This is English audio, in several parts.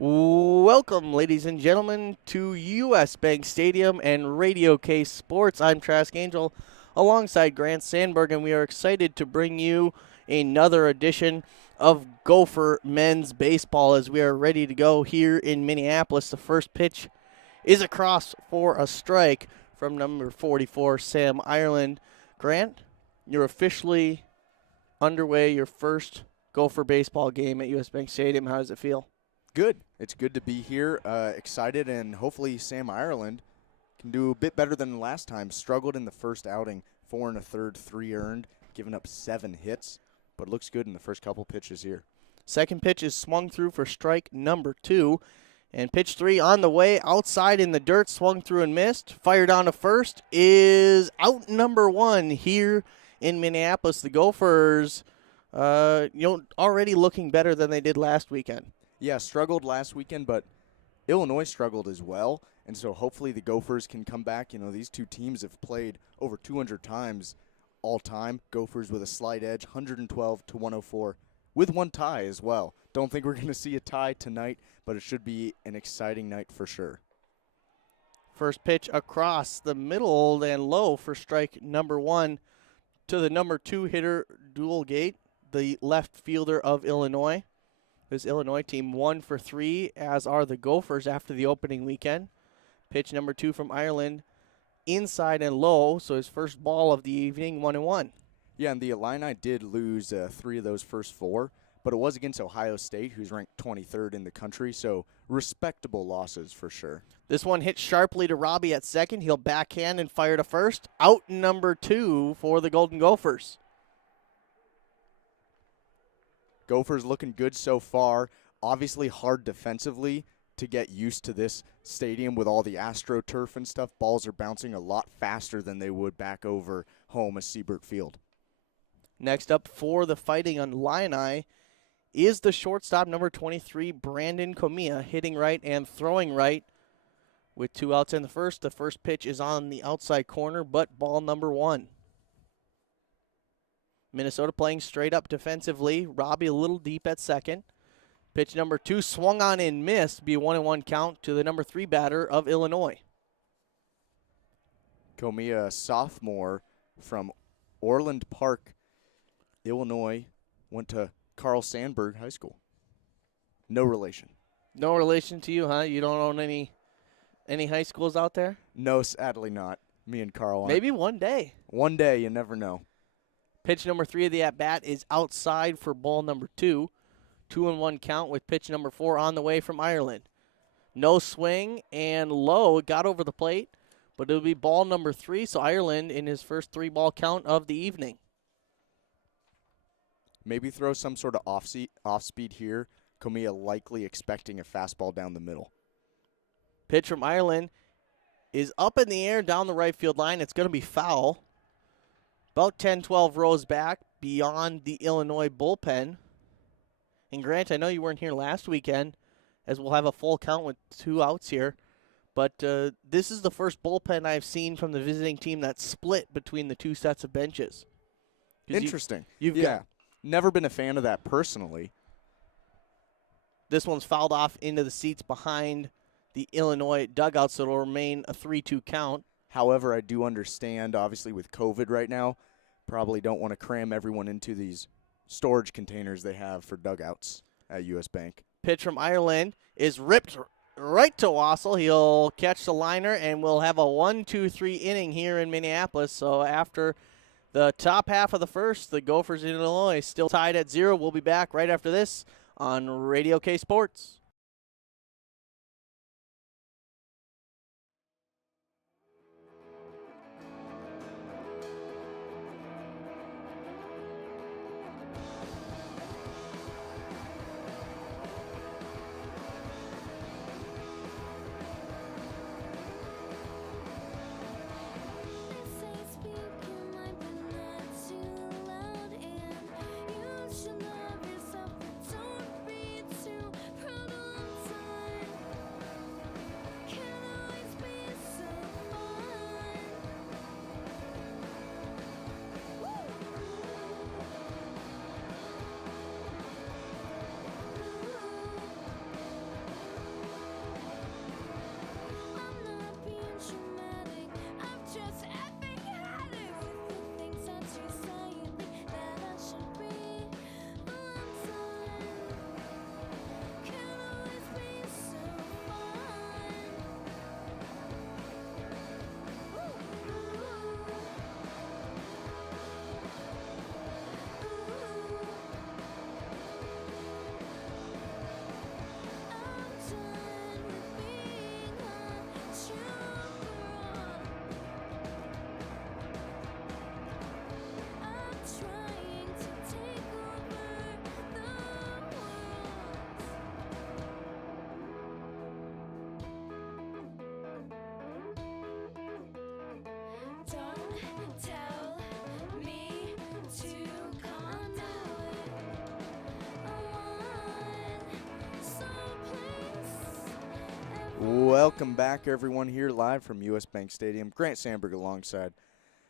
Welcome, ladies and gentlemen, to U.S. Bank Stadium and Radio K Sports. I'm Trask Angel alongside Grant Sandberg, and we are excited to bring you another edition of Gopher men's baseball as we are ready to go here in Minneapolis. The first pitch is across for a strike from number 44, Sam Ireland. Grant, you're officially underway, your first Gopher baseball game at U.S. Bank Stadium. How does it feel? Good. It's good to be here, excited, and hopefully Sam Ireland can do a bit better than last time. Struggled in the first outing, 4 1/3, 3 earned, giving up 7 hits, but looks good in the first couple pitches here. Second pitch is swung through for strike number 2, and pitch 3 on the way, outside in the dirt, swung through and missed. Fired on to first is out number 1 here in Minneapolis. The Gophers, already looking better than they did last weekend. Yeah, struggled last weekend, but Illinois struggled as well, and so hopefully the Gophers can come back. You know, these two teams have played over 200 times all time. Gophers with a slight edge, 112-104, with one tie as well. Don't think we're going to see a tie tonight, but it should be an exciting night for sure. First pitch across the middle and low for strike number 1 to the number 2 hitter, Dulagate, the left fielder of Illinois. This Illinois team 1 for 3, as are the Gophers after the opening weekend. Pitch number 2 from Ireland, inside and low, so his first ball of the evening, 1-1. Yeah, and the Illini did lose 3 of those first 4, but it was against Ohio State, who's ranked 23rd in the country, so respectable losses for sure. This one hit sharply to Robbie at second. He'll backhand and fire to first. Out number 2 for the Golden Gophers. Gophers looking good so far. Obviously hard defensively to get used to this stadium with all the AstroTurf and stuff. Balls are bouncing a lot faster than they would back over home at Siebert Field. Next up for the Fighting Illini is the shortstop, number 23, Brandon Comey, hitting right and throwing right with 2 outs in the first. The first pitch is on the outside corner, but ball number 1. Minnesota playing straight up defensively. Robbie a little deep at second. Pitch number 2 swung on and missed. Be a 1-1 count to the number 3 batter of Illinois. Comey, a sophomore from Orland Park, Illinois, went to Carl Sandburg High School. No relation. No relation to you, huh? You don't own any high schools out there? No, sadly not. Me and Carl aren't. Maybe one day. One day, you never know. Pitch number 3 of the at-bat is outside for ball number 2. 2-1 count with pitch number 4 on the way from Ireland. No swing and low. Got over the plate, but it'll be ball number 3. So Ireland in his first 3-ball count of the evening. Maybe throw some sort of off-speed here. Comey likely expecting a fastball down the middle. Pitch from Ireland is up in the air down the right field line. It's going to be foul. About 10-12 rows back beyond the Illinois bullpen. And Grant, I know you weren't here last weekend, as we'll have a full count with 2 outs here. But this is the first bullpen I've seen from the visiting team that's split between the 2 sets of benches. Interesting. You've never been a fan of that personally. This one's fouled off into the seats behind the Illinois dugout, so it'll remain a 3-2 count. However, I do understand, obviously, with COVID right now, probably don't want to cram everyone into these storage containers they have for dugouts at U.S. Bank. Pitch from Ireland is ripped right to Wassel. He'll catch the liner, and we'll have a 1-2-3 inning here in Minneapolis. So after the top half of the first, the Gophers in Illinois still tied at 0. We'll be back right after this on Radio K Sports. Should love yourself, but don't be too proud Welcome back, everyone, here live from U.S. Bank Stadium. Grant Sandberg alongside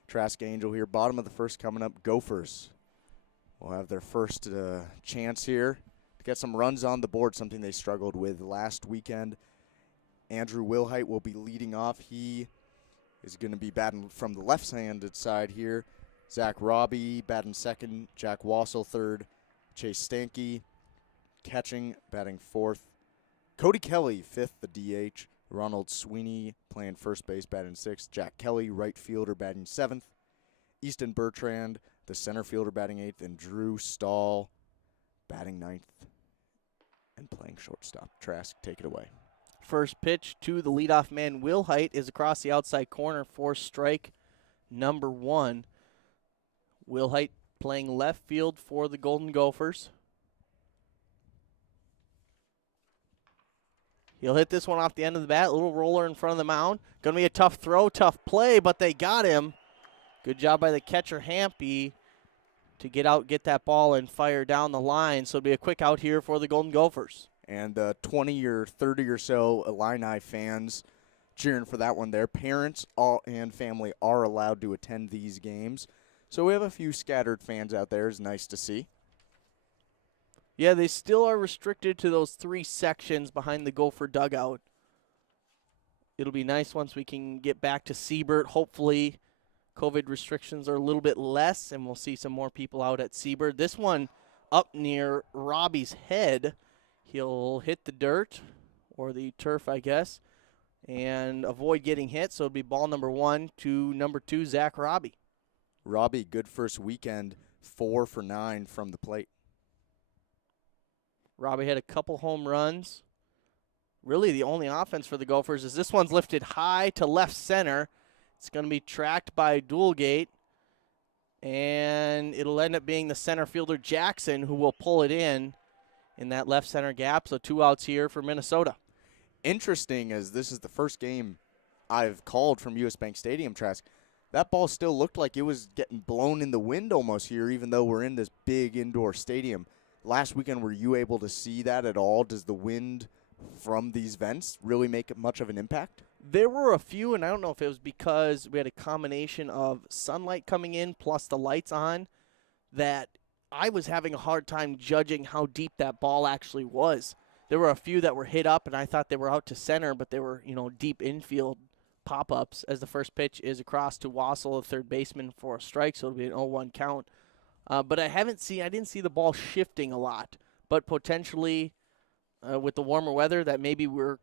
Trask Angel here. Bottom of the first coming up. Gophers will have their first chance here to get some runs on the board, something they struggled with last weekend. Andrew Wilhite will be leading off. He is going to be batting from the left-handed side here. Zach Robbie batting second. Jack Wassel third. Chase Stanky catching, batting fourth. Cody Kelly, fifth, the DH. Ronald Sweeney playing first base, batting sixth. Jack Kelly, right fielder, batting seventh. Easton Bertrand, the center fielder, batting eighth. And Drew Stahl, batting ninth and playing shortstop. Trask, take it away. First pitch to the leadoff man, Wilhite, is across the outside corner for strike number one. Wilhite playing left field for the Golden Gophers. He'll hit this one off the end of the bat. A little roller in front of the mound. Going to be a tough throw, tough play, but they got him. Good job by the catcher, Hampy, to get out, get that ball, and fire down the line. So it'll be a quick out here for the Golden Gophers. And 20 or 30 or so Illini fans cheering for that one there. Parents and family are allowed to attend these games. So we have a few scattered fans out there. It's nice to see. Yeah, they still are restricted to those three sections behind the Gopher dugout. It'll be nice once we can get back to Siebert. Hopefully, COVID restrictions are a little bit less, and we'll see some more people out at Siebert. This one up near Robbie's head. He'll hit the dirt, or the turf, I guess, and avoid getting hit. So it'll be ball number one to number two, Zach Robbie. Robbie, good first weekend, 4 for 9 from the plate. Robbie had a couple home runs. Really, the only offense for the Gophers is this one's lifted high to left center. It's going to be tracked by Dulagate, and it'll end up being the center fielder, Jackson, who will pull it in that left center gap. So 2 outs here for Minnesota. Interesting, as this is the first game I've called from U.S. Bank Stadium, Trask. That ball still looked like it was getting blown in the wind almost here, even though we're in this big indoor stadium. Last weekend, were you able to see that at all? Does the wind from these vents really make much of an impact? There were a few, and I don't know if it was because we had a combination of sunlight coming in plus the lights on, that I was having a hard time judging how deep that ball actually was. There were a few that were hit up, and I thought they were out to center, but they were, deep infield pop-ups, as the first pitch is across to Wassel, the third baseman, for a strike, so it'll be an 0-1 count. But I didn't see the ball shifting a lot. But potentially, with the warmer weather, that maybe we're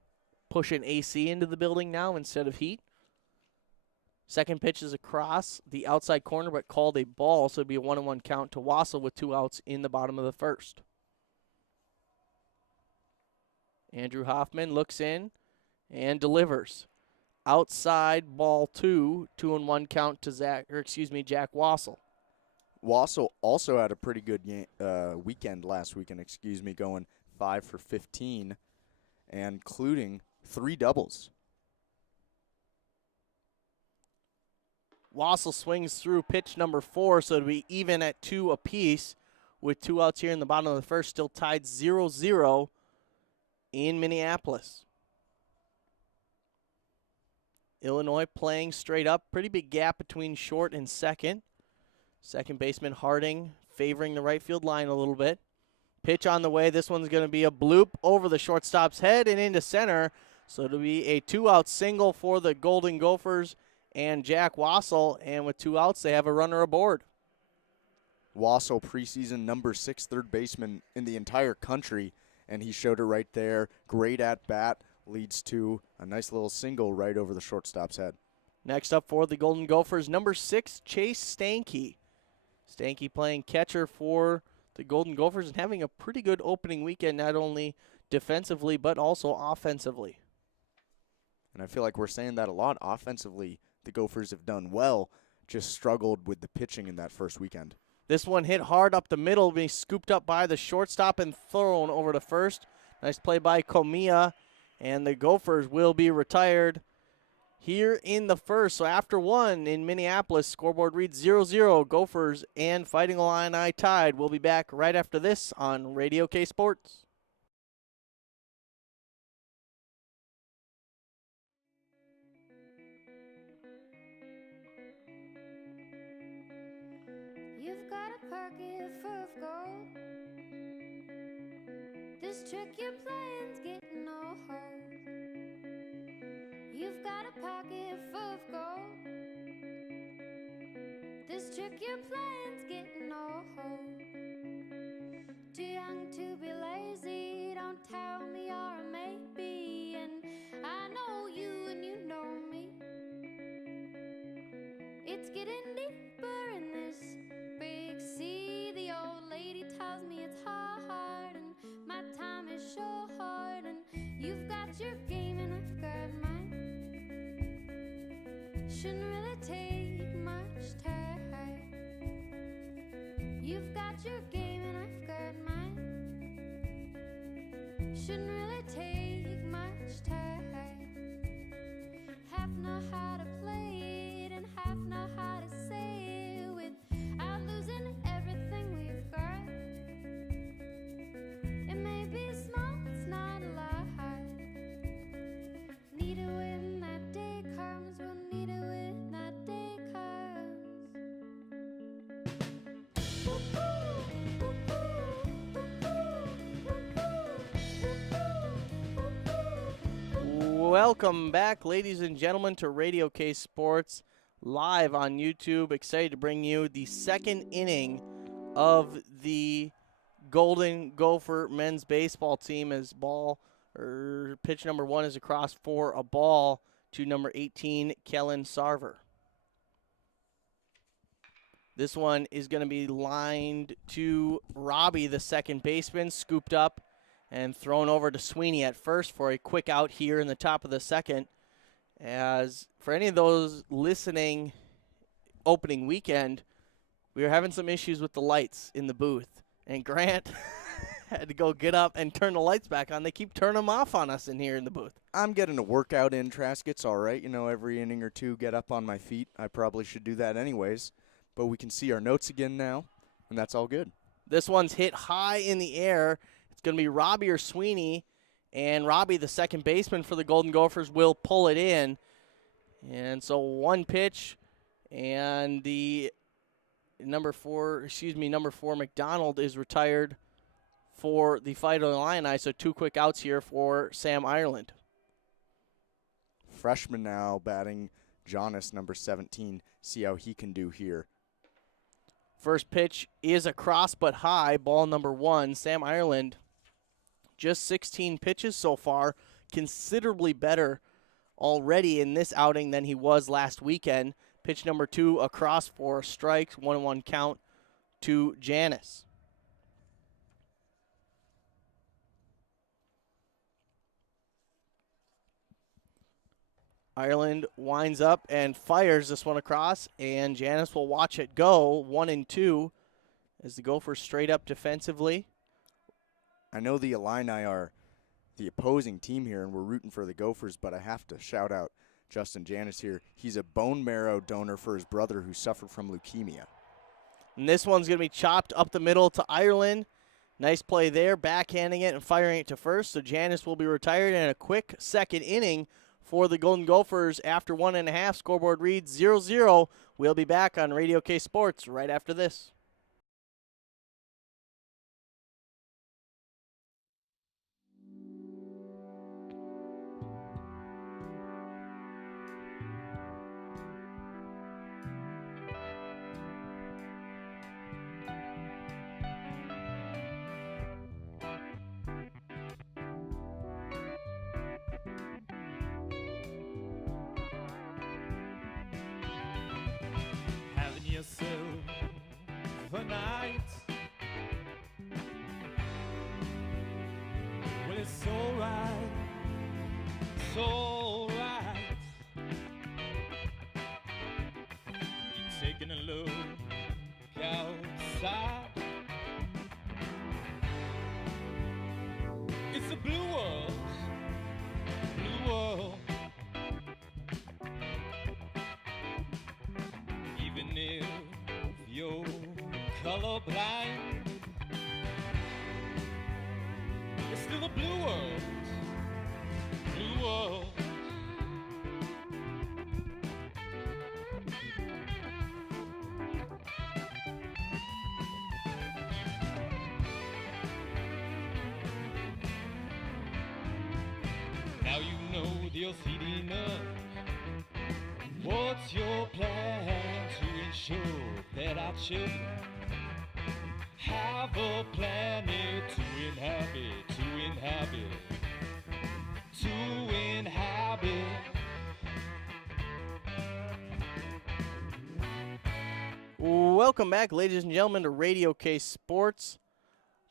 pushing AC into the building now instead of heat. Second pitch is across the outside corner, but called a ball, so it'd be a 1-1 count to Wassel with 2 outs in the bottom of the first. Andrew Hoffman looks in and delivers. Outside ball 2, 2-1 count to Jack Wassel. Wassel also had a pretty good weekend last weekend, going 5 for 15, and including 3 doubles. Wassel swings through pitch number 4, so it'll be even at 2 apiece with 2 outs here in the bottom of the first, still tied 0-0 in Minneapolis. Illinois playing straight up. Pretty big gap between short and second. Second baseman Harding favoring the right field line a little bit. Pitch on the way. This one's going to be a bloop over the shortstop's head and into center. So it'll be a 2-out single for the Golden Gophers and Jack Wassel. And with 2 outs, they have a runner aboard. Wassel, preseason number 6 third baseman in the entire country, and he showed it right there. Great at bat. Leads to a nice little single right over the shortstop's head. Next up for the Golden Gophers, number 6, Chase Stanky. Stanky playing catcher for the Golden Gophers and having a pretty good opening weekend, not only defensively but also offensively. And I feel like we're saying that a lot. Offensively, the Gophers have done well, just struggled with the pitching in that first weekend. This one hit hard up the middle, being scooped up by the shortstop and thrown over to first. Nice play by Comey. And the Gophers will be retired here in the first. So after 1 in Minneapolis, scoreboard reads 0-0. Gophers and Fighting Illini tied. We'll be back right after this on Radio K Sports. pocket full of gold. This trick you're playing's getting old. You've got a pocket full of gold. This trick you're playing's getting old. Too young to be lazy, don't tell me you're a maybe. And I know you and you know me. It's getting deeper in this big sea. The old lady tells me it's hard, and my time is short, and you've got your game and I've got mine. Shouldn't really take much time. You've got your game and I've got mine. Shouldn't really take much time. Half know how to play it and half know how to say it without losing everything we've got. It may be small, it's not a lot. Need it when that day comes, we'll need it when that day comes. Welcome back, ladies and gentlemen, to Radio K Sports live on YouTube. Excited to bring you the second inning of the Golden Gopher men's baseball team as pitch number 1 is across for a ball to number 18, Kellen Sarver. This one is going to be lined to Robbie, the second baseman, scooped up and thrown over to Sweeney at first for a quick out here in the top of the second. As for any of those listening opening weekend, we were having some issues with the lights in the booth. And Grant had to go get up and turn the lights back on. They keep turning them off on us in here in the booth. I'm getting a workout in, Trask. It's all right. You know, every inning or two, get up on my feet. I probably should do that anyways. But we can see our notes again now, and that's all good. This one's hit high in the air. It's going to be Robbie or Sweeney, and Robbie, the second baseman for the Golden Gophers, will pull it in. And so one pitch, and the number 4 McDonald is retired for the fight on the Illini. So 2 quick outs here for Sam Ireland. Freshman now batting Janice, number 17. See how he can do here. First pitch is across but high, ball number 1. Sam Ireland, just 16 pitches so far, considerably better already in this outing than he was last weekend. Pitch number 2 across for strikes, 1-1 count to Janice. Ireland winds up and fires this one across, and Janice will watch it go 1-2 as the Gophers straight up defensively. I know the Illini are the opposing team here, and we're rooting for the Gophers, but I have to shout out Justin Janice here. He's a bone marrow donor for his brother who suffered from leukemia. And this one's going to be chopped up the middle to Ireland. Nice play there, backhanding it and firing it to first. So Janice will be retired in a quick second inning for the Golden Gophers after 1.5. Scoreboard reads 0-0. We'll be back on Radio K Sports right after this. Yourself a night. Well, it's so right, so right. You're taking a look outside. It's a blue world, blue world. Even if you're colorblind, it's still a blue world, blue world. know they'll see enough. What's your plan to ensure that our children have a planet to inhabit, to inhabit, to inhabit? Welcome back, ladies and gentlemen, to Radio K Sports.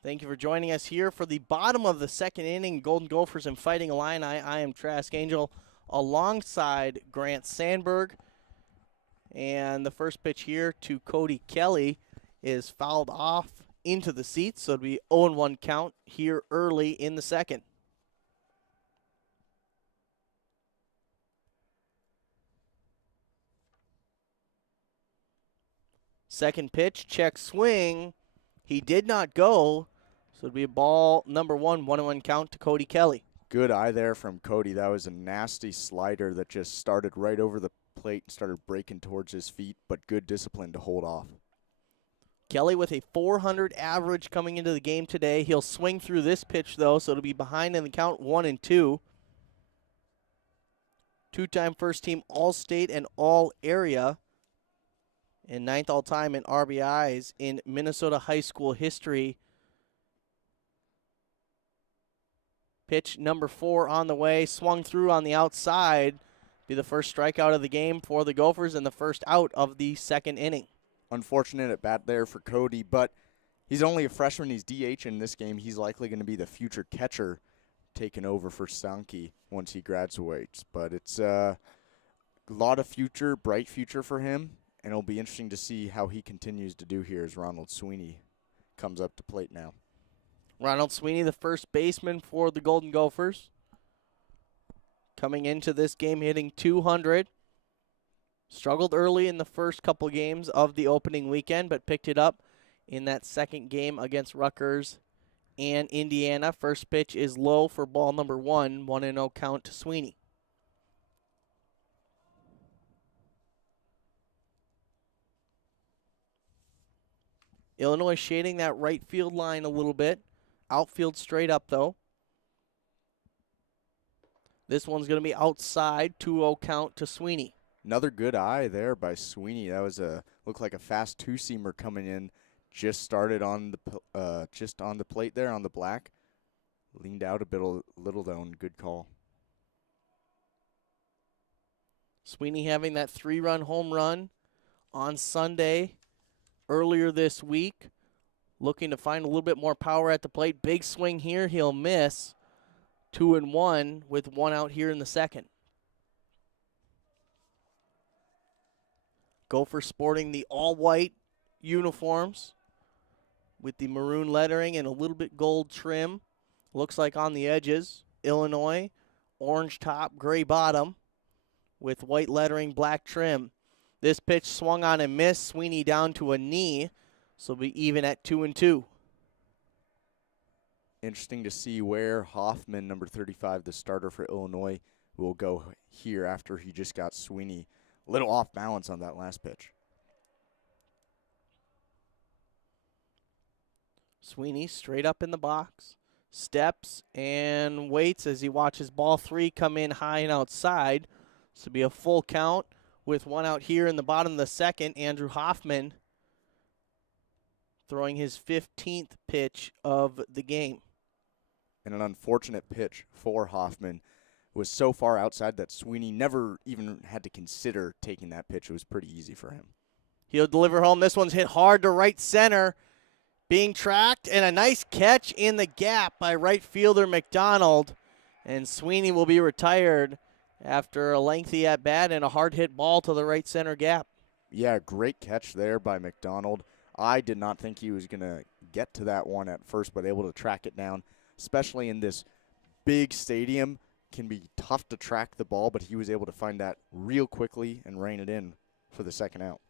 Thank you for joining us here for the bottom of the second inning, Golden Gophers and Fighting Illini. I am Trask Angel alongside Grant Sandberg. And the first pitch here to Cody Kelly is fouled off into the seats, so it'll be 0-1 count here early in the second. Second pitch, check swing. He did not go, so it'll be a ball number 1-1 count to Cody Kelly. Good eye there from Cody. That was a nasty slider that just started right over the plate and started breaking towards his feet, but good discipline to hold off. Kelly with a 400 average coming into the game today. He'll swing through this pitch, though, so it'll be behind in the count 1-2. Two-time first-team All-State and All-Area. And ninth all-time in RBIs in Minnesota high school history. Pitch number 4 on the way, swung through on the outside. Be the first strikeout of the game for the Gophers and the first out of the second inning. Unfortunate at bat there for Cody, but he's only a freshman. He's DH in this game. He's likely going to be the future catcher taking over for Sankey once he graduates. But it's a lot of future, bright future for him. And it'll be interesting to see how he continues to do here as Ronald Sweeney comes up to plate now. Ronald Sweeney, the first baseman for the Golden Gophers. Coming into this game hitting 200. Struggled early in the first couple games of the opening weekend, but picked it up in that second game against Rutgers and Indiana. First pitch is low for ball number 1, 1-0 count to Sweeney. Illinois shading that right field line a little bit. Outfield straight up, though. This one's going to be outside, 2-0 count to Sweeney. Another good eye there by Sweeney. That was looked like a fast two-seamer coming in. Just started on the plate there on the black. Leaned out a little though, and good call. Sweeney having that 3-run home run on Sunday. Earlier this week, looking to find a little bit more power at the plate. Big swing here, he'll miss. 2-1 with 1 out here in the second. Gophers sporting the all-white uniforms with the maroon lettering and a little bit gold trim. Looks like on the edges. Illinois, orange top, gray bottom with white lettering, black trim. This pitch swung on and missed. Sweeney down to a knee, so be even at 2-2. Interesting to see where Hoffman, number 35, the starter for Illinois, will go here after he just got Sweeney a little off balance on that last pitch. Sweeney straight up in the box, steps and waits as he watches ball 3 come in high and outside. This will be a full count. With 1 out here in the bottom of the second, Andrew Hoffman throwing his 15th pitch of the game. And an unfortunate pitch for Hoffman. It was so far outside that Sweeney never even had to consider taking that pitch. It was pretty easy for him. He'll deliver home. This one's hit hard to right center. Being tracked, and a nice catch in the gap by right fielder McDonald. And Sweeney will be retired after a lengthy at-bat and a hard-hit ball to the right center gap. Yeah, great catch there by McDonald. I did not think he was going to get to that one at first, but able to track it down, especially in this big stadium. Can be tough to track the ball, but he was able to find that real quickly and rein it in for the second out.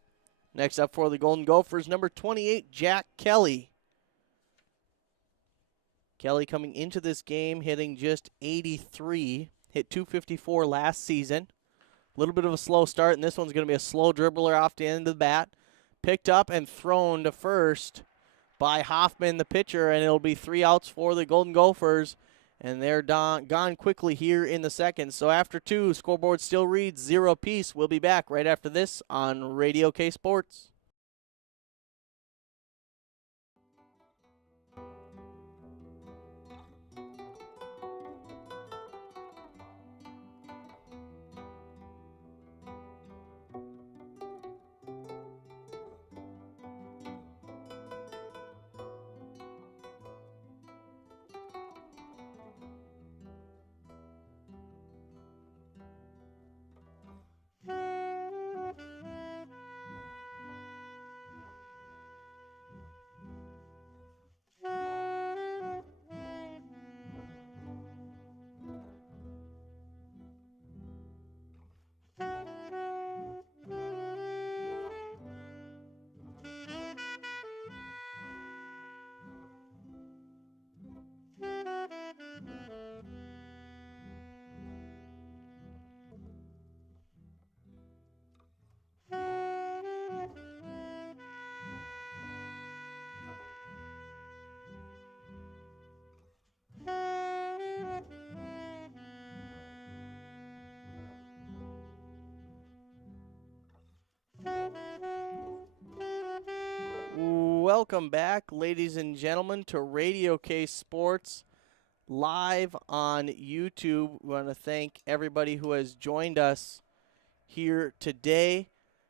Next up for the Golden Gophers, number 28, Jack Kelly. Kelly coming into this game hitting just 83. Hit 254 last season. A little bit of a slow start, and this one's going to be a slow dribbler off the end of the bat. Picked up and thrown to first by Hoffman, the pitcher, and it'll be 3 outs for the Golden Gophers And they're gone quickly here in the second. So after 2, scoreboard still reads 0 apiece. We'll be back right after this on Radio K Sports. Welcome back, ladies and gentlemen, to Radio K Sports live on YouTube. We want to thank everybody who has joined us here today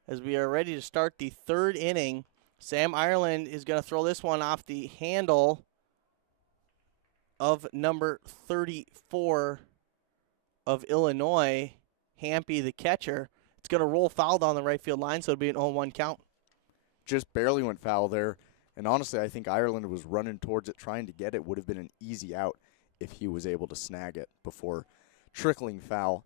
as we are ready to start the third inning. Sam Ireland is going to throw this one off the handle of number 34 of Illinois, Hampy the catcher. It's going to roll foul down the right field line, so it'll be an 0-1 count. Just barely went foul there. And honestly, I think Ireland was running towards it, trying to get it. Would have been an easy out if he was able to snag it before trickling foul.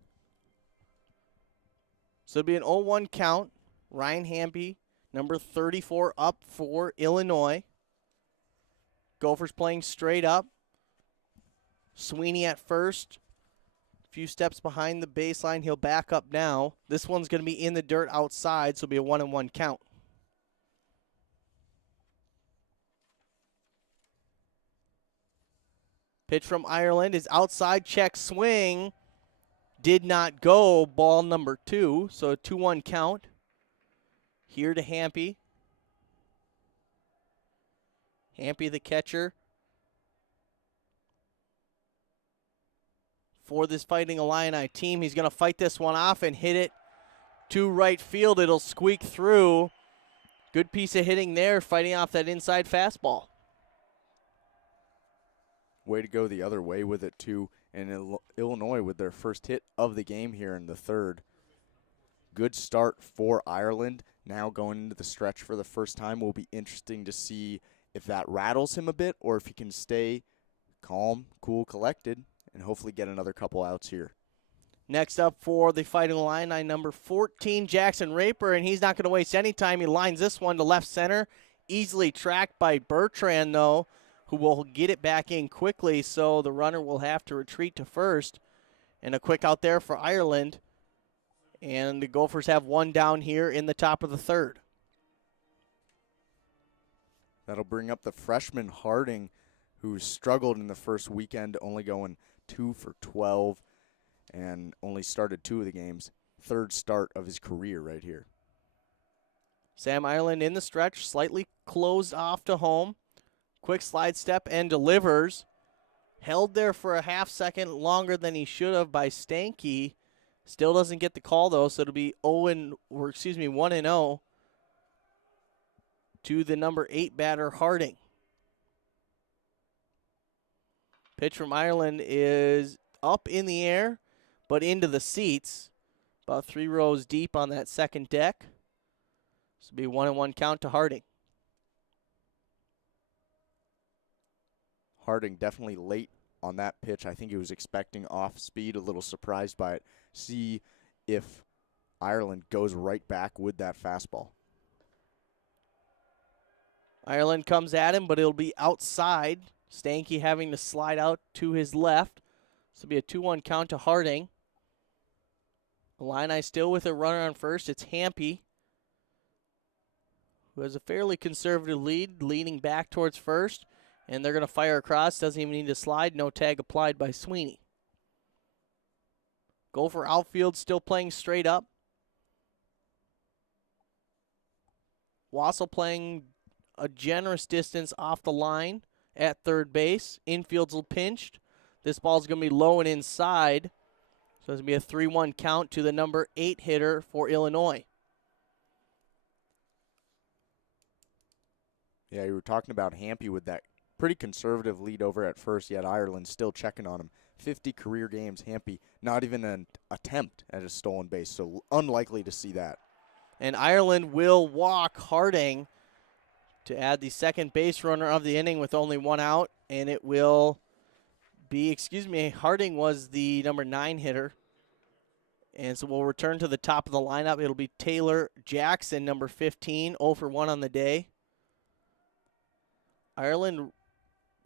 So it'll be an 0-1 count. Ryan Hampy, number 34, up for Illinois. Gophers playing straight up. Sweeney at first. A few steps behind the baseline. He'll back up now. This one's going to be in the dirt outside, so it'll be a 1-1 count. Pitch from Ireland is outside, check swing. Did not go, ball number 2, so a 2-1 count. Here to Hampy. Hampy the catcher for this Fighting Illini team. He's going to fight this one off and hit it to right field. It'll squeak through. Good piece of hitting there, fighting off that inside fastball. Way to go the other way with it, too. And Illinois with their first hit of the game here in the third. Good start for Ireland. Now going into the stretch for the first time will be interesting to see if that rattles him a bit or if he can stay calm, cool, collected, and hopefully get another couple outs here. Next up for the Fighting Illini, number 14, Jackson Raper, and he's not going to waste any time. He lines this one to left center. Easily tracked by Bertrand, though, who will get it back in quickly, so the runner will have to retreat to first. And a quick out there for Ireland. And the Gophers have one down here in the top of the third. That'll bring up the freshman Harding, who struggled in the first weekend, only going 2 for 12 and only started 2 of the games. Third start of his career right here. Sam Ireland in the stretch, slightly closed off to home. Quick slide step and delivers. Held there for a half second longer than he should have by Stanky. Still doesn't get the call, though, so it'll be 1-0 to the number 8 batter, Harding. Pitch from Ireland is up in the air, but into the seats. About 3 rows deep on that second deck. This will be 1-1 count to Harding. Harding definitely late on that pitch. I think he was expecting off speed, a little surprised by it. See if Ireland goes right back with that fastball. Ireland comes at him, but it'll be outside. Stanky having to slide out to his left. This will be a 2-1 count to Harding. Illini still with a runner on first. It's Hampy, who has a fairly conservative lead, leaning back towards first. And they're going to fire across. Doesn't even need to slide. No tag applied by Sweeney. Gopher outfield still playing straight up. Wassel playing a generous distance off the line at third base. Infield's pinched. This ball's going to be low and inside. So it's going to be a 3-1 count to the number 8 hitter for Illinois. Yeah, you were talking about Hampy with that pretty conservative lead over at first, yet Ireland still checking on him. 50 career games, Hampy, not even an attempt at a stolen base, so unlikely to see that. And Ireland will walk Harding to add the second base runner of the inning with only 1 out, and it will be, Harding was the number 9 hitter. And so we'll return to the top of the lineup. It'll be Taylor Jackson, number 15, 0 for 1 on the day. Ireland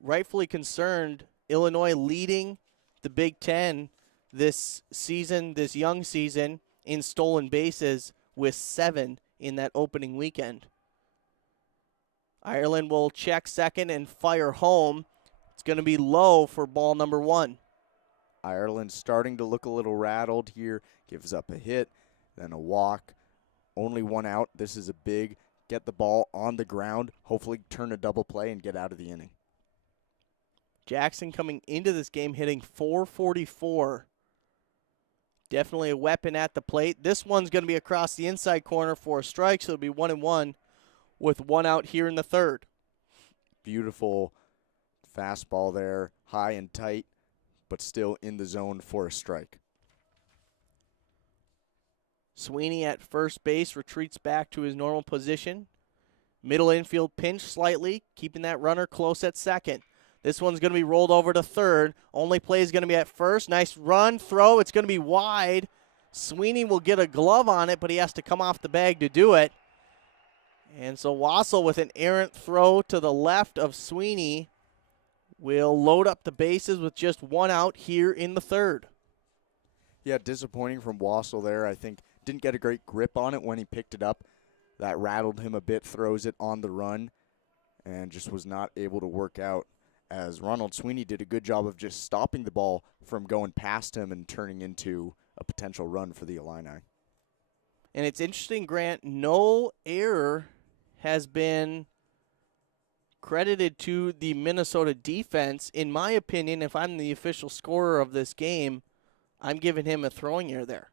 rightfully concerned. Illinois leading the Big Ten this season, this young season, in stolen bases with 7 in that opening weekend. Ireland will check second and fire home. It's going to be low for ball number 1. Ireland starting to look a little rattled here. Gives up a hit, then a walk. Only 1 out. This is a big get the ball on the ground, hopefully turn a double play and get out of the inning. Jackson coming into this game hitting .444. Definitely a weapon at the plate. This one's going to be across the inside corner for a strike, so it'll be 1-1 with 1 out here in the third. Beautiful fastball there, high and tight, but still in the zone for a strike. Sweeney at first base retreats back to his normal position. Middle infield pinch slightly, keeping that runner close at second. This one's going to be rolled over to third. Only play is going to be at first. Nice run, throw. It's going to be wide. Sweeney will get a glove on it, but he has to come off the bag to do it. And so Wassel with an errant throw to the left of Sweeney will load up the bases with just 1 out here in the third. Yeah, disappointing from Wassel there. I think didn't get a great grip on it when he picked it up. That rattled him a bit, throws it on the run, and just was not able to work out, as Ronald Sweeney did a good job of just stopping the ball from going past him and turning into a potential run for the Illini. And it's interesting, Grant, no error has been credited to the Minnesota defense. In my opinion, if I'm the official scorer of this game, I'm giving him a throwing error there.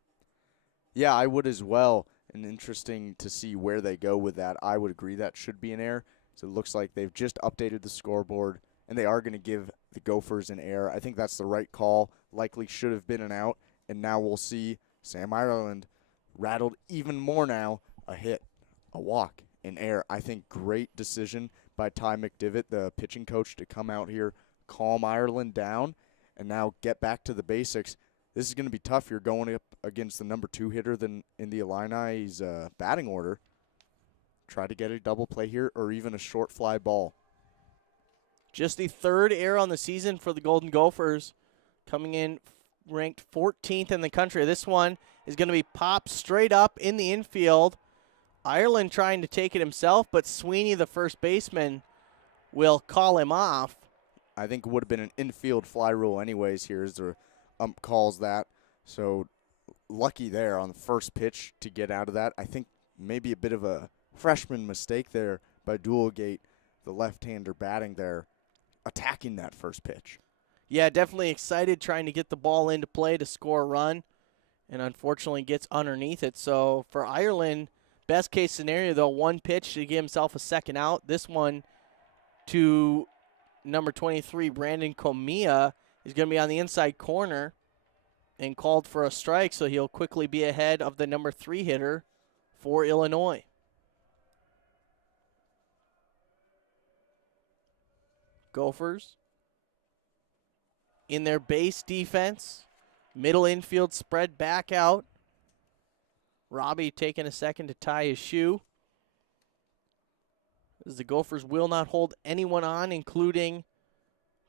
Yeah, I would as well. And interesting to see where they go with that. I would agree that should be an error. So it looks like they've just updated the scoreboard, and they are going to give the Gophers an error. I think that's the right call. Likely should have been an out. And now we'll see Sam Ireland rattled even more now. A hit, a walk, an error. I think great decision by Ty McDivitt, the pitching coach, to come out here, calm Ireland down, and now get back to the basics. This is going to be tough. You're going up against the number 2 hitter in the Illini's batting order. Try to get a double play here or even a short fly ball. Just the 3rd error on the season for the Golden Gophers, coming in ranked 14th in the country. This one is going to be popped straight up in the infield. Ireland trying to take it himself, but Sweeney, the first baseman, will call him off. I think it would have been an infield fly rule anyways here as the ump calls that. So lucky there on the first pitch to get out of that. I think maybe a bit of a freshman mistake there by Dulagate, the left-hander batting there, attacking that first pitch. Yeah, definitely excited trying to get the ball into play to score a run, and unfortunately gets underneath it. So for Ireland, best case scenario, though, 1 pitch to give himself a second out. This one to number 23, Brandon Comey, is going to be on the inside corner and called for a strike, so he'll quickly be ahead of the number 3 hitter for Illinois. Gophers in their base defense, middle infield spread back out. Robbie taking a second to tie his shoe, as the Gophers will not hold anyone on, including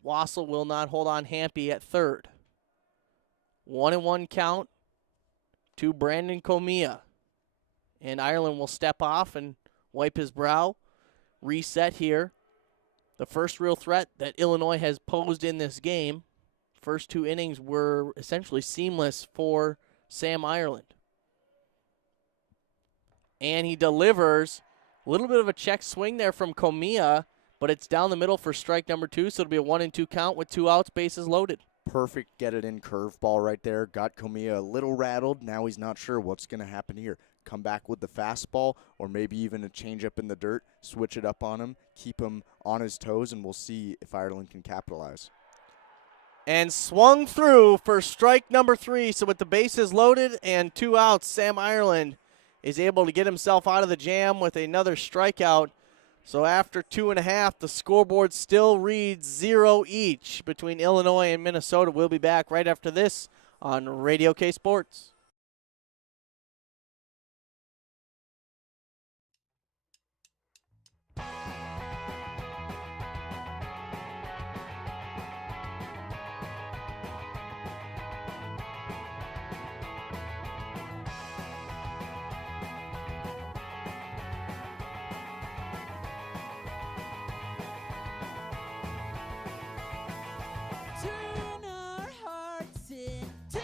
Wassel will not hold on Hampy at third. 1-1 count to Brandon Comey. And Ireland will step off and wipe his brow. Reset here. the first real threat that Illinois has posed in this game. First 2 innings were essentially seamless for Sam Ireland. And he delivers a little bit of a check swing there from Comey, but it's down the middle for strike number 2, so it'll be a 1-2 count with 2 outs, bases loaded. Perfect get-it-in curveball right there. Got Comey a little rattled. Now he's not sure what's going to happen here. Come back with the fastball or maybe even a changeup in the dirt, switch it up on him, keep him on his toes, and we'll see if Ireland can capitalize. And swung through for strike number 3, so with the bases loaded and 2 outs, Sam Ireland is able to get himself out of the jam with another strikeout. So after 2.5, the scoreboard still reads 0 each between Illinois and Minnesota. We'll be back right after this on Radio K Sports. Turn our hearts into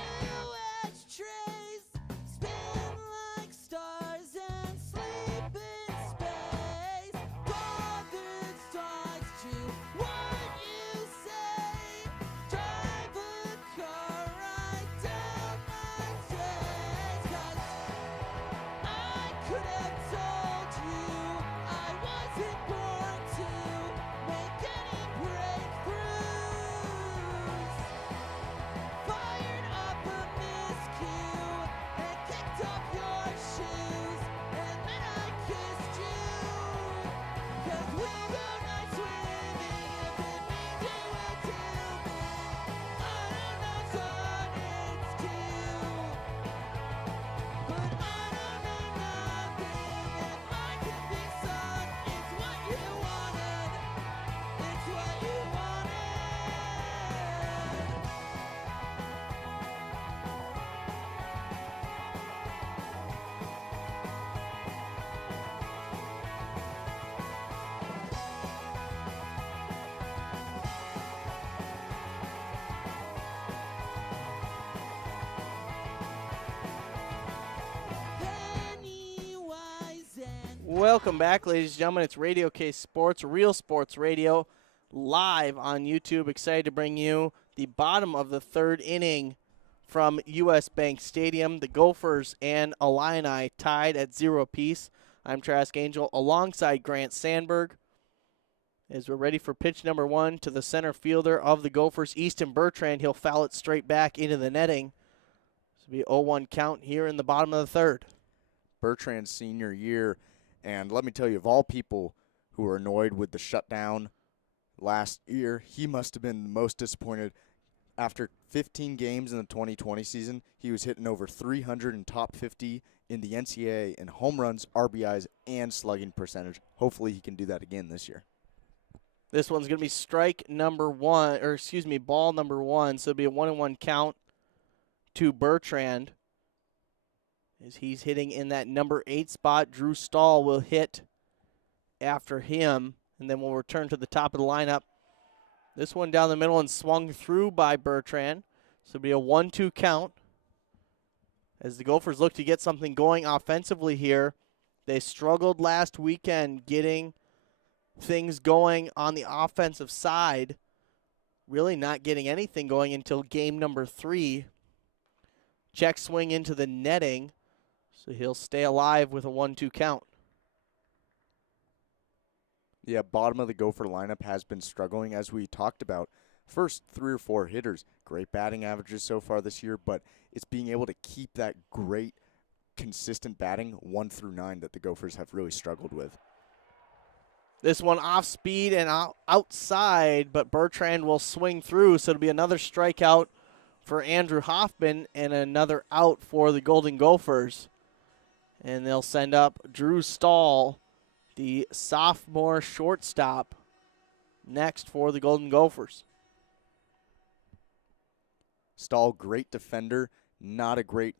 ashtrays, spin like stars and sleep in space. Bothered strikes to what you say. Drive a car right down my face. 'Cause I could have told you I wasn't born to make any breakthroughs. Fired up a miscue and kicked off your shoes, and then I kissed you. 'Cause we go night swimming if it means you will do me. I don't know sun, it's cute, but I don't know nothing, and I can be sun. It's what you wanted. It's what you wanted. Pennywise and Welcome back, ladies and gentlemen. It's Radio K Sports, Real Sports Radio, live on YouTube. Excited to bring you the bottom of the 3rd inning from U.S. Bank Stadium. The Gophers and Illini tied at 0 apiece. I'm Trask Angel alongside Grant Sandberg as we're ready for pitch number 1 to the center fielder of the Gophers, Easton Bertrand. He'll foul it straight back into the netting. This will be 0-1 count here in the bottom of the 3rd. Bertrand's senior year, and let me tell you, of all people who were annoyed with the shutdown last year, he must have been the most disappointed. After 15 games in the 2020 season, he was hitting over 300 in top 50 in the NCAA in home runs, RBIs, and slugging percentage. Hopefully he can do that again this year. This one's going to be strike number 1, or excuse me, ball number 1. So it'll be a 1-1 count to Bertrand as he's hitting in that number 8 spot. Drew Stahl will hit after him, and then we'll return to the top of the lineup. This one down the middle and swung through by Bertrand. So it'll be a 1-2 count as the Gophers look to get something going offensively here. They struggled last weekend getting things going on the offensive side, really not getting anything going until game number 3. Check swing into the netting, so he'll stay alive with a 1-2 count. Yeah, bottom of the Gopher lineup has been struggling, as we talked about. First 3 or 4 hitters, great batting averages so far this year, but it's being able to keep that great, consistent batting 1 through 9 that the Gophers have really struggled with. This one off speed and outside, but Bertrand will swing through, so it'll be another strikeout for Andrew Hoffman and another out for the Golden Gophers. And they'll send up Drew Stahl, the sophomore shortstop, next for the Golden Gophers. Stahl, great defender, not a great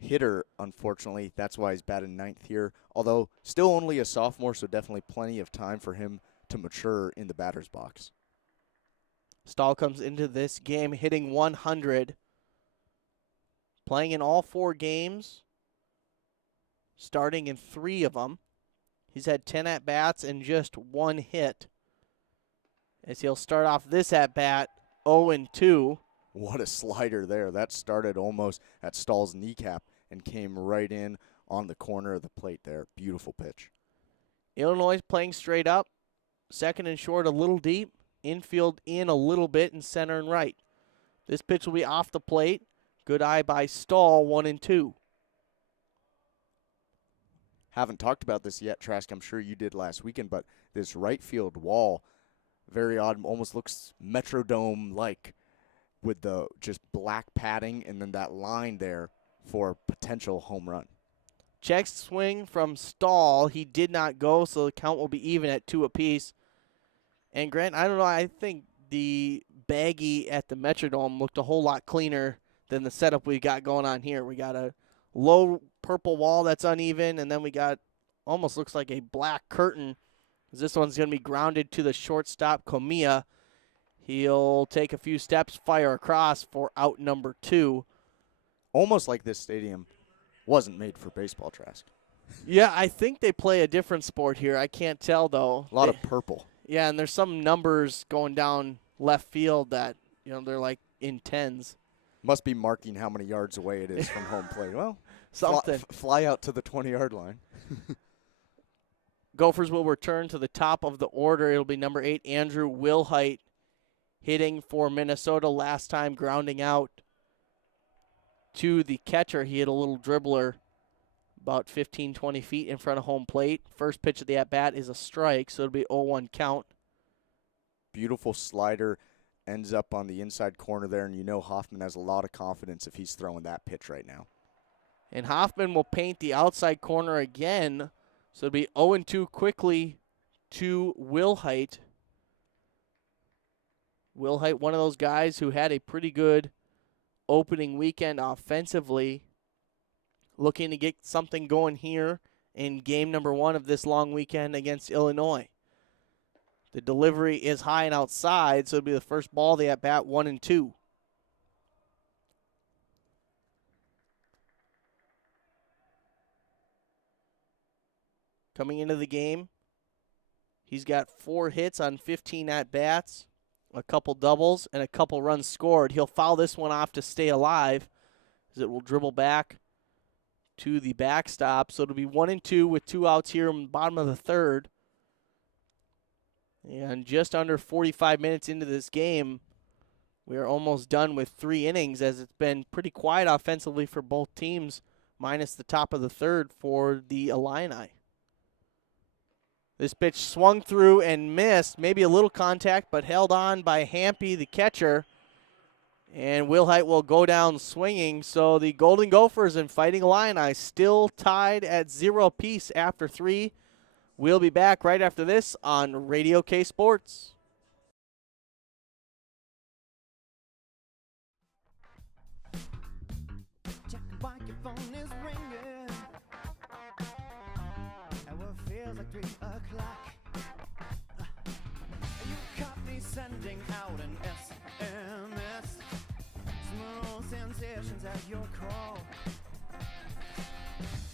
hitter, unfortunately. That's why he's batted 9th here. Although, still only a sophomore, so definitely plenty of time for him to mature in the batter's box. Stahl comes into this game hitting 100, playing in all 4 games, starting in 3 of them. He's had 10 at-bats and just 1 hit, as he'll start off this at-bat 0-2. What a slider there. That started almost at Stahl's kneecap and came right in on the corner of the plate there. Beautiful pitch. Illinois playing straight up, second and short a little deep, infield in a little bit, and center and right. This pitch will be off the plate. Good eye by Stahl, 1-2. Haven't talked about this yet, Trask. I'm sure you did last weekend, but this right field wall, very odd, almost looks Metrodome-like with the just black padding and then that line there for a potential home run. Check swing from Stahl. He did not go, so the count will be even at 2 apiece. And Grant, I don't know, I think the baggy at the Metrodome looked a whole lot cleaner than the setup we got going on here. We got a low purple wall that's uneven, and then we got almost looks like a black curtain. This one's going to be grounded to the shortstop, Comey. He'll take a few steps, fire across for out number 2. Almost like this stadium wasn't made for baseball, Trask. Yeah, I think they play a different sport here. I can't tell, though. A lot of purple. Yeah, and there's some numbers going down left field that, they're like in tens. Must be marking how many yards away it is from home plate. Well, something. Fly out to the 20-yard line. Gophers will return to the top of the order. It'll be number 8, Andrew Wilhite, hitting for Minnesota last time, grounding out to the catcher. He hit a little dribbler about 15, 20 feet in front of home plate. First pitch of the at-bat is a strike, so it'll be 0-1 count. Beautiful slider, ends up on the inside corner there, and Hoffman has a lot of confidence if he's throwing that pitch right now. And Hoffman will paint the outside corner again, so it'll be 0-2 quickly to Wilhite. Wilhite, one of those guys who had a pretty good opening weekend offensively, looking to get something going here in game number 1 of this long weekend against Illinois. The delivery is high and outside, so it'll be the first ball of the at-bat, 1-2. Coming into the game, he's got 4 hits on 15 at-bats, a couple doubles, and a couple runs scored. He'll foul this one off to stay alive, as it will dribble back to the backstop. So it'll be 1-2 with 2 outs here in the bottom of the third. And just under 45 minutes into this game, we are almost done with 3 innings, as it's been pretty quiet offensively for both teams, minus the top of the third for the Illini. This pitch swung through and missed, maybe a little contact, but held on by Hampy, the catcher. And Wilhite will go down swinging. So the Golden Gophers and Fighting Illini still tied at 0 apiece after 3. We'll be back right after this on Radio K Sports. Check why your phone is ringing. And what feels like 3 o'clock. You caught me sending out an SMS. Smooth sensations at your call.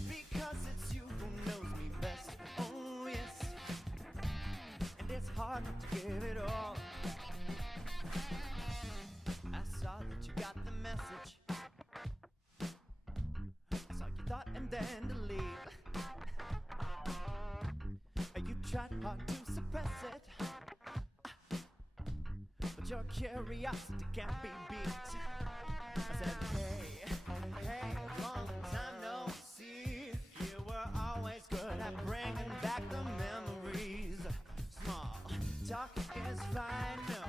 Because it's you who knows me best. Oh yes. And it's hard not to give it all. I saw that you got the message. I saw you thought and then delete. You tried hard to suppress it, but your curiosity can't be beat. I said, hey, long time no see. You were always good at bringing back the memories. Small talk is fine, no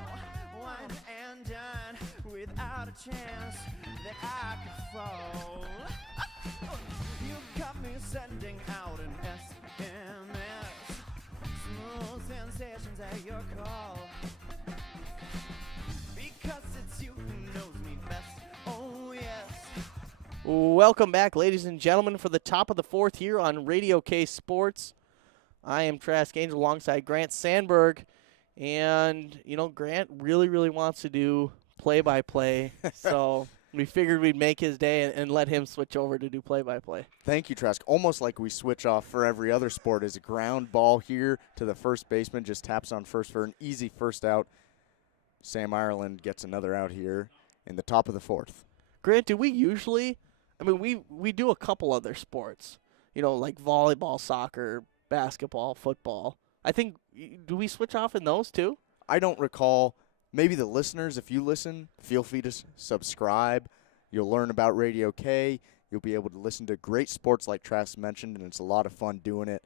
wine and dine, without a chance that I could fall. You got me sending out an SMS. Smooth sensations at your call. Because it's you who knows me best. Oh, yes. Welcome back, ladies and gentlemen, for the top of the fourth here on Radio K Sports. I am Trask Angel alongside Grant Sandberg. And, Grant really, really wants to do play-by-play. So we figured we'd make his day and let him switch over to do play-by-play. Thank you, Trask. Almost like we switch off for every other sport. Is a ground ball here to the first baseman, just taps on first for an easy first out. Sam Ireland gets another out here in the top of the fourth. Grant, do we usually – we do a couple other sports, like volleyball, soccer, basketball, football. I think – do we switch off in those too? I don't recall. Maybe the listeners, if you listen, feel free to subscribe. You'll learn about Radio K. You'll be able to listen to great sports like Trask mentioned, and it's a lot of fun doing it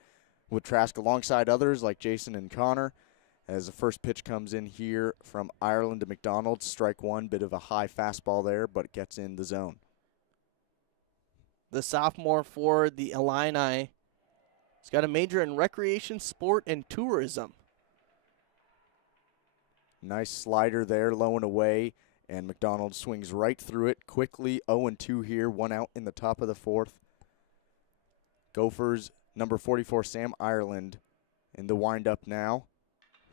with Trask alongside others like Jason and Connor. As the first pitch comes in here from Ireland to McDonald, strike one, bit of a high fastball there, but it gets in the zone. The sophomore for the Illini. He's got a major in recreation, sport, and tourism. Nice slider there, low and away, and McDonald swings right through it quickly. 0-2 here, one out in the top of the fourth. Gophers, number 44, Sam Ireland, in the windup now.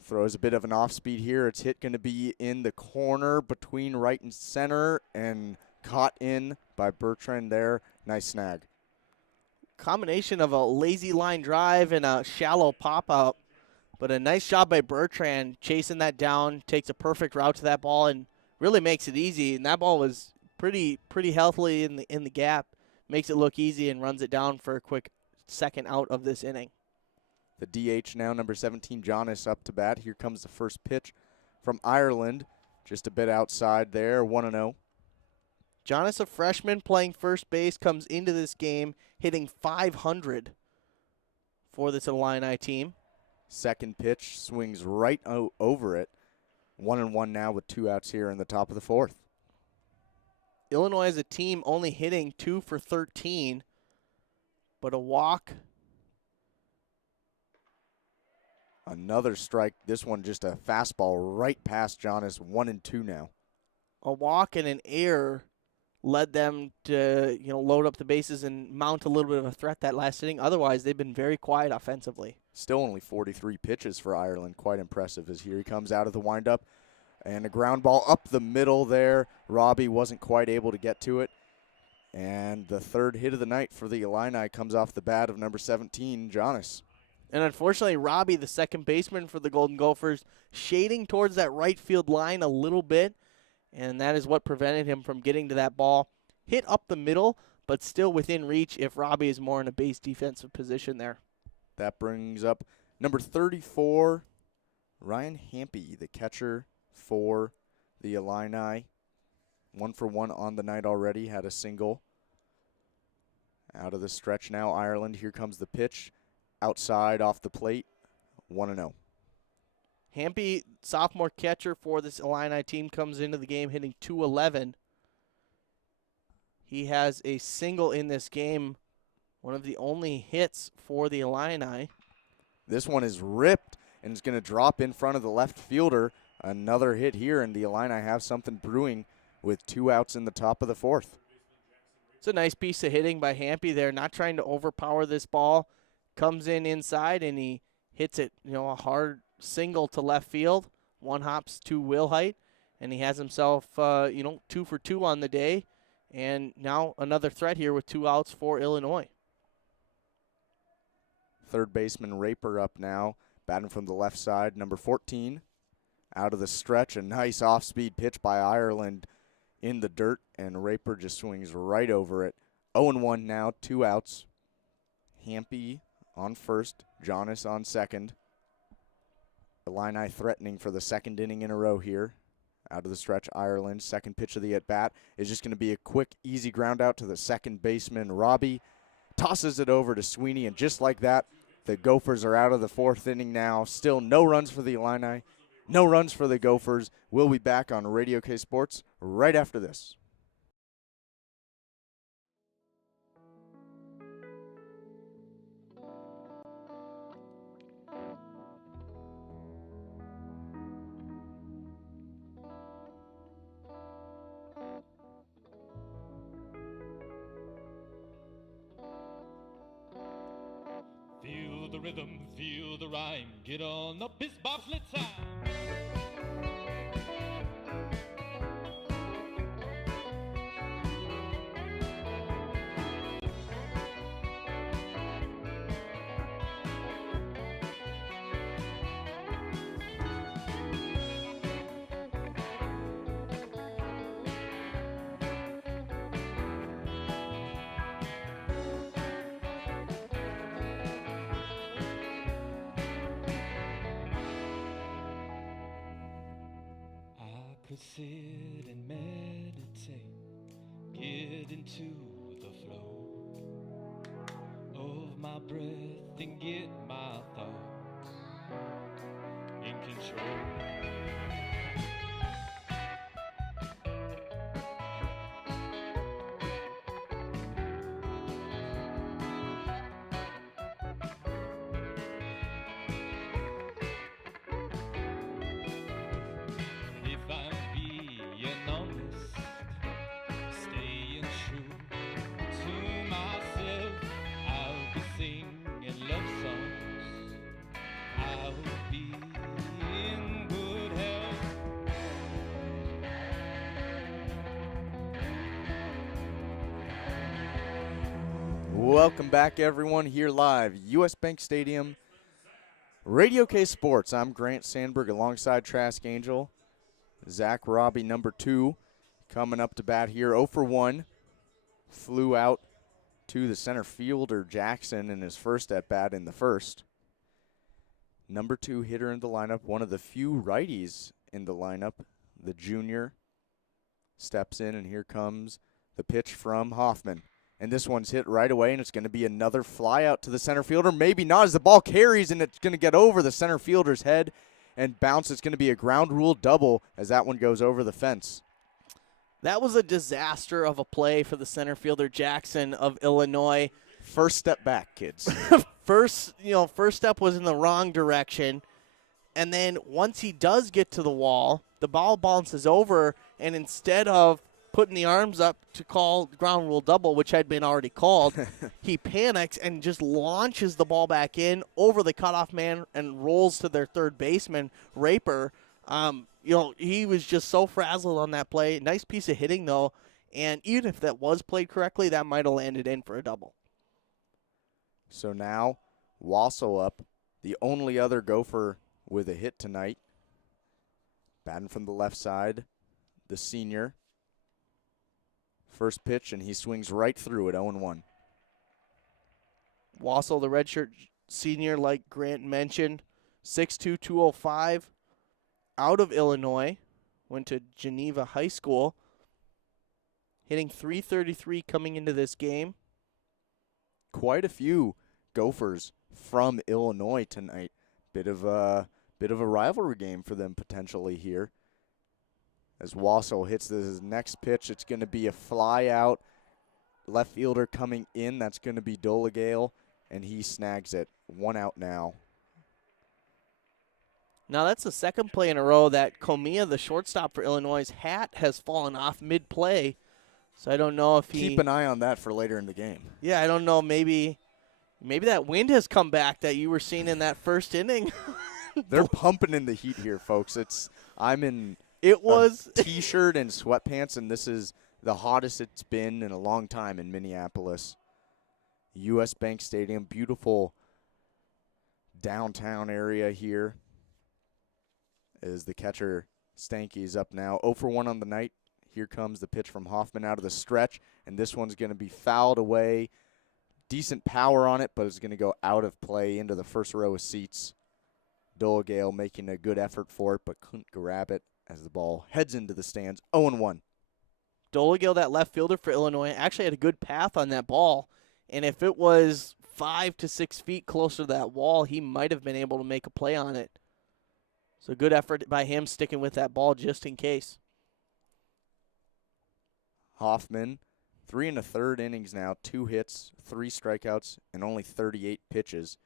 Throws a bit of an off-speed here. It's hit going to be in the corner between right and center and caught in by Bertrand there. Nice snag. Combination of a lazy line drive and a shallow pop-up. But a nice job by Bertrand chasing that down, takes a perfect route to that ball and really makes it easy. And that ball was pretty healthily in the gap. Makes it look easy and runs it down for a quick second out of this inning. The DH now, number 17, Janice up to bat. Here comes the first pitch from Ireland. Just a bit outside there, 1-0. Janice, a freshman playing first base, comes into this game hitting .500 for this Illini team. Second pitch swings right over it. 1-1 now with two outs here in the top of the fourth. Illinois as a team only hitting 2 for 13, but a walk. Another strike. This one just a fastball right past Janice. 1-2 now. A walk and an error led them to load up the bases and mount a little bit of a threat that last inning. Otherwise, they've been very quiet offensively. Still only 43 pitches for Ireland. Quite impressive as here he comes out of the windup. And a ground ball up the middle there. Robbie wasn't quite able to get to it. And the third hit of the night for the Illini comes off the bat of number 17, Janice. And unfortunately, Robbie, the second baseman for the Golden Gophers, shading towards that right field line a little bit. And that is what prevented him from getting to that ball. Hit up the middle, but still within reach if Robbie is more in a base defensive position there. That brings up number 34, Ryan Hampy, the catcher for the Illini. 1 for 1 on the night already, had a single. Out of the stretch now, Ireland. Here comes the pitch. Outside off the plate, 1-0. Hampy, sophomore catcher for this Illini team, comes into the game hitting .211. He has a single in this game, one of the only hits for the Illini. This one is ripped and is going to drop in front of the left fielder. Another hit here, and the Illini have something brewing with two outs in the top of the fourth. It's a nice piece of hitting by Hampy there, not trying to overpower this ball. Comes in inside, and he hits it, a hard single to left field. One hops to wheel height, and he has himself, 2 for 2 on the day. And now another threat here with two outs for Illinois. Third baseman Raper up now, batting from the left side, number 14. Out of the stretch, a nice off-speed pitch by Ireland in the dirt, and Raper just swings right over it. 0-1 now, two outs. Hampy on first, Janice on second. Illini threatening for the second inning in a row here. Out of the stretch, Ireland. Second pitch of the at-bat is just going to be a quick, easy ground out to the second baseman, Robbie. Tosses it over to Sweeney, and just like that, the Gophers are out of the fourth inning now. Still no runs for the Illini, no runs for the Gophers. We'll be back on Radio K Sports right after this. Feel the rhythm, feel the rhyme. Get on up, it's bobsled time. I could sit and meditate, get into the flow of my breath and get my thoughts in control. If I'm being honest, staying true to myself, I'll be singing love songs. I'll be in good health. Welcome back, everyone, here live, U.S. Bank Stadium, Radio K Sports. I'm Grant Sandberg alongside Trask Angel. Zach Robbie, number 2, coming up to bat here. 0 for 1. Flew out to the center fielder, Jackson, in his first at-bat in the first. Number 2 hitter in the lineup, one of the few righties in the lineup. The junior steps in, and here comes the pitch from Hoffman. And this one's hit right away, and it's going to be another fly out to the center fielder. Maybe not, as the ball carries, and it's going to get over the center fielder's head and bounce. It's going to be a ground rule double as that one goes over the fence. That was a disaster of a play for the center fielder Jackson of Illinois. First step back, kids. First step was in the wrong direction, and then once he does get to the wall, the ball bounces over, and instead of putting the arms up to call ground rule double, which had been already called, he panics and just launches the ball back in over the cutoff man and rolls to their third baseman, Raper. He was just so frazzled on that play. Nice piece of hitting, though, and even if that was played correctly, that might have landed in for a double. So now Wassel up, the only other Gopher with a hit tonight. Batting from the left side, the senior. First pitch, and he swings right through it, 0-1. Wassel, the redshirt senior, like Grant mentioned, 6'2", 205, out of Illinois, went to Geneva High School, hitting .333 coming into this game. Quite a few Gophers from Illinois tonight. Bit of a rivalry game for them potentially here. As Wassel hits his next pitch, it's going to be a fly out. Left fielder coming in, that's going to be Dulagate, and he snags it. 1 out now. Now that's the second play in a row that Comey, the shortstop for Illinois' hat has fallen off mid-play. So I don't know if he... Keep an eye on that for later in the game. Yeah, I don't know. Maybe that wind has come back that you were seeing in that first inning. They're pumping in the heat here, folks. I'm in... It was T-shirt and sweatpants, and this is the hottest it's been in a long time in Minneapolis. U.S. Bank Stadium, beautiful downtown area here. As the catcher Stanky's up now, 0 for 1 on the night. Here comes the pitch from Hoffman out of the stretch, and this one's going to be fouled away. Decent power on it, but it's going to go out of play into the first row of seats. Dulagate making a good effort for it, but couldn't grab it as the ball heads into the stands. 0-1. Dulagate, that left fielder for Illinois, actually had a good path on that ball. And if it was 5 to 6 feet closer to that wall, he might have been able to make a play on it. So good effort by him sticking with that ball just in case. Hoffman, 3 1/3 innings now, 2 hits, 3 strikeouts, and only 38 pitches.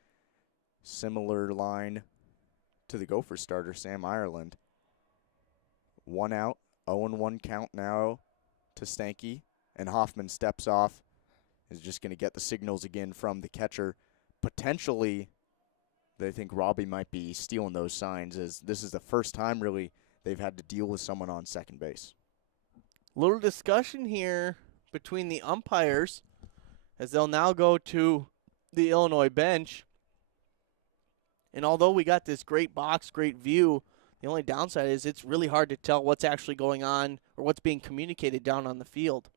Similar line to the Gopher starter, Sam Ireland. 1 out, 0-1 count now to Stanky, and Hoffman steps off, is just going to get the signals again from the catcher, potentially they think Robbie might be stealing those signs, as this is the first time really they've had to deal with someone on second base. Little discussion here between the umpires as they'll now go to the Illinois bench. And although we got this great box, great view, the only downside is it's really hard to tell what's actually going on or what's being communicated down on the field.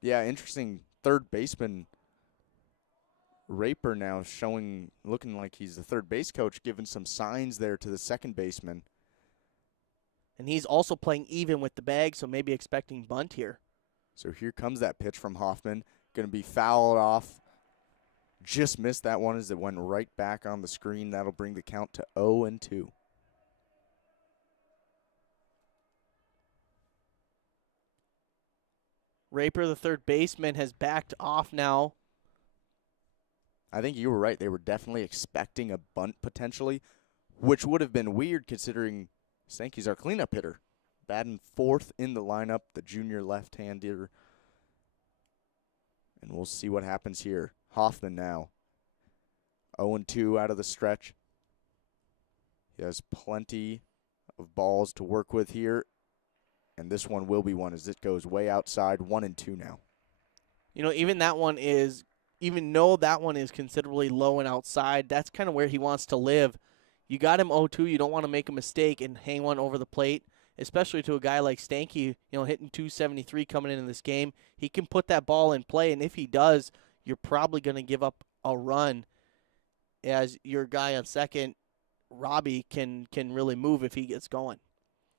Yeah, interesting. Third baseman Raper now looking like he's the third base coach, giving some signs there to the second baseman. And he's also playing even with the bag, so maybe expecting bunt here. So here comes that pitch from Hoffman. Going to be fouled off. Just missed that one as it went right back on the screen. That'll bring the count to 0-2. Raper, the third baseman, has backed off now. I think you were right. They were definitely expecting a bunt potentially, which would have been weird considering Stanky's our cleanup hitter. Batting fourth in the lineup, the junior left-hander. And we'll see what happens here. Hoffman now. 0-2 out of the stretch. He has plenty of balls to work with here. And this one will be one as it goes way outside. 1-2 now. You know, even though that one is considerably low and outside, that's kind of where he wants to live. You got him 0-2. You don't want to make a mistake and hang one over the plate, especially to a guy like Stanky, hitting 273 coming into this game. He can put that ball in play, and if he does, you're probably going to give up a run as your guy on second, Robbie, can really move if he gets going.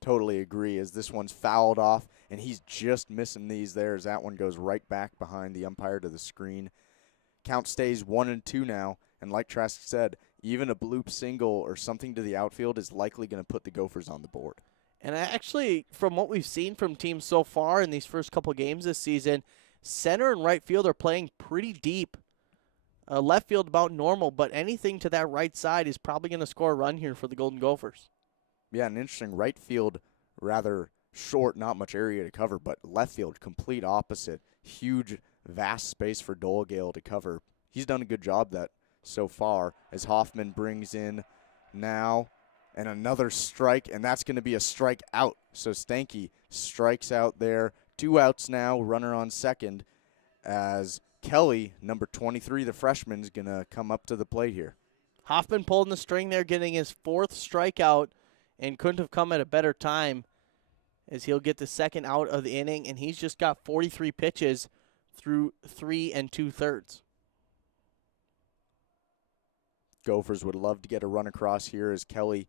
Totally agree, as this one's fouled off, and he's just missing these there as that one goes right back behind the umpire to the screen. Count stays 1-2 now, and like Trask said, even a bloop single or something to the outfield is likely going to put the Gophers on the board. And actually, from what we've seen from teams so far in these first couple games this season, center and right field are playing pretty deep. Left field about normal, but anything to that right side is probably going to score a run here for the Golden Gophers. Yeah, an interesting right field, rather short, not much area to cover, but left field, complete opposite. Huge, vast space for Dulagate to cover. He's done a good job that so far as Hoffman brings in now and another strike, and that's going to be a strike out. So Stanky strikes out there. 2 outs now, runner on second as Kelly, number 23, the freshman, is going to come up to the plate here. Hoffman pulling the string there, getting his 4th strikeout, and couldn't have come at a better time as he'll get the second out of the inning, and he's just got 43 pitches through 3 2/3. Gophers would love to get a run across here as Kelly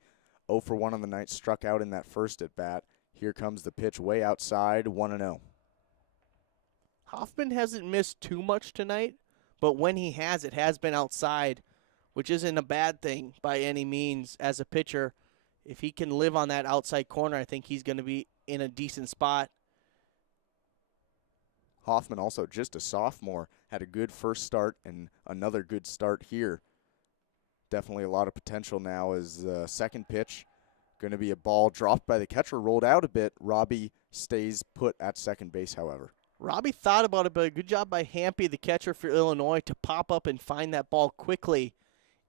0 for 1 on the night, struck out in that first at bat. Here comes the pitch way outside, 1-0. Hoffman hasn't missed too much tonight, but when he has, it has been outside, which isn't a bad thing by any means as a pitcher. If he can live on that outside corner, I think he's going to be in a decent spot. Hoffman, also just a sophomore, had a good first start and another good start here. Definitely a lot of potential now as the second pitch going to be a ball dropped by the catcher, rolled out a bit. Robbie stays put at second base, however. Robbie thought about it, but a good job by Hampy, the catcher for Illinois, to pop up and find that ball quickly.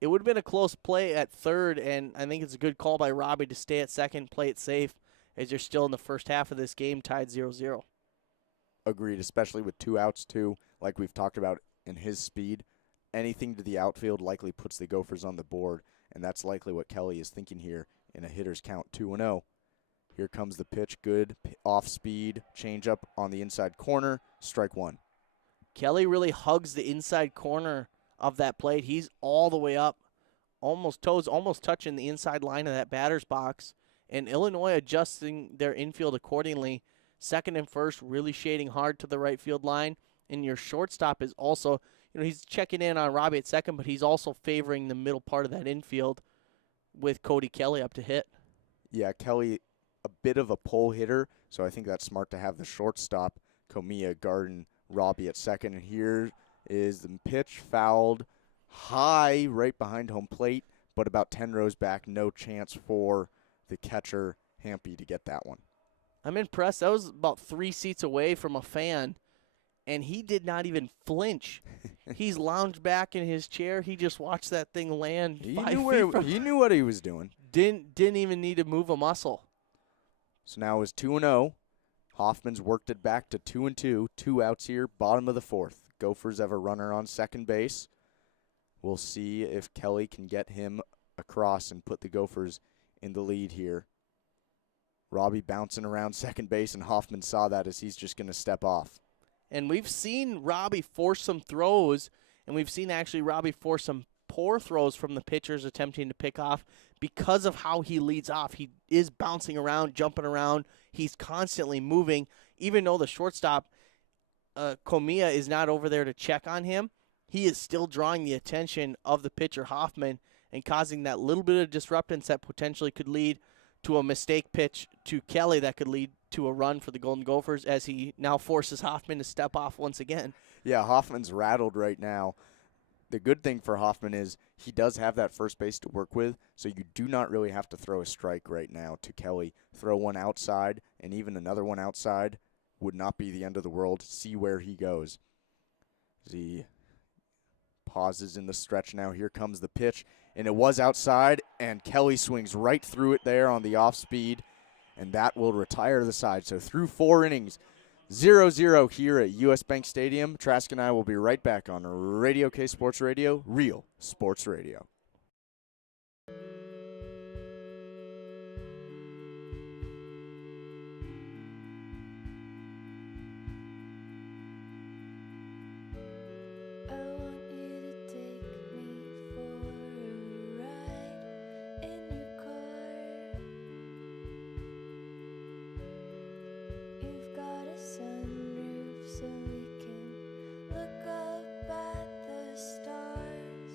It would have been a close play at third, and I think it's a good call by Robbie to stay at second, play it safe, as you're still in the first half of this game, tied 0-0. Agreed, especially with 2 outs, too, like we've talked about in his speed. Anything to the outfield likely puts the Gophers on the board, and that's likely what Kelly is thinking here in a hitter's count 2-0. Here comes the pitch, good off-speed, changeup on the inside corner, strike 1. Kelly really hugs the inside corner of that plate. He's all the way up, almost touching the inside line of that batter's box, and Illinois adjusting their infield accordingly. Second and first really shading hard to the right field line, and your shortstop is also, he's checking in on Robbie at second, but he's also favoring the middle part of that infield with Cody Kelly up to hit. Yeah, Kelly, a bit of a pull hitter, so I think that's smart to have the shortstop, Comey, guarding Robbie at second. And here is the pitch, fouled high right behind home plate, but about 10 rows back, no chance for the catcher, Hampy, to get that one. I'm impressed. That was about 3 seats away from a fan, and he did not even flinch. He's lounged back in his chair. He just watched that thing land He 5 knew, feet from he knew what he was doing. Didn't even need to move a muscle. So now it's 2-0. Hoffman's worked it back to 2-2. 2 outs here, bottom of the fourth. Gophers have a runner on second base. We'll see if Kelly can get him across and put the Gophers in the lead here. Robbie bouncing around second base, and Hoffman saw that as he's just going to step off. And we've seen Robbie force some throws, and we've seen actually Robbie force some poor throws from the pitchers attempting to pick off because of how he leads off. He is bouncing around, jumping around. He's constantly moving. Even though the shortstop, Comey, is not over there to check on him, he is still drawing the attention of the pitcher, Hoffman, and causing that little bit of disruptance that potentially could lead to a mistake pitch to Kelly that could lead to a run for the Golden Gophers as he now forces Hoffman to step off once again. Yeah, Hoffman's rattled right now. The good thing for Hoffman is he does have that first base to work with, so you do not really have to throw a strike right now to Kelly. Throw one outside, and even another one outside would not be the end of the world. See where he goes. As he pauses in the stretch now. Here comes the pitch, and it was outside, and Kelly swings right through it there on the off speed, and that will retire the side. So through 4 innings, 0-0 here at US Bank Stadium. Trask and I will be right back on Radio K Sports Radio, Real Sports Radio. I want you to take me for a ride in your car. You've got a sunroof so we can look up at the stars.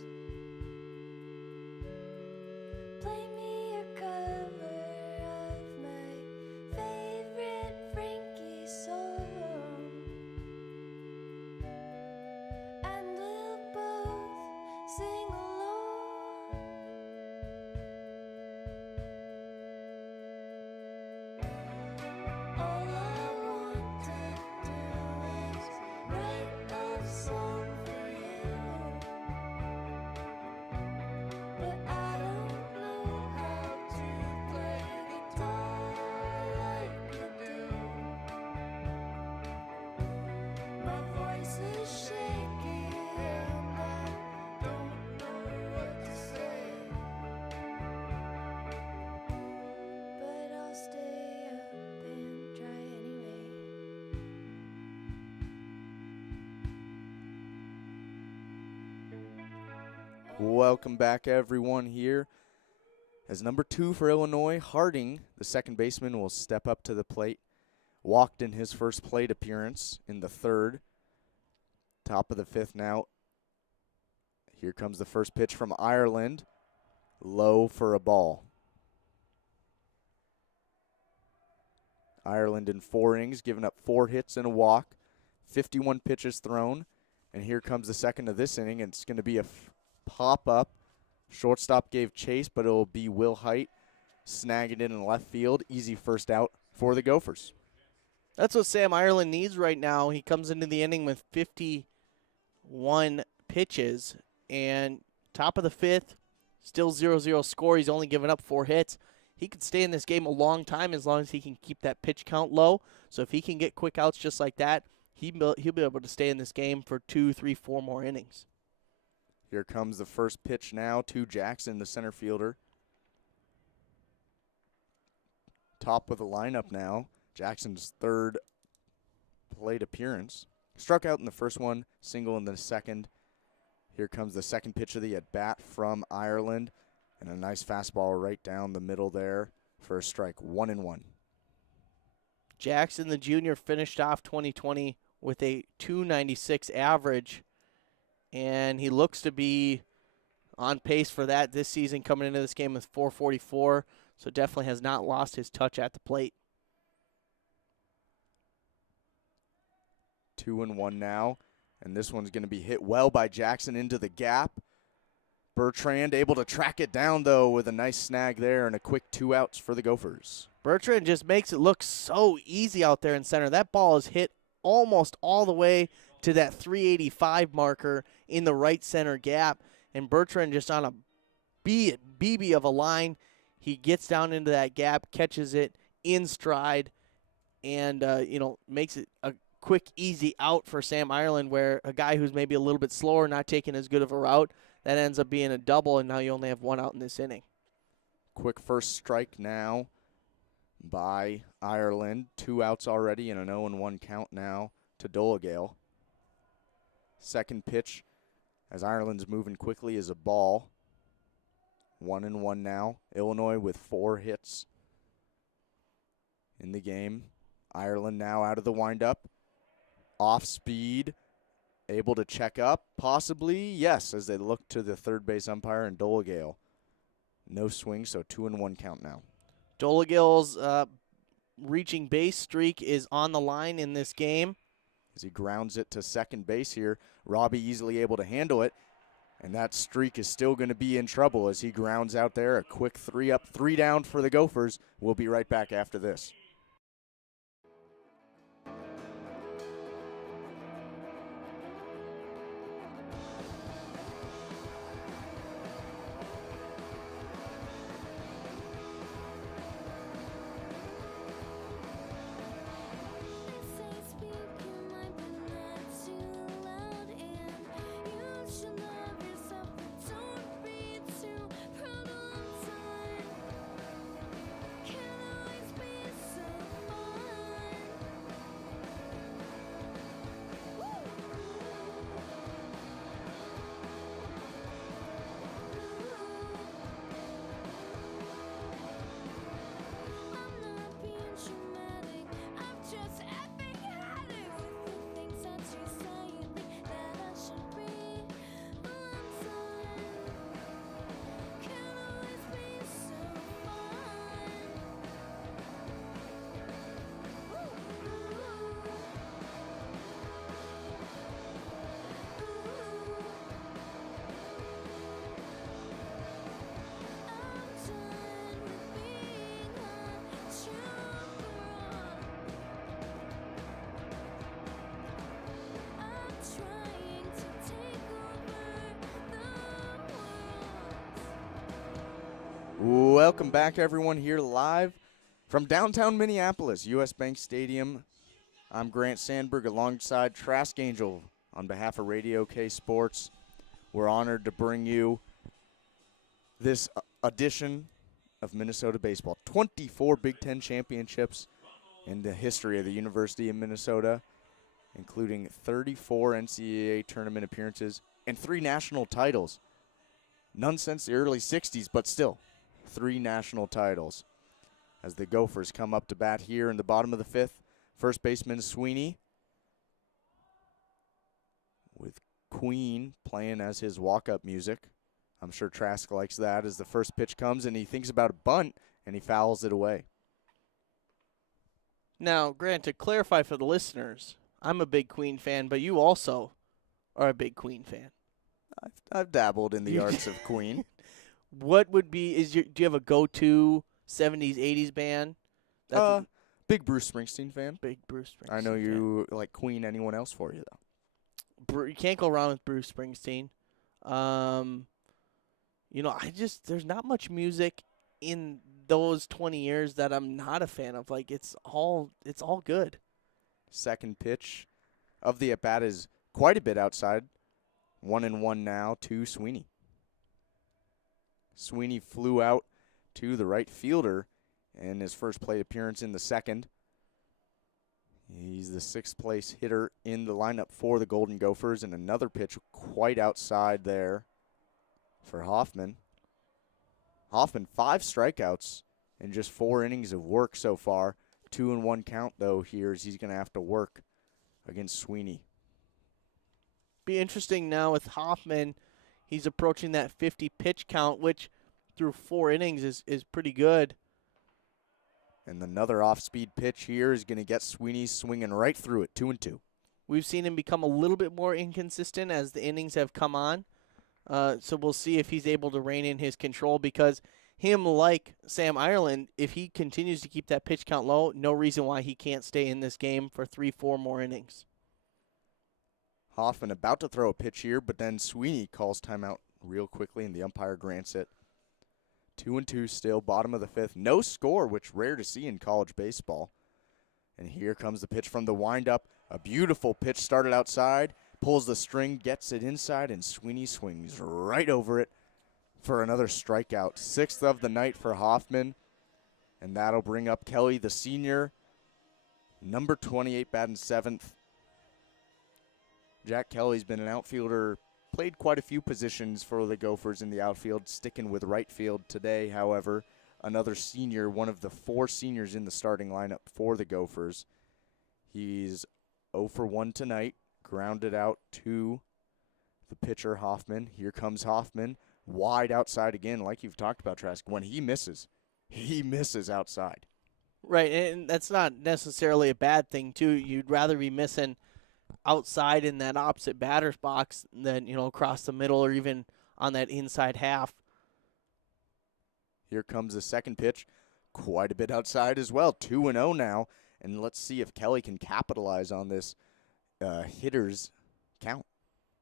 Play me a cover of my favorite Frankie song, and we'll both sing along. All I want to do is write a song for you, but I don't know how to play guitar like you do. My voice is shaky and I don't know what to say, but I'll stay up and try anyway. Welcome back, everyone, here. As number 2 for Illinois, Harding, the second baseman, will step up to the plate. Walked in his first plate appearance in the 3rd. Top of the 5th now. Here comes the first pitch from Ireland. Low for a ball. Ireland in 4 innings, giving up 4 hits and a walk. 51 pitches thrown. And here comes the second of this inning, and it's going to be a pop-up. Shortstop gave chase, but it'll be Will Height snagging it in left field. Easy first out for the Gophers. That's what Sam Ireland needs right now. He comes into the inning with 51 pitches, and top of the 5th, still 0-0 score. He's only given up 4 hits. He could stay in this game a long time as long as he can keep that pitch count low. So if he can get quick outs just like that, he'll be able to stay in this game for 2, 3, 4 more innings. Here comes the first pitch now to Jackson, the center fielder. Top of the lineup now. Jackson's 3rd plate appearance. Struck out in the first one, single in the second. Here comes the second pitch of the at-bat from Ireland. And a nice fastball right down the middle there for a strike. 1-1. Jackson, the junior, finished off 2020 with a .296 average, and he looks to be on pace for that this season, coming into this game with .444, so definitely has not lost his touch at the plate. 2-1 now, and this one's going to be hit well by Jackson into the gap. Bertrand able to track it down, though, with a nice snag there and a quick 2 outs for the Gophers. Bertrand just makes it look so easy out there in center. That ball is hit almost all the way to that 385 marker in the right center gap. And Bertrand just on a BB of a line. He gets down into that gap, catches it in stride, and, makes it a quick, easy out for Sam Ireland, where a guy who's maybe a little bit slower, not taking as good of a route, that ends up being a double, and now you only have one out in this inning. Quick first strike now by Ireland. 2 outs already and an 0-1 count now to Dulagate. Second pitch, as Ireland's moving quickly, is a ball. 1-1 now. Illinois with 4 hits in the game. Ireland now out of the windup. Off speed. Able to check up, possibly, yes, as they look to the third base umpire and Dulagate. No swing, so 2-1 count now. Dulagate's reaching base streak is on the line in this game. As he grounds it to second base here, Robbie easily able to handle it, and that streak is still going to be in trouble as he grounds out there. A quick 3 up, 3 down for the Gophers. We'll be right back after this. Welcome back, everyone, here live from downtown Minneapolis, U.S. Bank Stadium. I'm Grant Sandberg alongside Trask Angel on behalf of Radio K Sports. We're honored to bring you this edition of Minnesota baseball. 24 Big Ten championships in the history of the University of Minnesota, including 34 NCAA tournament appearances and 3 national titles. None since the early 60s, but still 3 national titles. As the Gophers come up to bat here in the bottom of the 5th, first baseman Sweeney with Queen playing as his walk-up music. I'm sure Trask likes that as the first pitch comes and he thinks about a bunt and he fouls it away. Now, Grant, to clarify for the listeners, I'm a big Queen fan, but you also are a big Queen fan. I've dabbled in the arts of Queen. What would be, do you have a go-to 70s, 80s band? Big Bruce Springsteen fan. Big Bruce Springsteen I know you like Queen. Anyone else for you, though? You can't go wrong with Bruce Springsteen. There's not much music in those 20 years that I'm not a fan of. Like, it's all good. Second pitch of the at-bat is quite a bit outside. 1-1 now to Sweeney. Sweeney flew out to the right fielder in his first plate appearance in the second. He's the 6th place hitter in the lineup for the Golden Gophers, and another pitch quite outside there for Hoffman. Hoffman, 5 strikeouts in just 4 innings of work so far. 2-1 count, though, here as he's going to have to work against Sweeney. Be interesting now with Hoffman. He's approaching that 50 pitch count, which through 4 innings is pretty good. And another off-speed pitch here is going to get Sweeney swinging right through it, 2-2. We've seen him become a little bit more inconsistent as the innings have come on. So we'll see if he's able to rein in his control, because him like Sam Ireland, if he continues to keep that pitch count low, no reason why he can't stay in this game for 3-4 more innings. Hoffman about to throw a pitch here, but then Sweeney calls timeout real quickly, and the umpire grants it. 2-2 still, bottom of the fifth. No score, which rare to see in college baseball. And here comes the pitch from the windup. A beautiful pitch started outside, pulls the string, gets it inside, and Sweeney swings right over it for another strikeout. 6th of the night for Hoffman, and that'll bring up Kelly, the senior, number 28, batting 7th. Jack Kelly's been an outfielder, played quite a few positions for the Gophers in the outfield, sticking with right field today. However, another senior, one of the 4 seniors in the starting lineup for the Gophers. He's 0 for 1 tonight, grounded out to the pitcher Hoffman. Here comes Hoffman, wide outside again, like you've talked about, Trask. When he misses outside. Right, and that's not necessarily a bad thing, too. You'd rather be missing outside in that opposite batter's box than, across the middle or even on that inside half. Here comes the second pitch, quite a bit outside as well. 2-0 now, and let's see if Kelly can capitalize on this hitter's count.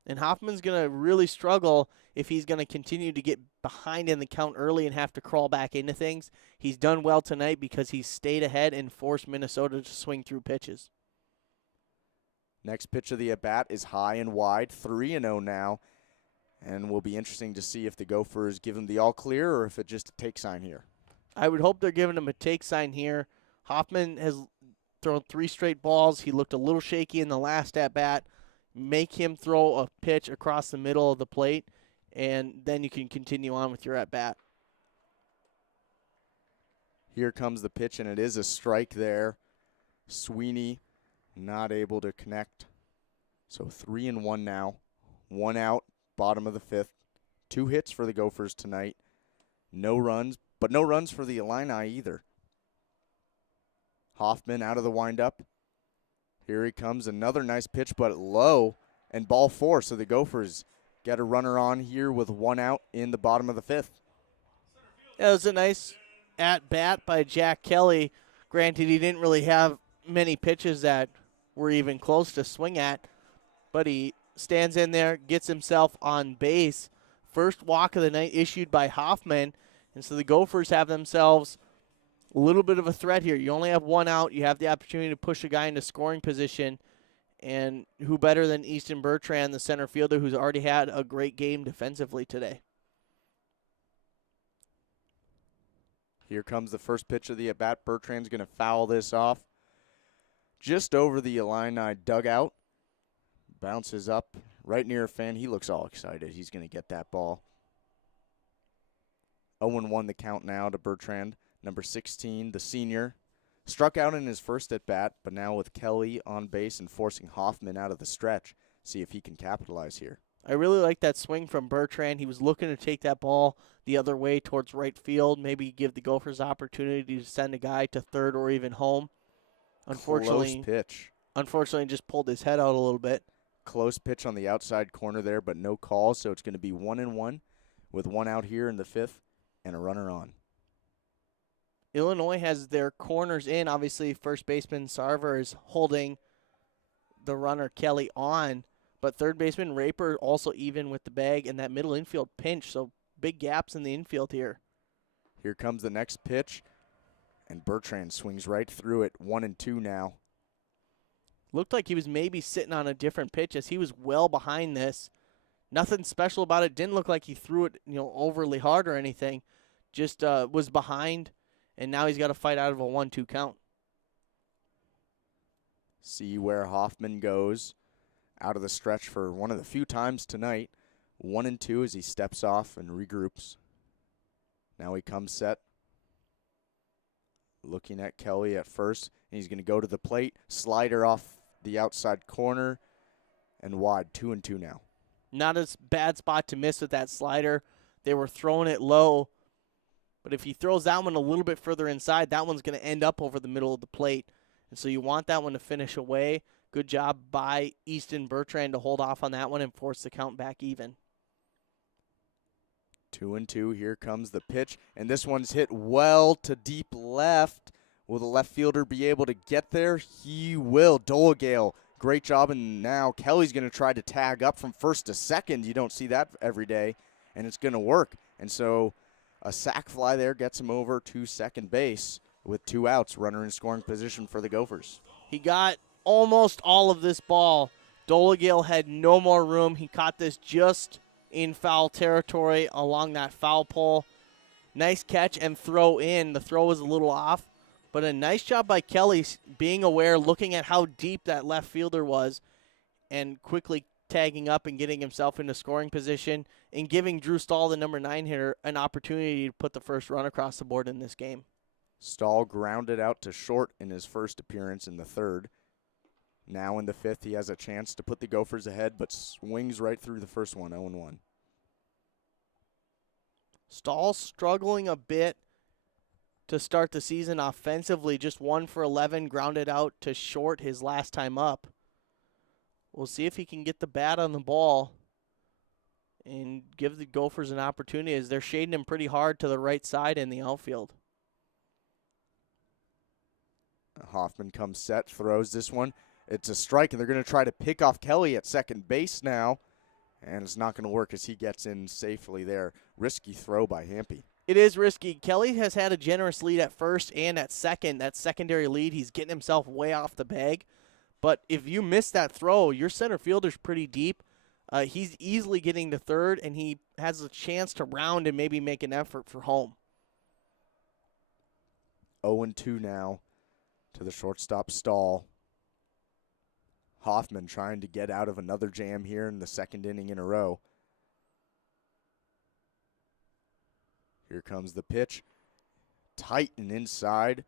And Hoffman's going to really struggle if he's going to continue to get behind in the count early and have to crawl back into things. He's done well tonight because he's stayed ahead and forced Minnesota to swing through pitches. Next pitch of the at-bat is high and wide, 3-0 now. And will be interesting to see if the Gophers give him the all-clear or if it's just a take sign here. I would hope they're giving him a take sign here. Hoffman has thrown 3 straight balls. He looked a little shaky in the last at-bat. Make him throw a pitch across the middle of the plate, and then you can continue on with your at-bat. Here comes the pitch, and it is a strike there. Sweeney not able to connect. So 3-1 now. 1 out, bottom of the fifth. 2 hits for the Gophers tonight. No runs, but no runs for the Illini either. Hoffman out of the windup. Here he comes, another nice pitch, but low, and ball 4. So the Gophers get a runner on here with 1 out in the bottom of the fifth. That was a nice at-bat by Jack Kelly. Granted, he didn't really have many pitches that were even close to swing at, but he stands in there, gets himself on base. First walk of the night issued by Hoffman, and so the Gophers have themselves a little bit of a threat here. You only have 1 out. You have the opportunity to push a guy into scoring position, and who better than Easton Bertrand, the center fielder, who's already had a great game defensively today. Here comes the first pitch of the at-bat. Bertrand's going to foul this off just over the Illini dugout. Bounces up right near a fan. He looks all excited. He's going to get that ball. 0-1 the count now to Bertrand. Number 16, the senior. Struck out in his first at-bat, but now with Kelly on base and forcing Hoffman out of the stretch. See if he can capitalize here. I really like that swing from Bertrand. He was looking to take that ball the other way towards right field, maybe give the Gophers opportunity to send a guy to third or even home. Close pitch. Unfortunately, just pulled his head out a little bit. Close pitch on the outside corner there, but no call, so it's going to be 1-1 with 1 out here in the fifth and a runner on. Illinois has their corners in. Obviously, first baseman Sarver is holding the runner Kelly on, but third baseman Raper also even with the bag and that middle infield pinch, so big gaps in the infield here. Here comes the next pitch, and Bertrand swings right through it. 1-2 now. Looked like he was maybe sitting on a different pitch as he was well behind this. Nothing special about it. Didn't look like he threw it, overly hard or anything. Just was behind, and now he's got to fight out of a 1-2 count. See where Hoffman goes out of the stretch for one of the few times tonight. 1-2 as he steps off and regroups. Now he comes set. Looking at Kelly at first, and he's going to go to the plate. Slider off the outside corner and wide. 2-2 now. Not a bad spot to miss with that slider. They were throwing it low, but if he throws that one a little bit further inside, that one's going to end up over the middle of the plate. And so you want that one to finish away. Good job by Easton Bertrand to hold off on that one and force the count back even. 2-2. Here comes the pitch, and this one's hit well to deep left. Will the left fielder be able to get there? He will. Dulagate, great job, and now Kelly's going to try to tag up from first to second. You don't see that every day, and it's going to work. And so a sac fly there gets him over to second base with 2 outs, runner in scoring position for the Gophers. He got almost all of this ball. Dulagate had no more room. He caught this just in foul territory along that foul pole. Nice catch and throw in. The throw was a little off, but a nice job by Kelly being aware, looking at how deep that left fielder was, and quickly tagging up and getting himself into scoring position and giving Drew Stahl, the number 9 hitter, an opportunity to put the first run across the board in this game. Stahl grounded out to short in his first appearance in the third. Now in the fifth, he has a chance to put the Gophers ahead, but swings right through the first one, 0-1. Stahl struggling a bit to start the season offensively, just 1 for 11, grounded out to short his last time up. We'll see if he can get the bat on the ball and give the Gophers an opportunity, as they're shading him pretty hard to the right side in the outfield. Hoffman comes set, throws this one. It's a strike, and they're going to try to pick off Kelly at second base now, and it's not going to work as he gets in safely there. Risky throw by Hampy. It is risky. Kelly has had a generous lead at first and at second. That secondary lead, he's getting himself way off the bag. But if you miss that throw, your center fielder's pretty deep. He's easily getting to third, and he has a chance to round and maybe make an effort for home. 0-2 now to the shortstop Stahl. Hoffman trying to get out of another jam here in the second inning in a row. Here comes the pitch. Tight and inside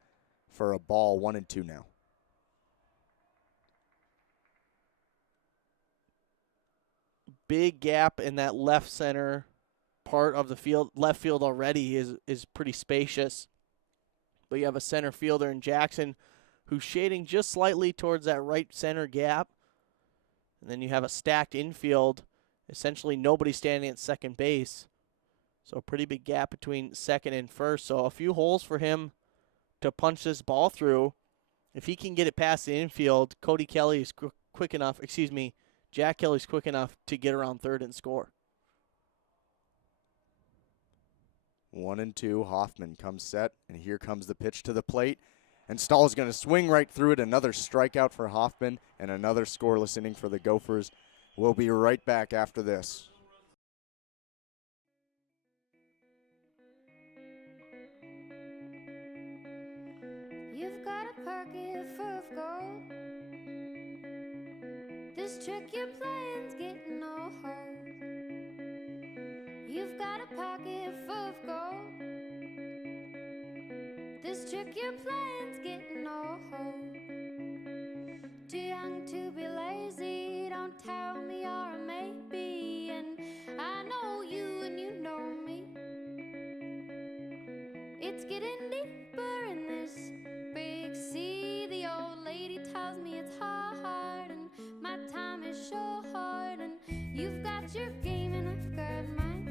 for a ball, 1-2 now. Big gap in that left center part of the field. Left field already is pretty spacious. But you have a center fielder in Jackson who's shading just slightly towards that right center gap. And then you have a stacked infield, essentially nobody standing at second base. So a pretty big gap between second and first. So a few holes for him to punch this ball through. If he can get it past the infield, Cody Kelly is quick enough, Jack Kelly's quick enough to get around third and score. 1-2, Hoffman comes set, and here comes the pitch to the plate. And Stahl's going to swing right through it. Another strikeout for Hoffman and another scoreless inning for the Gophers. We'll be right back after this. You've got a pocket full of gold. This trick you're playing's getting no hold. You've got a pocket full of gold. This trick you're playing's getting no hold. Too young to be lazy, don't tell me you're a maybe. And I know you and you know me. It's getting deeper in this big sea. The old lady tells me it's hard, and my time is short. And you've got your game and I've got mine.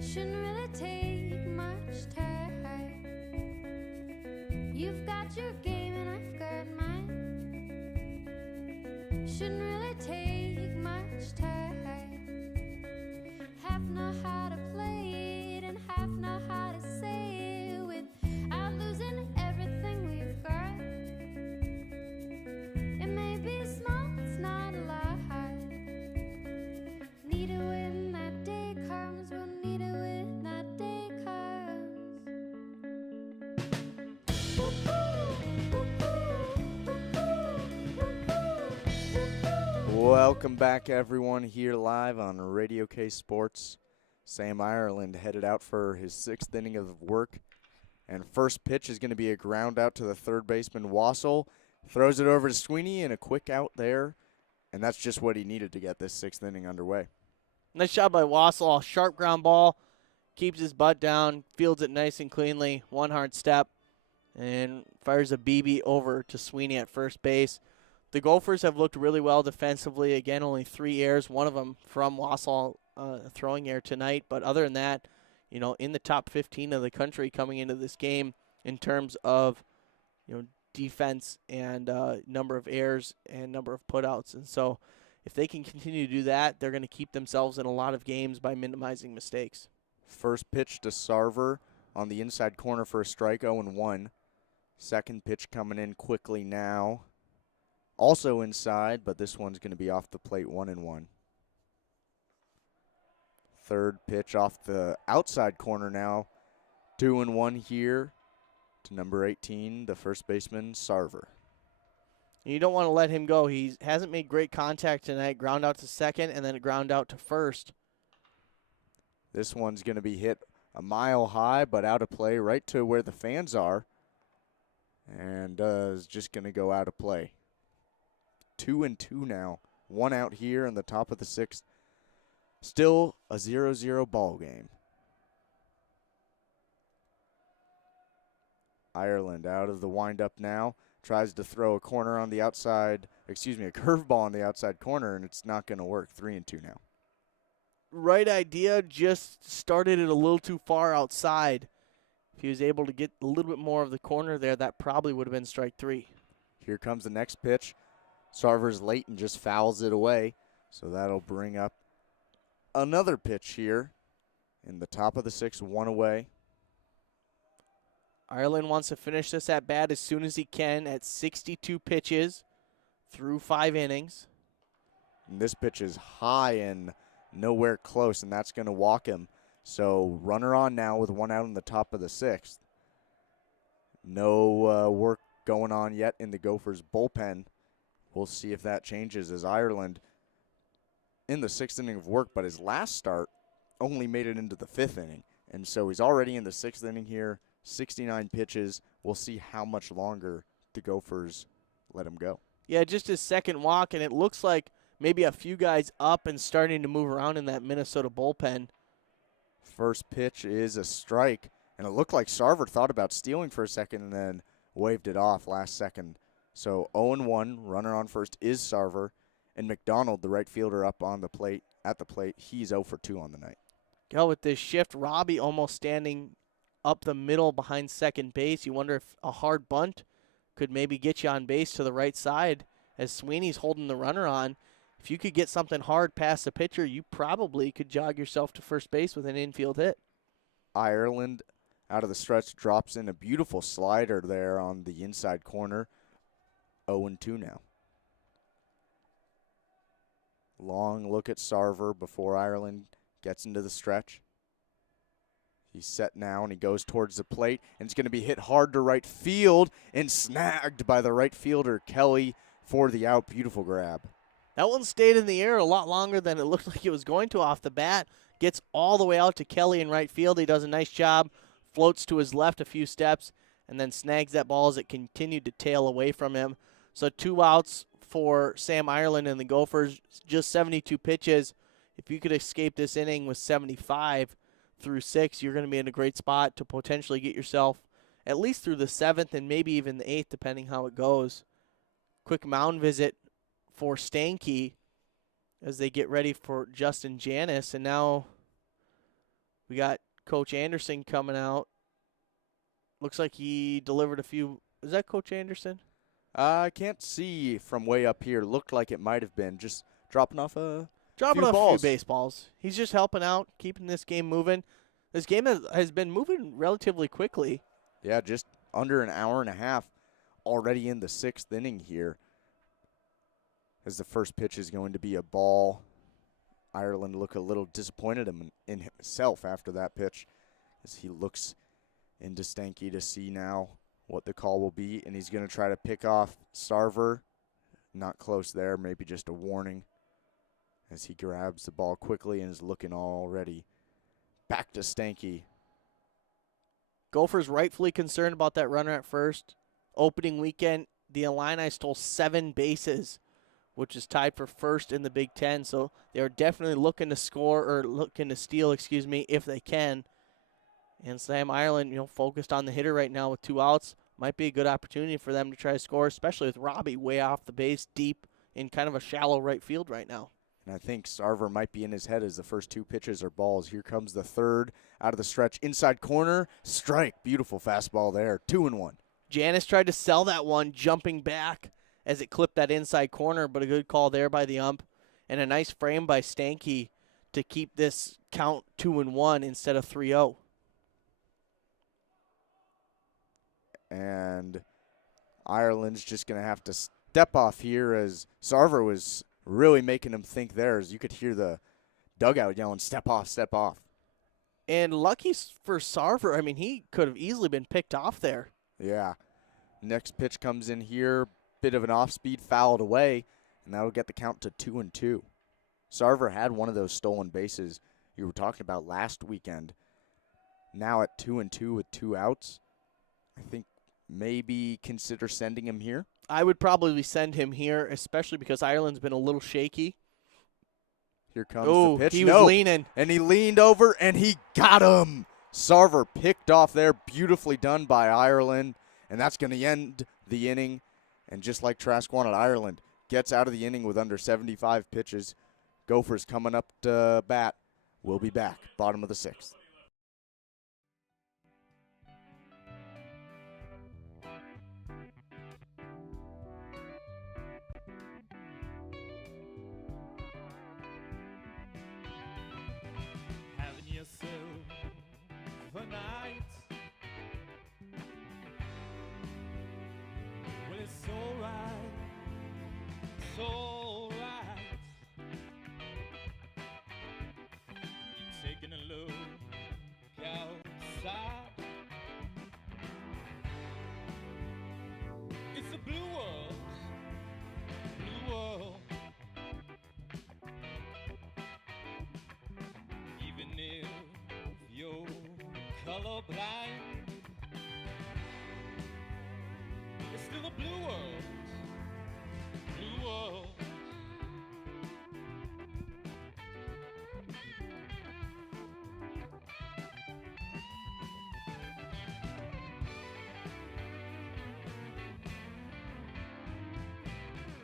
Shouldn't really take much time. You've got your game and I've got mine. Shouldn't really take much time. Half know how to play it and half know how to say it without losing everything we've got. It may be small, it's not a lot. Need it when that day comes, we'll need it when that day comes. Welcome back, everyone, here live on Radio K Sports. Sam Ireland headed out for his 6th inning of work. And first pitch is going to be a ground out to the third baseman, Wassel. Throws it over to Sweeney, and a quick out there. And that's just what he needed to get this 6th inning underway. Nice job by Wassel. Sharp ground ball. Keeps his butt down. Fields it nice and cleanly. One hard step. And fires a BB over to Sweeney at first base. The Gophers have looked really well defensively. Again, only 3 errors. One of them from Wassel throwing error tonight. But other than that, in the top 15 of the country coming into this game in terms of, defense and number of errors and number of putouts. And so if they can continue to do that, they're going to keep themselves in a lot of games by minimizing mistakes. First pitch to Sarver on the inside corner for a strike, 0-1. Second pitch coming in quickly now. Also inside, but this one's going to be off the plate, 1-1. Third pitch off the outside corner now, 2-1 here to number 18, the first baseman, Sarver. You don't want to let him go. He hasn't made great contact tonight. Ground out to second and then a ground out to first. This one's going to be hit a mile high, but out of play right to where the fans are. And is just going to go out of play. 2-2 now. One out here in the top of the sixth. Still a 0-0 ball game. Ireland out of the windup now. Tries to throw a corner on the outside, a curveball on the outside corner, and it's not going to work. 3-2 now. Right idea, just started it a little too far outside. If he was able to get a little bit more of the corner there, that probably would have been strike 3. Here comes the next pitch. Sarver's late and just fouls it away, so that'll bring up another pitch here in the top of the sixth, one away. Ireland wants to finish this at bat as soon as he can at 62 pitches through 5 innings. And this pitch is high and nowhere close, and that's going to walk him. So runner on now with one out in the top of the sixth. No work going on yet in the Gophers bullpen. We'll see if that changes as Ireland in the 6th inning of work, but his last start only made it into the 5th inning. And so he's already in the 6th inning here, 69 pitches. We'll see how much longer the Gophers let him go. Yeah, just his second walk, and it looks like maybe a few guys up and starting to move around in that Minnesota bullpen. First pitch is a strike, and it looked like Sarver thought about stealing for a second and then waved it off last second. So 0-1, runner on first is Sarver, and McDonald, the right fielder, up on the plate. At the plate, he's 0-2 on the night. With this shift, Robbie almost standing up the middle behind second base. You wonder if a hard bunt could maybe get you on base to the right side as Sweeney's holding the runner on. If you could get something hard past the pitcher, you probably could jog yourself to first base with an infield hit. Ireland out of the stretch drops in a beautiful slider there on the inside corner. 0-2 now. Long look at Sarver before Ireland gets into the stretch. He's set now, and he goes towards the plate, and it's going to be hit hard to right field and snagged by the right fielder, Kelly, for the out. Beautiful grab. That one stayed in the air a lot longer than it looked like it was going to off the bat. Gets all the way out to Kelly in right field. He does a nice job, floats to his left a few steps, and then snags that ball as it continued to tail away from him. So 2 outs for Sam Ireland and the Gophers, just 72 pitches. If you could escape this inning with 75 through 6, you're going to be in a great spot to potentially get yourself at least through the 7th and maybe even the 8th, depending how it goes. Quick mound visit for Stanky as they get ready for Justin Janice. And now we got Coach Anderson coming out. Looks like he delivered a few. Is that Coach Anderson? I can't see from way up here. Looked like it might have been just dropping off a few baseballs. He's just helping out, keeping this game moving. This game has been moving relatively quickly. Yeah, just under an hour and a half already in the 6th inning here. As the first pitch is going to be a ball. Ireland look a little disappointed in himself after that pitch as he looks into Stanky to see now what the call will be, and he's going to try to pick off Sarver. Not close there, maybe just a warning as he grabs the ball quickly and is looking already back to Stanky. Gophers rightfully concerned about that runner at first. Opening weekend, the Illini stole 7 bases, which is tied for first in the Big Ten. So they're definitely looking to score or looking to steal, if they can. And Sam Ireland, focused on the hitter right now with 2 outs. Might be a good opportunity for them to try to score, especially with Robbie way off the base, deep in kind of a shallow right field right now. And I think Sarver might be in his head as the first 2 pitches are balls. Here comes the third out of the stretch. Inside corner, strike. Beautiful fastball there. 2-1. Janice tried to sell that one, jumping back as it clipped that inside corner, but a good call there by the ump. And a nice frame by Stanky to keep this count 2-1 instead of 3-0. And Ireland's just going to have to step off here as Sarver was really making him think there, as you could hear the dugout yelling, step off, step off. And lucky for Sarver, I mean, he could have easily been picked off there. Yeah. Next pitch comes in here, bit of an off-speed, fouled away, and that'll get the count to 2-2. Sarver had one of those stolen bases you were talking about last weekend. Now at 2-2 with 2 outs, I think maybe consider sending him here. I would probably send him here, especially because Ireland's been a little shaky. Here comes the pitch. He was leaning. And he leaned over, and he got him. Sarver picked off there. Beautifully done by Ireland. And that's going to end the inning. And just like Trask wanted, Ireland gets out of the inning with under 75 pitches. Gophers coming up to bat. We'll be back. Bottom of the 6th. Having yourself a night. Well, it's so right, so right. You're taking a look outside. It's a blue world, blue world. Even if you're colorblind, it's still a blue world, blue world.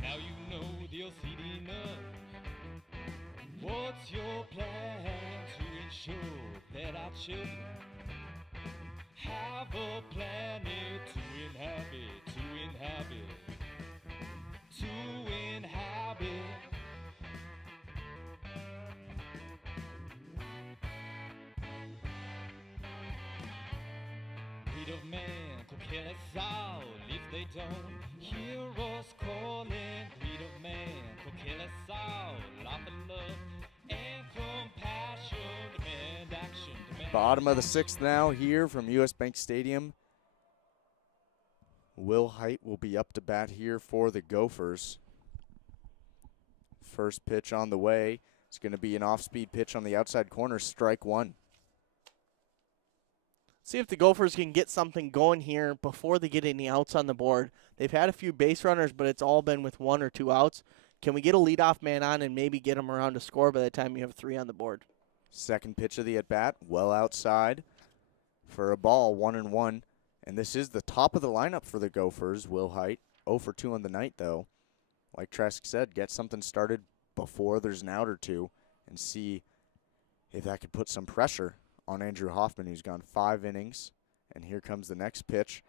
Now you know the OCD nut. What's your plan to ensure that our children have a planet to inhabit, to inhabit, to inhabit? Breed of man could kill us all if they don't hear us calling. Breed of man could kill us all. Love and love and compassion. Demand action. Demand Bottom of the 6th now here from U.S. Bank Stadium. Will Height will be up to bat here for the Gophers. First pitch on the way. It's going to be an off-speed pitch on the outside corner, strike 1. See if the Gophers can get something going here before they get any outs on the board. They've had a few base runners, but it's all been with 1 or 2 outs. Can we get a leadoff man on and maybe get him around to score by the time you have 3 on the board? Second pitch of the at-bat, well outside for a ball, 1-1. And this is the top of the lineup for the Gophers. Will Height, 0 for 2 on the night, though. Like Trask said, get something started before there's an out or 2 and see if that could put some pressure on Andrew Hoffman, who's gone 5 innings. And here comes the next pitch.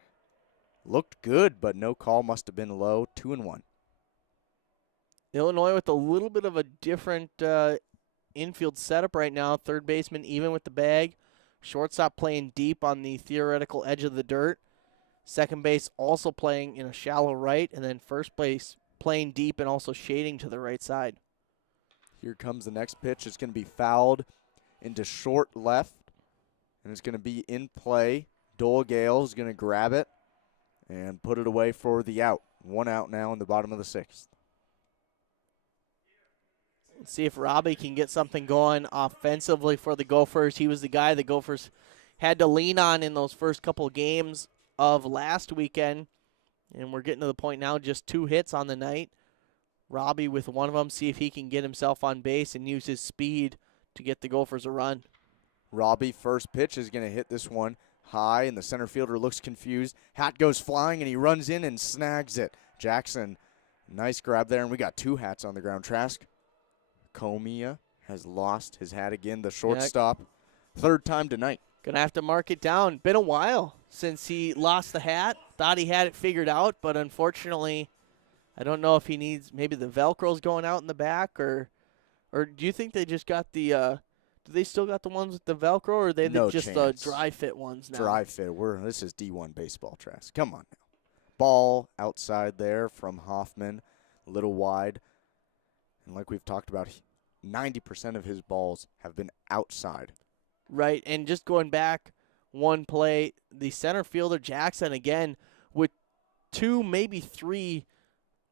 Looked good, but no call, must have been low, 2-1. Illinois with a little bit of a different infield setup right now. Third baseman even with the bag. Shortstop playing deep on the theoretical edge of the dirt. Second base also playing in a shallow right. And then first base playing deep and also shading to the right side. Here comes the next pitch. It's going to be fouled into short left. And it's going to be in play. Dulagate is going to grab it and put it away for the out. 1 out now in the bottom of the 6th. Let's see if Robbie can get something going offensively for the Gophers. He was the guy the Gophers had to lean on in those first couple games of last weekend. And we're getting to the point now, just 2 hits on the night. Robbie with one of them, see if he can get himself on base and use his speed to get the Gophers a run. Robbie, first pitch, is going to hit this one high, and the center fielder looks confused. Hat goes flying, and he runs in and snags it. Jackson, nice grab there, and we got 2 hats on the ground. Trask? Comey has lost his hat again, the shortstop. Third time tonight. Gonna have to mark it down. Been a while since he lost the hat. Thought he had it figured out, but unfortunately, I don't know if he needs, maybe the Velcro's going out in the back, or do you think they just got the, do they still got the ones with the Velcro, or are they No just chance. the dry fit ones now? Dry fit. This is D1 baseball, Trask. Come on now. Ball outside there from Hoffman, a little wide. And like we've talked about, 90% of his balls have been outside. Right, and just going back one play, the center fielder, Jackson, again, with 2, maybe 3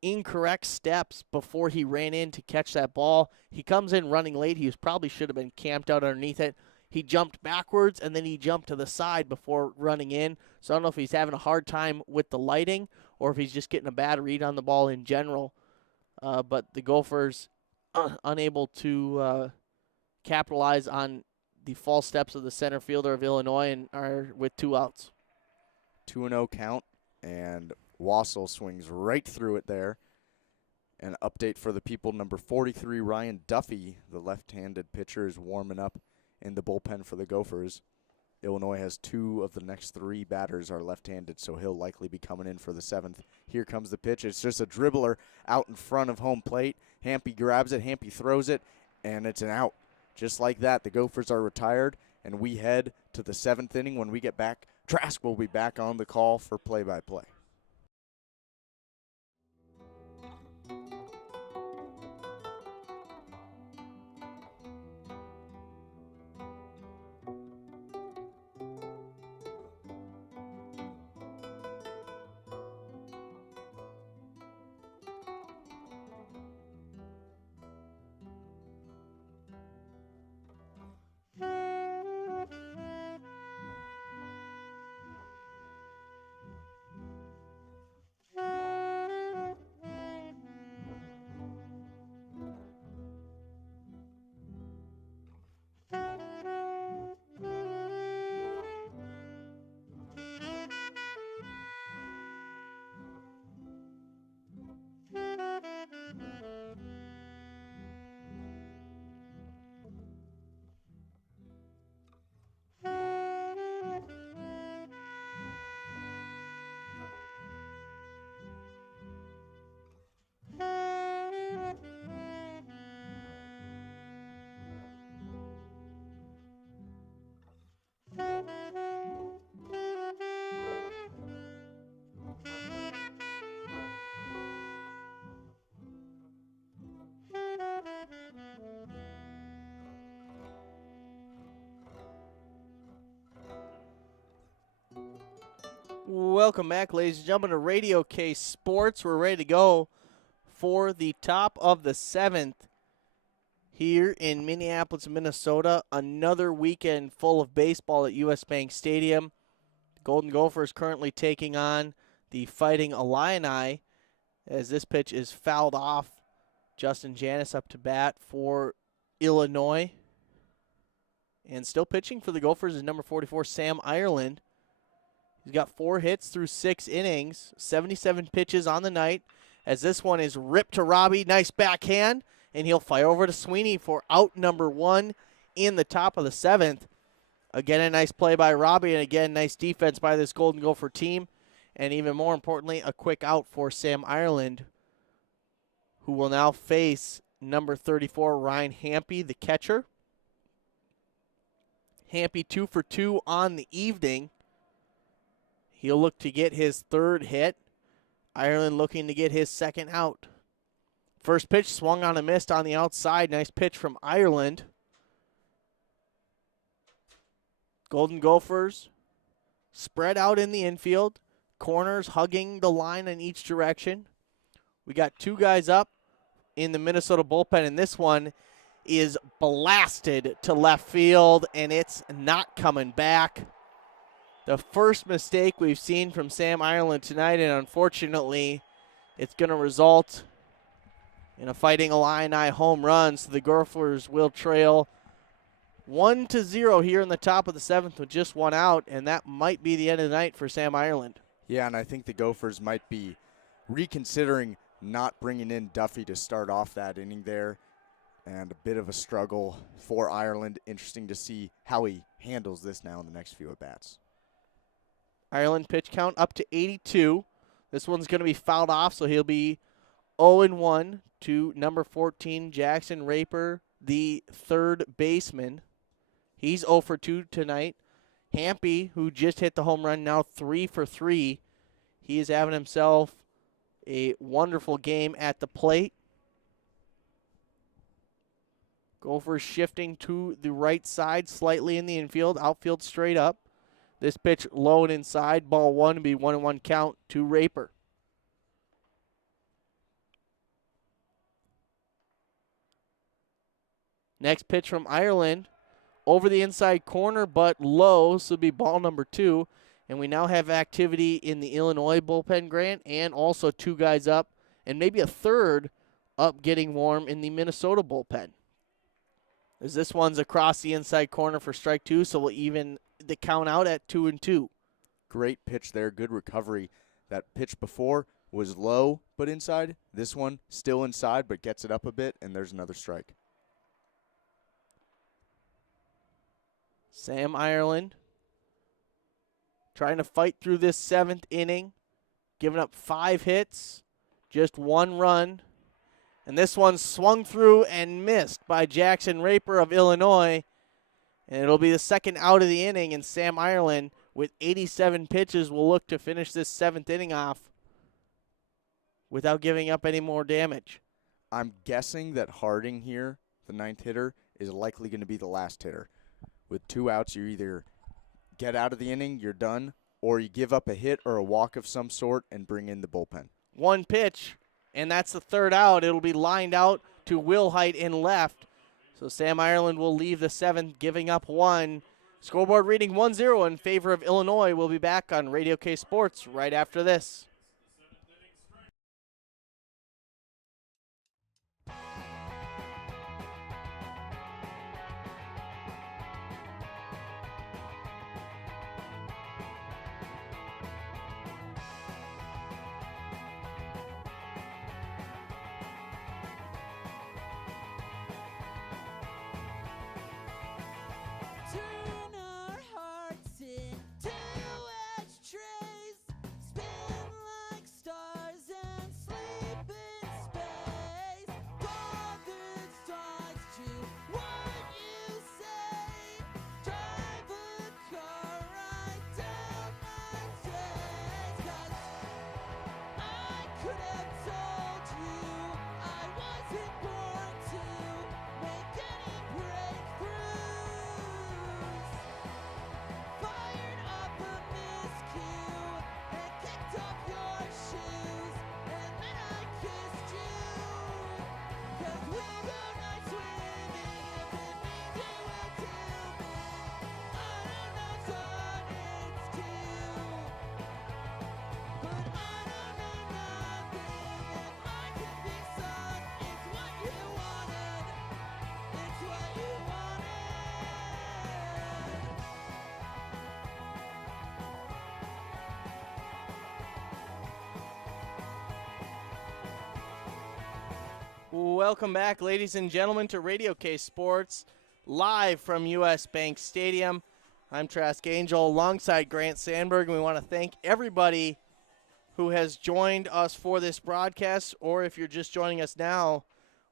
incorrect steps before he ran in to catch that ball. He comes in running late. He probably should have been camped out underneath it. He jumped backwards, and then he jumped to the side before running in. So I don't know if he's having a hard time with the lighting or if he's just getting a bad read on the ball in general. But the Gophers unable to capitalize on the false steps of the center fielder of Illinois and are with 2 outs. 2-0 count, and Wassel swings right through it there. An update for the people, number 43, Ryan Duffy, the left-handed pitcher, is warming up in the bullpen for the Gophers. Illinois has 2 of the next 3 batters are left-handed, so he'll likely be coming in for the 7th. Here comes the pitch. It's just a dribbler out in front of home plate. Hampy grabs it, Hampy throws it, and it's an out. Just like that, the Gophers are retired, and we head to the 7th inning. When we get back, Trask will be back on the call for play-by-play. Welcome back, ladies and gentlemen, to Radio K Sports. We're ready to go for the top of the 7th here in Minneapolis, Minnesota. Another weekend full of baseball at US Bank Stadium. The Golden Gophers currently taking on the Fighting Illini as this pitch is fouled off. Justin Janice up to bat for Illinois. And still pitching for the Gophers is number 44, Sam Ireland. He's got 4 hits through 6 innings, 77 pitches on the night, as this one is ripped to Robbie. Nice backhand, and he'll fire over to Sweeney for out number 1 in the top of the 7th. Again, a nice play by Robbie, and again, nice defense by this Golden Gopher team. And even more importantly, a quick out for Sam Ireland, who will now face number 34, Ryan Hampy, the catcher. Hampy 2 for 2 on the evening. He'll look to get his 3rd hit. Ireland looking to get his 2nd out. First pitch swung on a miss on the outside. Nice pitch from Ireland. Golden Gophers spread out in the infield. Corners hugging the line in each direction. We got 2 guys up in the Minnesota bullpen, and this one is blasted to left field, and it's not coming back. The first mistake we've seen from Sam Ireland tonight, and unfortunately, it's going to result in a Fighting Illini home run, so the Gophers will trail 1-0 here in the top of the 7th with just 1 out, and that might be the end of the night for Sam Ireland. Yeah, and I think the Gophers might be reconsidering not bringing in Duffy to start off that inning there. And a bit of a struggle for Ireland. Interesting to see how he handles this now in the next few at-bats. Ireland pitch count up to 82. This one's going to be fouled off, so he'll be 0-1 to number 14, Jackson Raper, the third baseman. He's 0 for 2 tonight. Hampy, who just hit the home run, now 3 for 3. He is having himself a wonderful game at the plate. Gophers shifting to the right side slightly in the infield, outfield straight up. This pitch low and inside, ball one, be 1-1 count to Raper. Next pitch from Ireland, over the inside corner, but low, so it'll be ball number 2. And we now have activity in the Illinois bullpen, Grant, and also 2 guys up, and maybe a third up getting warm in the Minnesota bullpen. As this one's across the inside corner for strike 2, so we'll even the count out at 2-2. Great pitch there, good recovery. That pitch before was low but inside. This one still inside but gets it up a bit, and there's another strike. Sam Ireland trying to fight through this 7th inning, giving up 5 hits, just 1 run. And this one swung through and missed by Jackson Raper of Illinois. And it'll be the second out of the inning, and Sam Ireland, with 87 pitches, will look to finish this 7th inning off without giving up any more damage. I'm guessing that Harding here, the 9th hitter, is likely going to be the last hitter. With 2 outs, you either get out of the inning, you're done, or you give up a hit or a walk of some sort and bring in the bullpen. 1 pitch, and that's the 3rd out. It'll be lined out to Will Height in left. So Sam Ireland will leave the 7th, giving up 1. Scoreboard reading 1-0 in favor of Illinois. We'll be back on Radio K Sports right after this. Turn our hearts into edge trays, spin like stars and sleep in space. Bothered starts to what you say. Drive a car right down my days. 'Cause I could have told you I wasn't born to make any breakthroughs. Fired up a miscue and kicked off your shoes, and then I kissed you. 'Cause we'll go night swimming if it means you will tell me. I don't know sonnets too, but I don't know nothing if I can be sun. It's what you wanted. It's what you wanted. Welcome back, ladies and gentlemen, to Radio K Sports, live from U.S. Bank Stadium. I'm Trask Angel alongside Grant Sandberg, and we want to thank everybody who has joined us for this broadcast, or if you're just joining us now,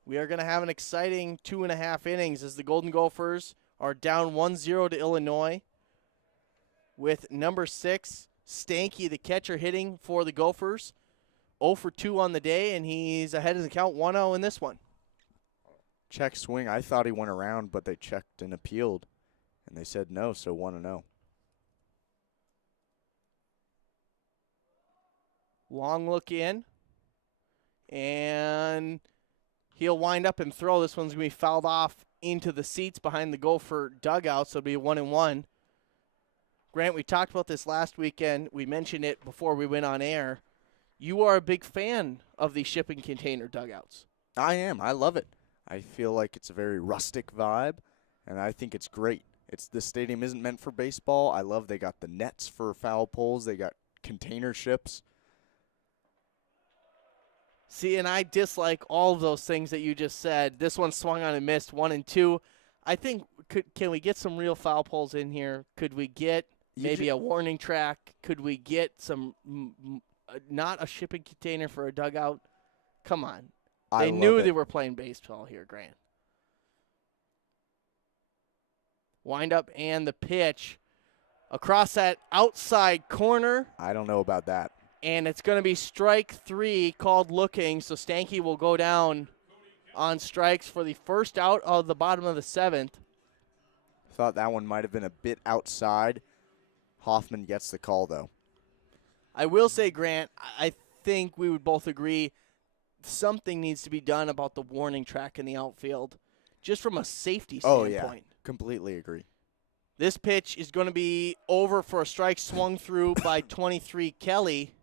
we are going to have an exciting 2.5 innings as the Golden Gophers are down 1-0 to Illinois with number 6, Stanky, the catcher, hitting for the Gophers. 0 for 2 on the day, and he's ahead of the count 1-0 in this one. Check swing. I thought he went around, but they checked and appealed, and they said no, so 1-0. Long look in, and he'll wind up and throw. This one's going to be fouled off into the seats behind the Gopher dugout, so it'll be a 1-1. Grant, we talked about this last weekend. We mentioned it before we went on air. You are a big fan of the shipping container dugouts. I am. I love it. I feel like it's a very rustic vibe, and I think it's great. This stadium isn't meant for baseball. I love they got the nets for foul poles. They got container ships. See, and I dislike all of those things that you just said. This one swung on and missed, 1 and 2. I think, can we get some real foul poles in here? Could we get maybe a warning track? Could we get some, not a shipping container for a dugout? Come on. They knew they were playing baseball here, Grant. Wind up and the pitch across that outside corner. I don't know about that. And it's going to be strike 3 called looking, so Stanky will go down on strikes for the first out of the bottom of the 7th. Thought that one might have been a bit outside. Hoffman gets the call, though. I will say, Grant, I think we would both agree something needs to be done about the warning track in the outfield, just from a safety standpoint. Oh, yeah. Completely agree. This pitch is going to be over for a strike swung through by 23 Kelly.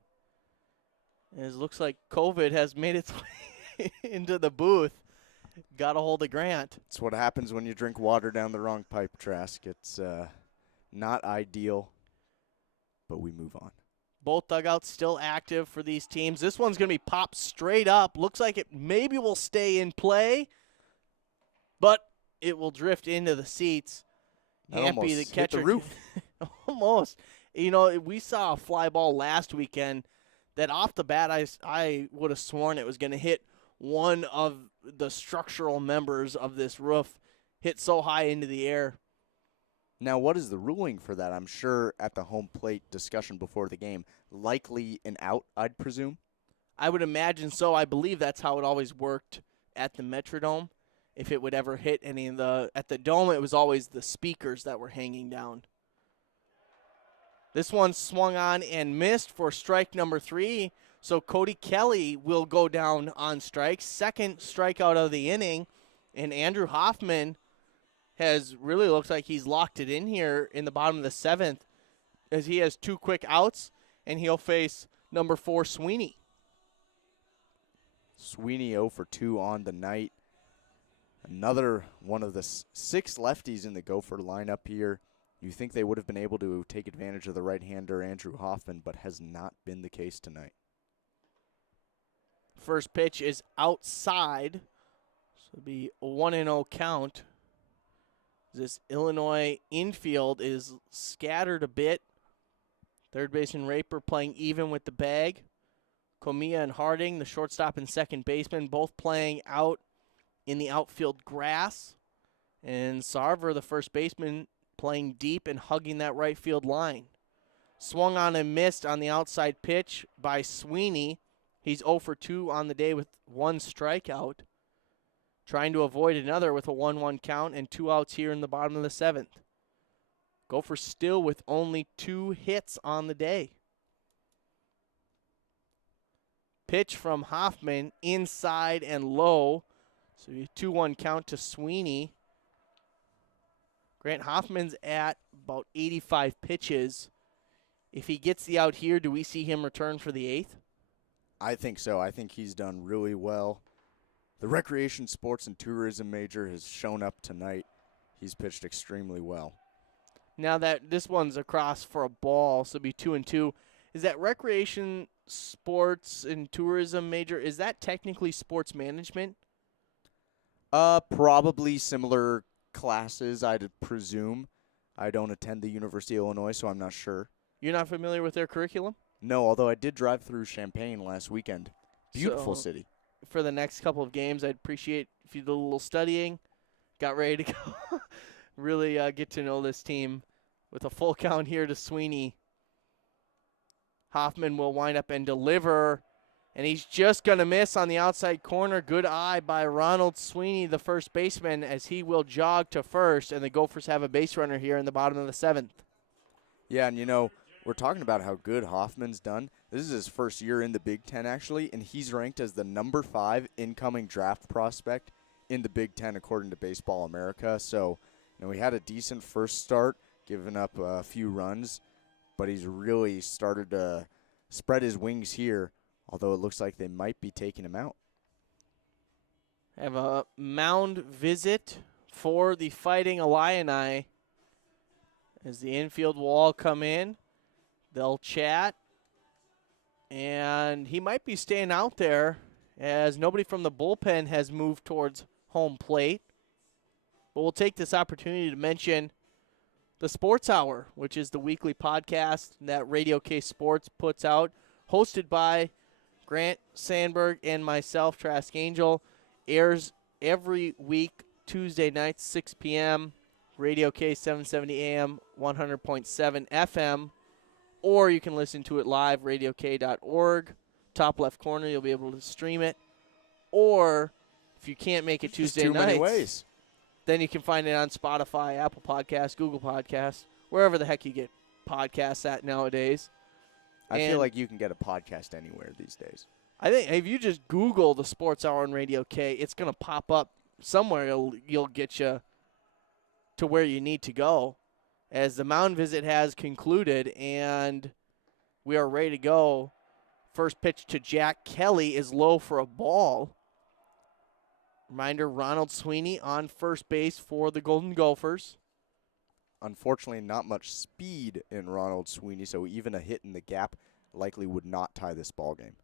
It looks like COVID has made its way into the booth. Got a hold of Grant. It's what happens when you drink water down the wrong pipe, Trask. It's not ideal, but we move on. Both dugouts still active for these teams. This one's going to be popped straight up. Looks like it maybe will stay in play, but it will drift into the seats. Hampy, the catcher, hit the roof. Almost. You know, we saw a fly ball last weekend that off the bat I would have sworn it was going to hit one of the structural members of this roof, hit so high into the air. Now, what is the ruling for that? I'm sure at the home plate discussion before the game, likely an out, I'd presume. I would imagine so. I believe that's how it always worked at the Metrodome. If it would ever hit any of at the Dome, it was always the speakers that were hanging down. This one swung on and missed for strike number 3. So Cody Kelly will go down on strikes. Second strikeout of the inning. And Andrew Hoffman has really looks like he's locked it in here in the bottom of the 7th, as he has 2 quick outs, and he'll face number 4, Sweeney. Sweeney 0 for 2 on the night. Another one of the 6 lefties in the Gopher lineup here. You think they would have been able to take advantage of the right-hander Andrew Hoffman, but has not been the case tonight. First pitch is outside, so it'll be a 1-0 count. This Illinois infield is scattered a bit. Third baseman Raper playing even with the bag. Comey and Harding, the shortstop and second baseman, both playing out in the outfield grass. And Sarver, the first baseman, playing deep and hugging that right field line. Swung on and missed on the outside pitch by Sweeney. He's 0 for 2 on the day with 1 strikeout. Trying to avoid another with a 1-1 count and 2 outs here in the bottom of the 7th. Gophers still with only 2 hits on the day. Pitch from Hoffman, inside and low. So a 2-1 count to Sweeney. Grant, Hoffman's at about 85 pitches. If he gets the out here, do we see him return for the 8th? I think so. I think he's done really well. The recreation, sports, and tourism major has shown up tonight. He's pitched extremely well. Now that this one's across for a ball, so it'll be 2-2. Is that recreation, sports, and tourism major, is that technically sports management? Probably similar classes, I'd presume. I don't attend the University of Illinois, so I'm not sure. You're not familiar with their curriculum? No, although I did drive through Champaign last weekend. Beautiful city. For the next couple of games, I'd appreciate if you did a little studying, got ready to go, really get to know this team. With a full count here to Sweeney, Hoffman will wind up and deliver, and he's just going to miss on the outside corner. Good eye by Ronald Sweeney, the first baseman, as he will jog to first, and the Gophers have a base runner here in the bottom of the 7th. Yeah, and you know, we're talking about how good Hoffman's done. This is his first year in the Big Ten, actually, and he's ranked as the number 5 incoming draft prospect in the Big Ten, according to Baseball America. So, you know, he had a decent first start, giving up a few runs, but he's really started to spread his wings here, although it looks like they might be taking him out. Have a mound visit for the Fighting Illini, as the infield will all come in. They'll chat, and he might be staying out there as nobody from the bullpen has moved towards home plate. But we'll take this opportunity to mention the Sports Hour, which is the weekly podcast that Radio K Sports puts out, hosted by Grant Sandberg and myself, Trask Angel, airs every week, Tuesday nights, 6 p.m., Radio K 770 AM, 100.7 FM, or you can listen to it live, radiok.org. Top left corner, you'll be able to stream it. Or if you can't make it Tuesday Too nights, many ways. then you can find it on Spotify, Apple Podcasts, Google Podcasts, wherever the heck you get podcasts at nowadays. I And feel like you can get a podcast anywhere these days. I think if you just Google the Sports Hour on Radio K, it's going to pop up somewhere. You'll get you to where you need to go, as the mound visit has concluded, and we are ready to go. First pitch to Jack Kelly is low for a ball. Reminder, Ronald Sweeney on first base for the Golden Gophers. Unfortunately, not much speed in Ronald Sweeney, so even a hit in the gap likely would not tie this ball game.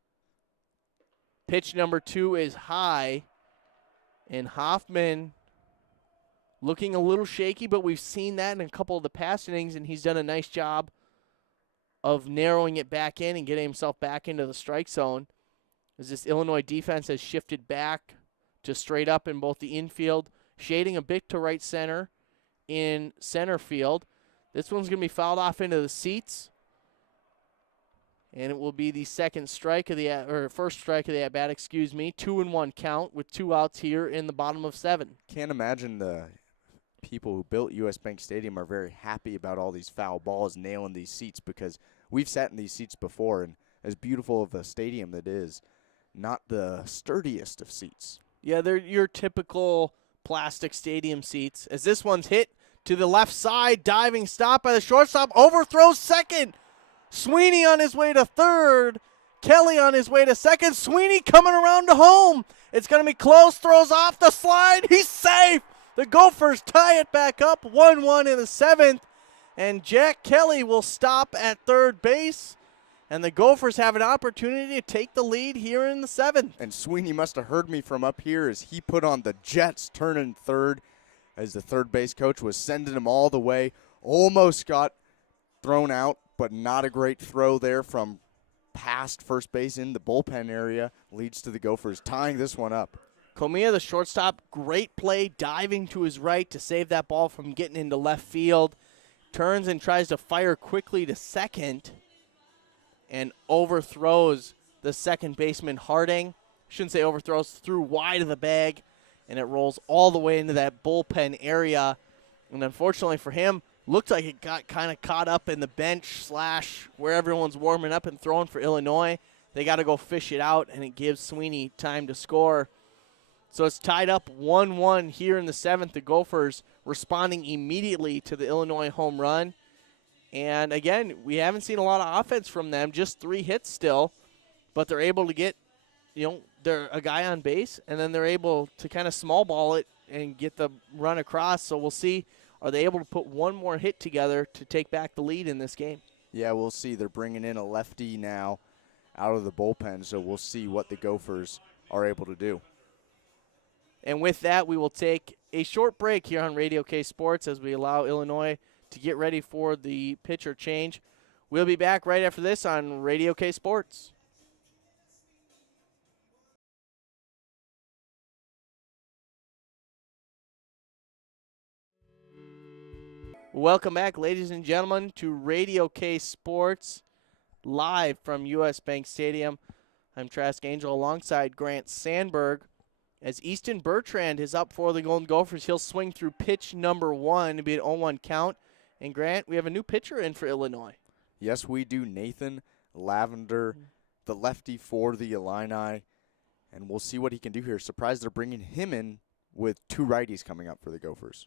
Pitch number 2 is high, and Hoffman looking a little shaky, but we've seen that in a couple of the past innings, and he's done a nice job of narrowing it back in and getting himself back into the strike zone, as this Illinois defense has shifted back to straight up in both the infield, shading a bit to right center in center field. This one's going to be fouled off into the seats, and it will be the first strike of the at-bat, 2-1 count with 2 outs here in the bottom of 7. Can't imagine the people who built U.S. Bank Stadium are very happy about all these foul balls nailing these seats, because we've sat in these seats before, and as beautiful of a stadium it is, not the sturdiest of seats. Yeah, they're your typical plastic stadium seats. As this one's hit to the left side, diving stop by the shortstop, overthrows second. Sweeney on his way to third. Kelly on his way to second. Sweeney coming around to home. It's going to be close, throws off the slide. He's safe. The Gophers tie it back up, 1-1 in the 7th. And Jack Kelly will stop at third base. And the Gophers have an opportunity to take the lead here in the 7th. And Sweeney must have heard me from up here as he put on the Jets turning third, as the third base coach was sending him all the way. Almost got thrown out, but not a great throw there from past first base in the bullpen area. Leads to the Gophers tying this one up. Comey, the shortstop, great play, diving to his right to save that ball from getting into left field. Turns and tries to fire quickly to second, and overthrows the second baseman Harding. Shouldn't say overthrows, threw wide of the bag, and it rolls all the way into that bullpen area. And unfortunately for him, looked like it got kind of caught up in the bench / where everyone's warming up and throwing for Illinois. They got to go fish it out, and it gives Sweeney time to score. So it's tied up 1-1 here in the 7th. The Gophers responding immediately to the Illinois home run. And again, we haven't seen a lot of offense from them, just 3 hits still, but they're able to get, they're a guy on base, and then they're able to kind of small ball it and get the run across. So we'll see, are they able to put one more hit together to take back the lead in this game? Yeah, we'll see. They're bringing in a lefty now out of the bullpen, so we'll see what the Gophers are able to do. And with that, we will take a short break here on Radio K Sports as we allow Illinois to get ready for the pitcher change. We'll be back right after this on Radio K Sports. Welcome back, ladies and gentlemen, to Radio K Sports, live from U.S. Bank Stadium. I'm Trask Angel alongside Grant Sandberg. As Easton Bertrand is up for the Golden Gophers, he'll swing through pitch number 1 to be an 0-1 count. And Grant, we have a new pitcher in for Illinois. Yes, we do. Nathan Lavender, the lefty for the Illini. And we'll see what he can do here. Surprised they're bringing him in with 2 righties coming up for the Gophers.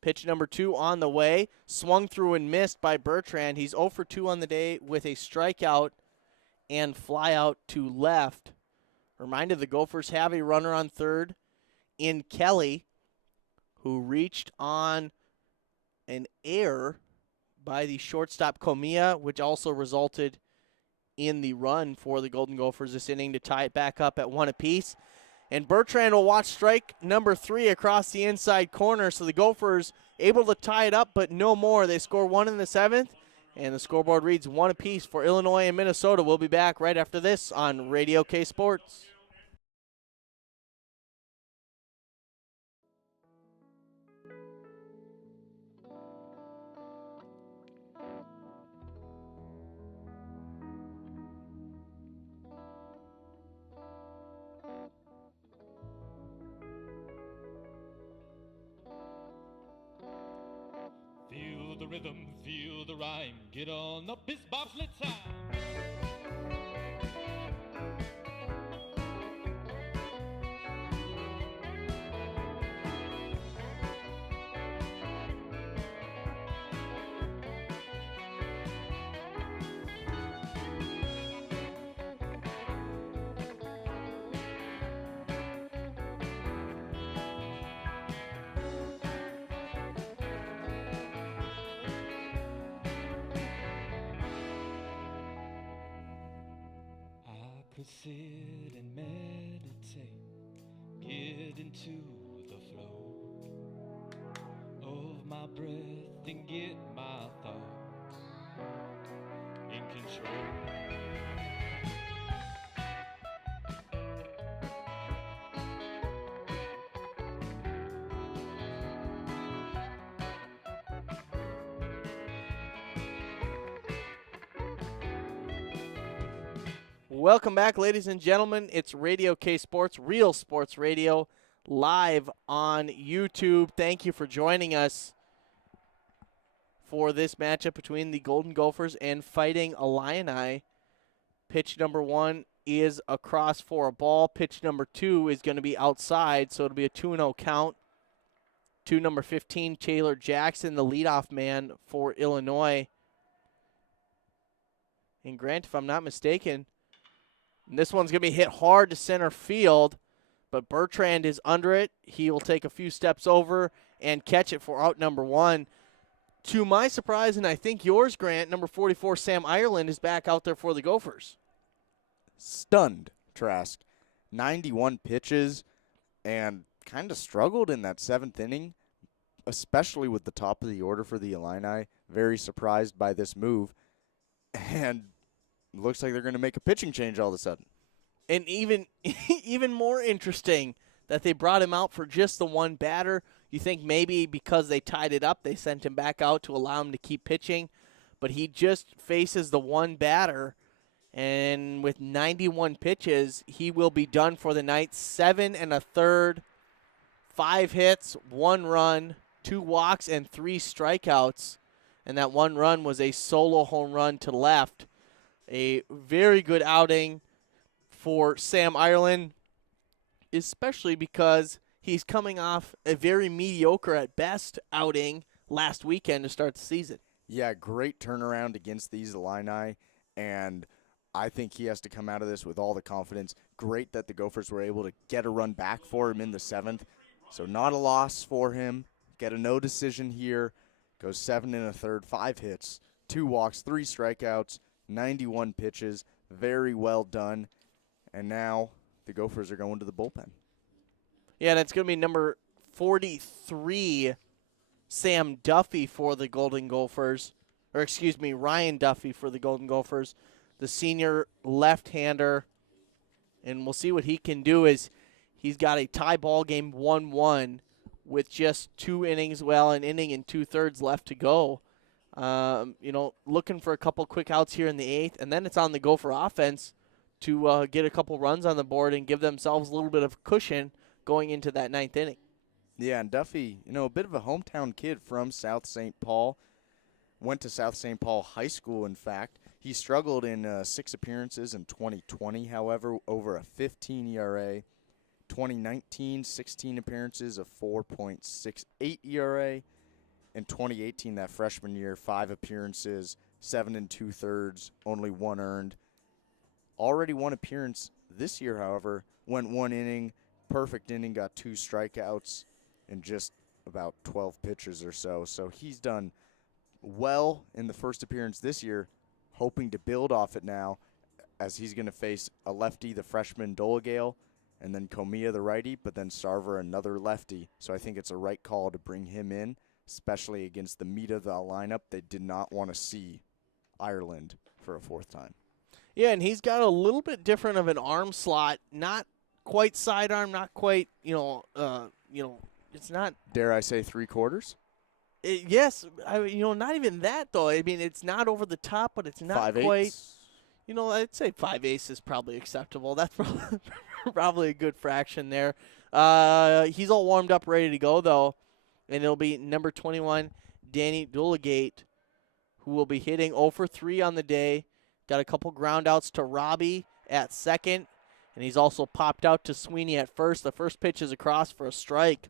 Pitch number 2 on the way. Swung through and missed by Bertrand. He's 0 for 2 on the day with a strikeout and fly out to left. Reminded the Gophers have a runner on third in Kelly, who reached on an error by the shortstop Comey, which also resulted in the run for the Golden Gophers this inning to tie it back up at 1 apiece. And Bertrand will watch strike number 3 across the inside corner. So the Gophers able to tie it up, but no more. They score 1 in the 7th, and the scoreboard reads 1 apiece for Illinois and Minnesota. We'll be back right after this on Radio K Sports. Feel the rhythm, feel the rhyme. Get on up, it's bobsled time. Could sit and meditate, get into the flow of my breath and get my thoughts in control. Welcome back, ladies and gentlemen. It's Radio K Sports, Real Sports Radio, live on YouTube. Thank you for joining us for this matchup between the Golden Gophers and Fighting Illini. Pitch number 1 is across for a ball. Pitch number 2 is going to be outside, so it'll be a 2-0 count to number 15, Taylor Jackson, the leadoff man for Illinois. And Grant, if I'm not mistaken, and this one's going to be hit hard to center field, but Bertrand is under it. He will take a few steps over and catch it for out number 1. To my surprise, and I think yours, Grant, number 44, Sam Ireland, is back out there for the Gophers. Stunned, Trask. 91 pitches and kind of struggled in that 7th inning, especially with the top of the order for the Illini. Very surprised by this move. And looks like they're going to make a pitching change all of a sudden. And even more interesting that they brought him out for just the one batter. You think maybe because they tied it up, they sent him back out to allow him to keep pitching. But he just faces the one batter. And with 91 pitches, he will be done for the night. 7 1/3, 5 hits, 1 run, 2 walks, and 3 strikeouts. And that 1 run was a solo home run to left. A very good outing for Sam Ireland, especially because he's coming off a very mediocre at best outing last weekend to start the season. Yeah, great turnaround against these Illini, and I think he has to come out of this with all the confidence. Great that the Gophers were able to get a run back for him in the 7th, so not a loss for him. Get a no decision here. Goes 7 1/3, 5 hits, 2 walks, 3 strikeouts, 91 pitches. Very well done. And now the Gophers are going to the bullpen. Yeah, and it's going to be number 43, Sam Duffy for the Golden Gophers. Or excuse me, Ryan Duffy for the Golden Gophers, the senior left-hander. And we'll see what he can do as he's got a tie ball game 1-1 with just 2 innings, an inning and 2/3 left to go. Looking for a couple quick outs here in the 8th, and then it's on the Gopher offense to get a couple runs on the board and give themselves a little bit of cushion going into that 9th inning. Yeah, and Duffy, a bit of a hometown kid from South St. Paul. Went to South St. Paul High School, in fact. He struggled in 6 appearances in 2020, however, over a 15 ERA. 2019, 16 appearances, a 4.68 ERA. In 2018, that freshman year, 5 appearances, 7 2/3, only 1 earned. Already 1 appearance this year, however, went 1 inning, perfect inning, got 2 strikeouts in just about 12 pitches or so. So he's done well in the first appearance this year, hoping to build off it now. as he's going to face a lefty, the freshman Dulagate, and then Comey, the righty, but then Sarver, another lefty. So I think it's a right call to bring him in, especially against the meat of the lineup. They did not want to see Ireland for a fourth time. Yeah, and he's got a little bit different of an arm slot, not quite sidearm, not quite, it's not. Dare I say 3/4? Yes, not even that though. I mean, it's not over the top, but it's not 5/8? quite. I'd say 5/8 is probably acceptable. That's probably a good fraction there. He's all warmed up, ready to go though, and it'll be number 21, Danny Dulagate, who will be hitting 0 for 3 on the day. Got a couple ground outs to Robbie at second, and he's also popped out to Sweeney at first. The first pitch is across for a strike.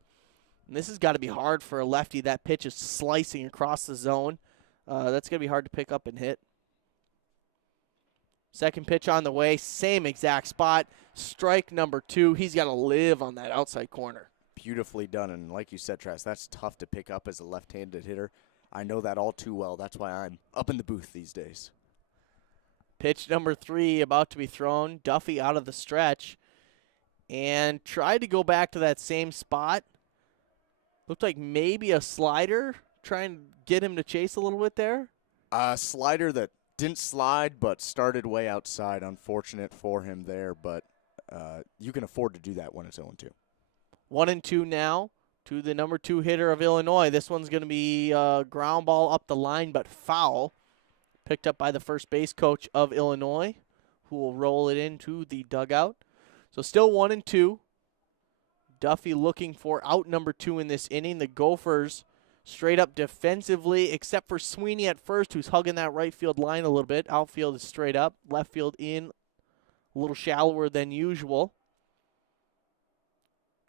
And this has got to be hard for a lefty. That pitch is slicing across the zone. That's going to be hard to pick up and hit. Second pitch on the way, same exact spot. Strike number 2. He's got to live on that outside corner. Beautifully done, and like you said, Trask, that's tough to pick up as a left-handed hitter. I know that all too well. That's why I'm up in the booth these days. Pitch number 3 about to be thrown. Duffy out of the stretch and tried to go back to that same spot. Looked like maybe a slider, trying to get him to chase a little bit there. A slider that didn't slide but started way outside. Unfortunate for him there, but you can afford to do that when it's 0-2. 1-2 now to the number 2 hitter of Illinois. This one's going to be a ground ball up the line, but foul. Picked up by the first base coach of Illinois, who will roll it into the dugout. So still 1-2. Duffy looking for out number 2 in this inning. The Gophers straight up defensively, except for Sweeney at first, who's hugging that right field line a little bit. Outfield is straight up. Left field in a little shallower than usual.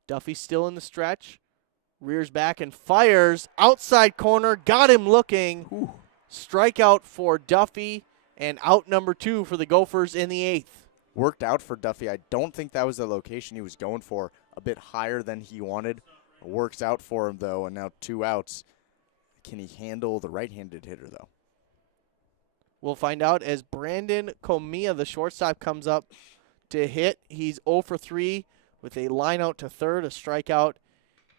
Duffy still in the stretch. Rears back and fires. Outside corner. Got him looking. Ooh. Strikeout for Duffy and out number 2 for the Gophers in the 8th. Worked out for Duffy. I don't think that was the location he was going for. A bit higher than he wanted. Works out for him, though, and now 2 outs. Can he handle the right-handed hitter, though? We'll find out as Brandon Comey, the shortstop, comes up to hit. He's 0 for 3 with a line out to third, a strikeout,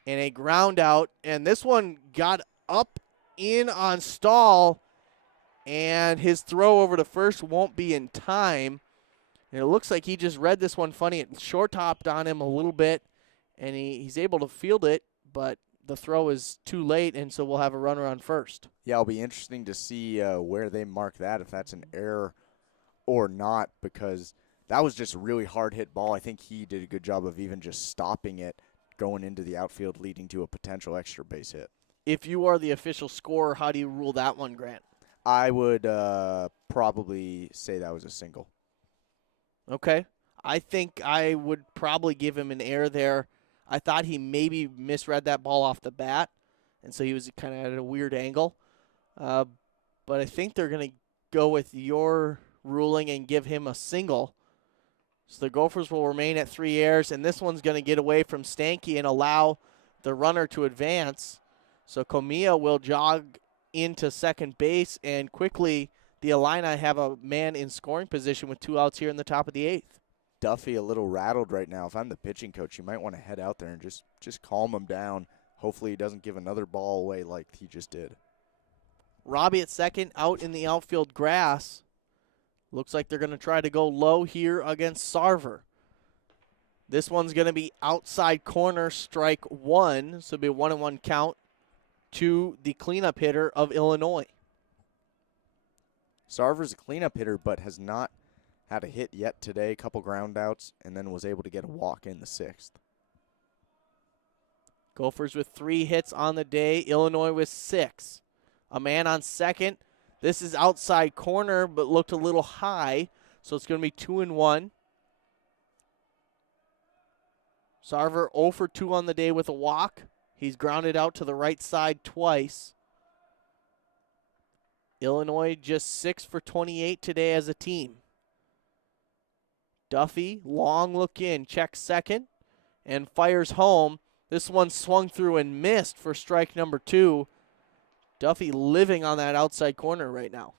and a ground out. And this one got up in on Stahl, and his throw over to first won't be in time. And it looks like he just read this one funny. It short-topped on him a little bit, and he's able to field it, but the throw is too late, and so we'll have a runner on first. Yeah, it'll be interesting to see where they mark that, if that's an error or not, because that was just a really hard-hit ball. I think he did a good job of even just stopping it, going into the outfield, leading to a potential extra base hit. If you are the official scorer, how do you rule that one, Grant? I would probably say that was a single. Okay. I think I would probably give him an error there. I thought he maybe misread that ball off the bat, and so he was kind of at a weird angle. But I think they're going to go with your ruling and give him a single. So the Gophers will remain at 3 errors, and this one's going to get away from Stanky and allow the runner to advance. So Comey will jog into second base, and quickly the Illini have a man in scoring position with 2 outs here in the top of the 8th. Duffy a little rattled right now. If I'm the pitching coach, you might want to head out there and just calm him down. Hopefully he doesn't give another ball away like he just did. Robbie at second, out in the outfield grass. Looks like they're going to try to go low here against Sarver. This one's going to be outside corner, strike 1. So it'll be a 1-1 count to the cleanup hitter of Illinois. Sarver's a cleanup hitter, but has not had a hit yet today. A couple ground outs, and then was able to get a walk in the 6th. Gophers with 3 hits on the day. Illinois with 6. A man on second. This is outside corner, but looked a little high, so it's going to be 2-1. Sarver 0 for 2 on the day with a walk. He's grounded out to the right side twice. Illinois just 6 for 28 today as a team. Duffy, long look in, checks second, and fires home. This one swung through and missed for strike number 2. Duffy living on that outside corner right now.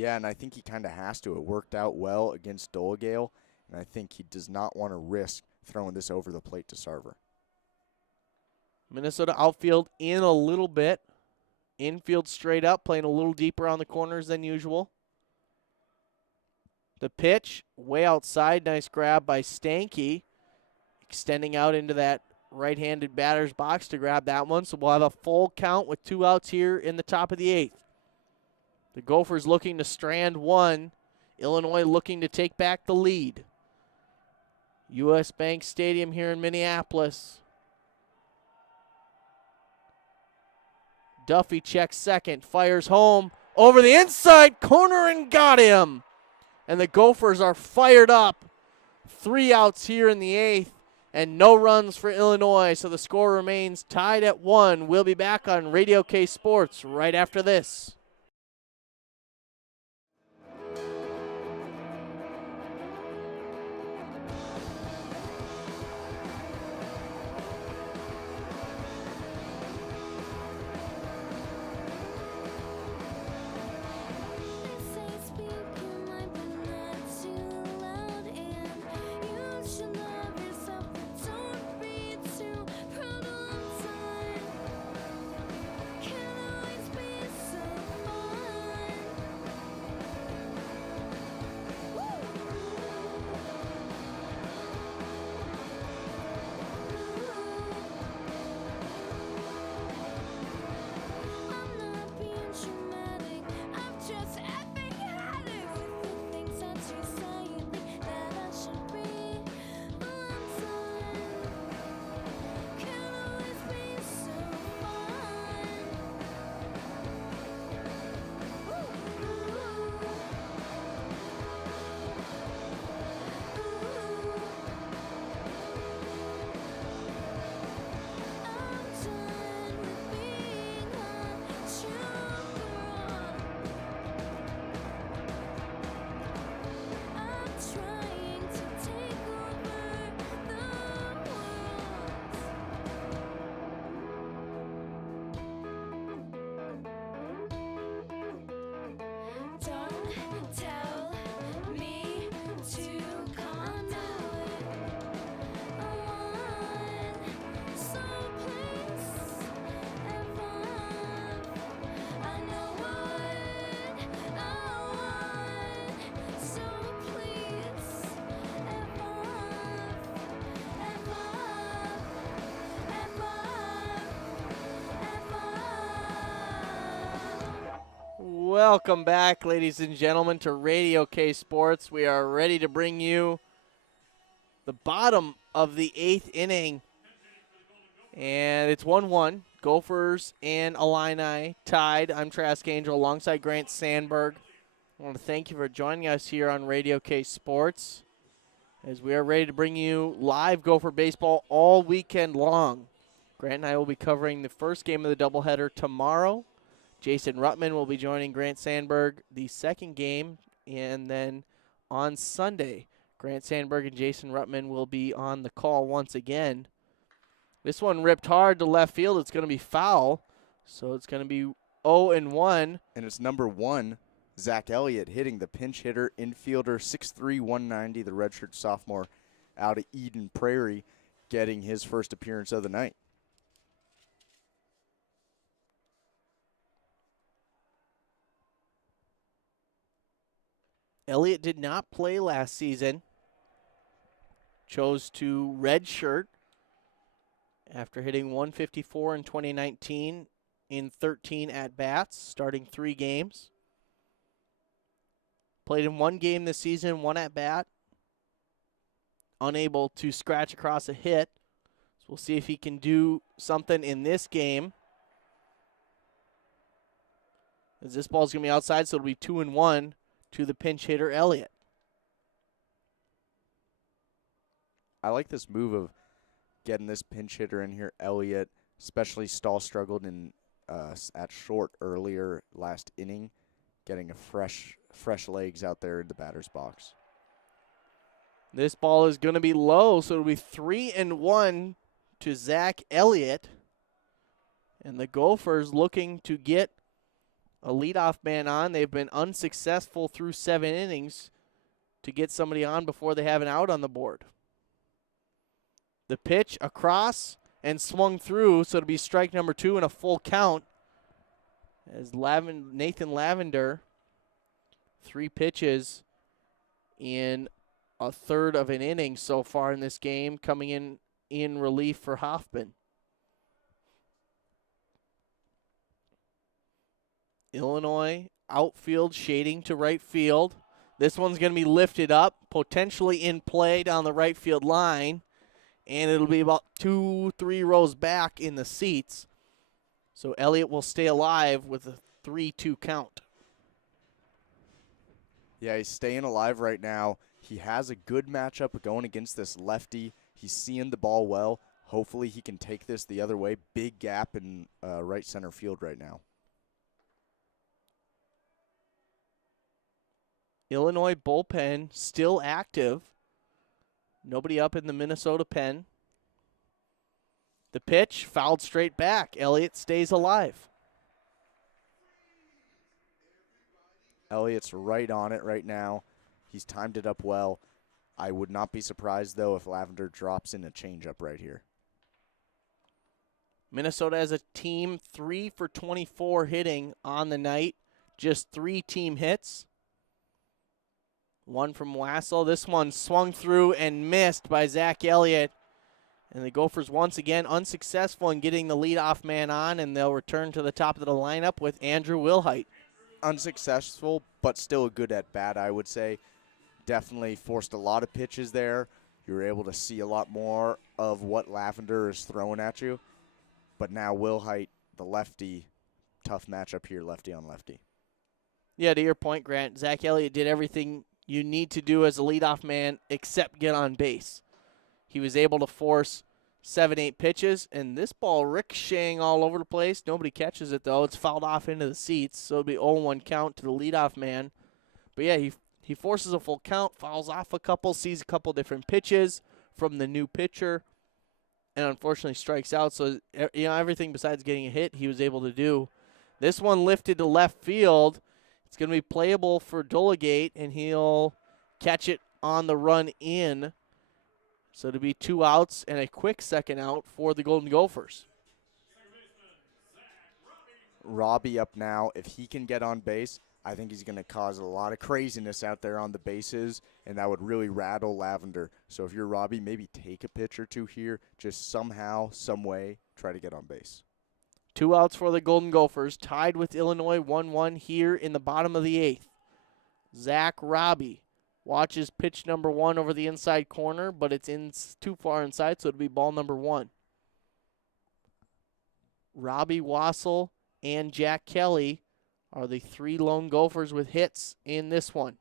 Yeah, and I think he kind of has to. It worked out well against Dulagate, and I think he does not want to risk throwing this over the plate to Sarver. Minnesota outfield in a little bit. Infield straight up, playing a little deeper on the corners than usual. The pitch, way outside. Nice grab by Stanky. Extending out into that right-handed batter's box to grab that one. So we'll have a full count with 2 outs here in the top of the 8th. The Gophers looking to strand one. Illinois looking to take back the lead. U.S. Bank Stadium here in Minneapolis. Duffy checks second, fires home, over the inside corner and got him. And the Gophers are fired up. 3 outs here in the 8th and no runs for Illinois, so the score remains tied at 1. We'll be back on Radio K Sports right after this. Welcome back, ladies and gentlemen, to Radio K Sports. We are ready to bring you the bottom of the 8th inning. And it's 1-1. Gophers and Illini tied. I'm Trask Angel alongside Grant Sandberg. I want to thank you for joining us here on Radio K Sports as we are ready to bring you live Gopher baseball all weekend long. Grant and I will be covering the first game of the doubleheader tomorrow. Jason Ruttman will be joining Grant Sandberg the second game, and then on Sunday, Grant Sandberg and Jason Ruttman will be on the call once again. This one ripped hard to left field. It's going to be foul, so it's going to be 0-1. And it's number 1, Zach Elliott, hitting the pinch hitter, infielder, 6'3", 190, the redshirt sophomore out of Eden Prairie, getting his first appearance of the night. Elliott did not play last season. Chose to redshirt after hitting 154 in 2019 in 13 at-bats, starting 3 games. Played in 1 game this season, 1 at-bat. Unable to scratch across a hit. So we'll see if he can do something in this game. As this ball's going to be outside, so it'll be 2-1. To the pinch hitter, Elliott. I like this move of getting this pinch hitter in here, Elliott, especially Stahl struggled in at short earlier last inning, getting a fresh legs out there in the batter's box. This ball is going to be low, so it'll be 3-1 to Zach Elliott. And the Gophers looking to get a leadoff man on. They've been unsuccessful through 7 innings to get somebody on before they have an out on the board. The pitch across and swung through, so it'll be strike number 2 and a full count. As Nathan Lavender, 3 pitches in a third of an inning so far in this game, coming in relief for Hoffman. Illinois outfield shading to right field. This one's going to be lifted up, potentially in play down the right field line, and it'll be about 2-3 rows back in the seats. So Elliott will stay alive with a 3-2 count. Yeah, he's staying alive right now. He has a good matchup going against this lefty. He's seeing the ball well. Hopefully he can take this the other way. Big gap in right center field right now. Illinois bullpen still active. Nobody up in the Minnesota pen. The pitch fouled straight back. Elliott stays alive. Elliott's right on it right now. He's timed it up well. I would not be surprised, though, if Lavender drops in a changeup right here. Minnesota as a team 3 for 24 hitting on the night. Just 3 team hits. One from Wassel. This one swung through and missed by Zach Elliott. And the Gophers once again unsuccessful in getting the leadoff man on, and they'll return to the top of the lineup with Andrew Wilhite. Unsuccessful, but still a good at bat, I would say. Definitely forced a lot of pitches there. You were able to see a lot more of what Lavender is throwing at you. But now Wilhite, the lefty, tough matchup here, lefty on lefty. Yeah, to your point, Grant, Zach Elliott did everything you need to do as a leadoff man except get on base. He was able to force 7-8 pitches, and this ball ricocheting all over the place. Nobody catches it, though. It's fouled off into the seats, so it'll be 0-1 count to the leadoff man. But, yeah, he forces a full count, fouls off a couple, sees a couple different pitches from the new pitcher, and unfortunately strikes out. So, you know, everything besides getting a hit he was able to do. This one lifted to left field. It's going to be playable for Dulagate, and he'll catch it on the run in. So it'll be 2 outs and a quick second out for the Golden Gophers. Robbie up now. If he can get on base, I think he's going to cause a lot of craziness out there on the bases, and that would really rattle Lavender. So if you're Robbie, maybe take a pitch or 2 here. Just somehow, some way, try to get on base. 2 outs for the Golden Gophers, tied with Illinois 1-1 here in the bottom of the 8th. Zach Robbie watches pitch number 1 over the inside corner, but it's in too far inside, so it'll be ball number 1. Robbie Wassel and Jack Kelly are the 3 lone Gophers with hits in this one.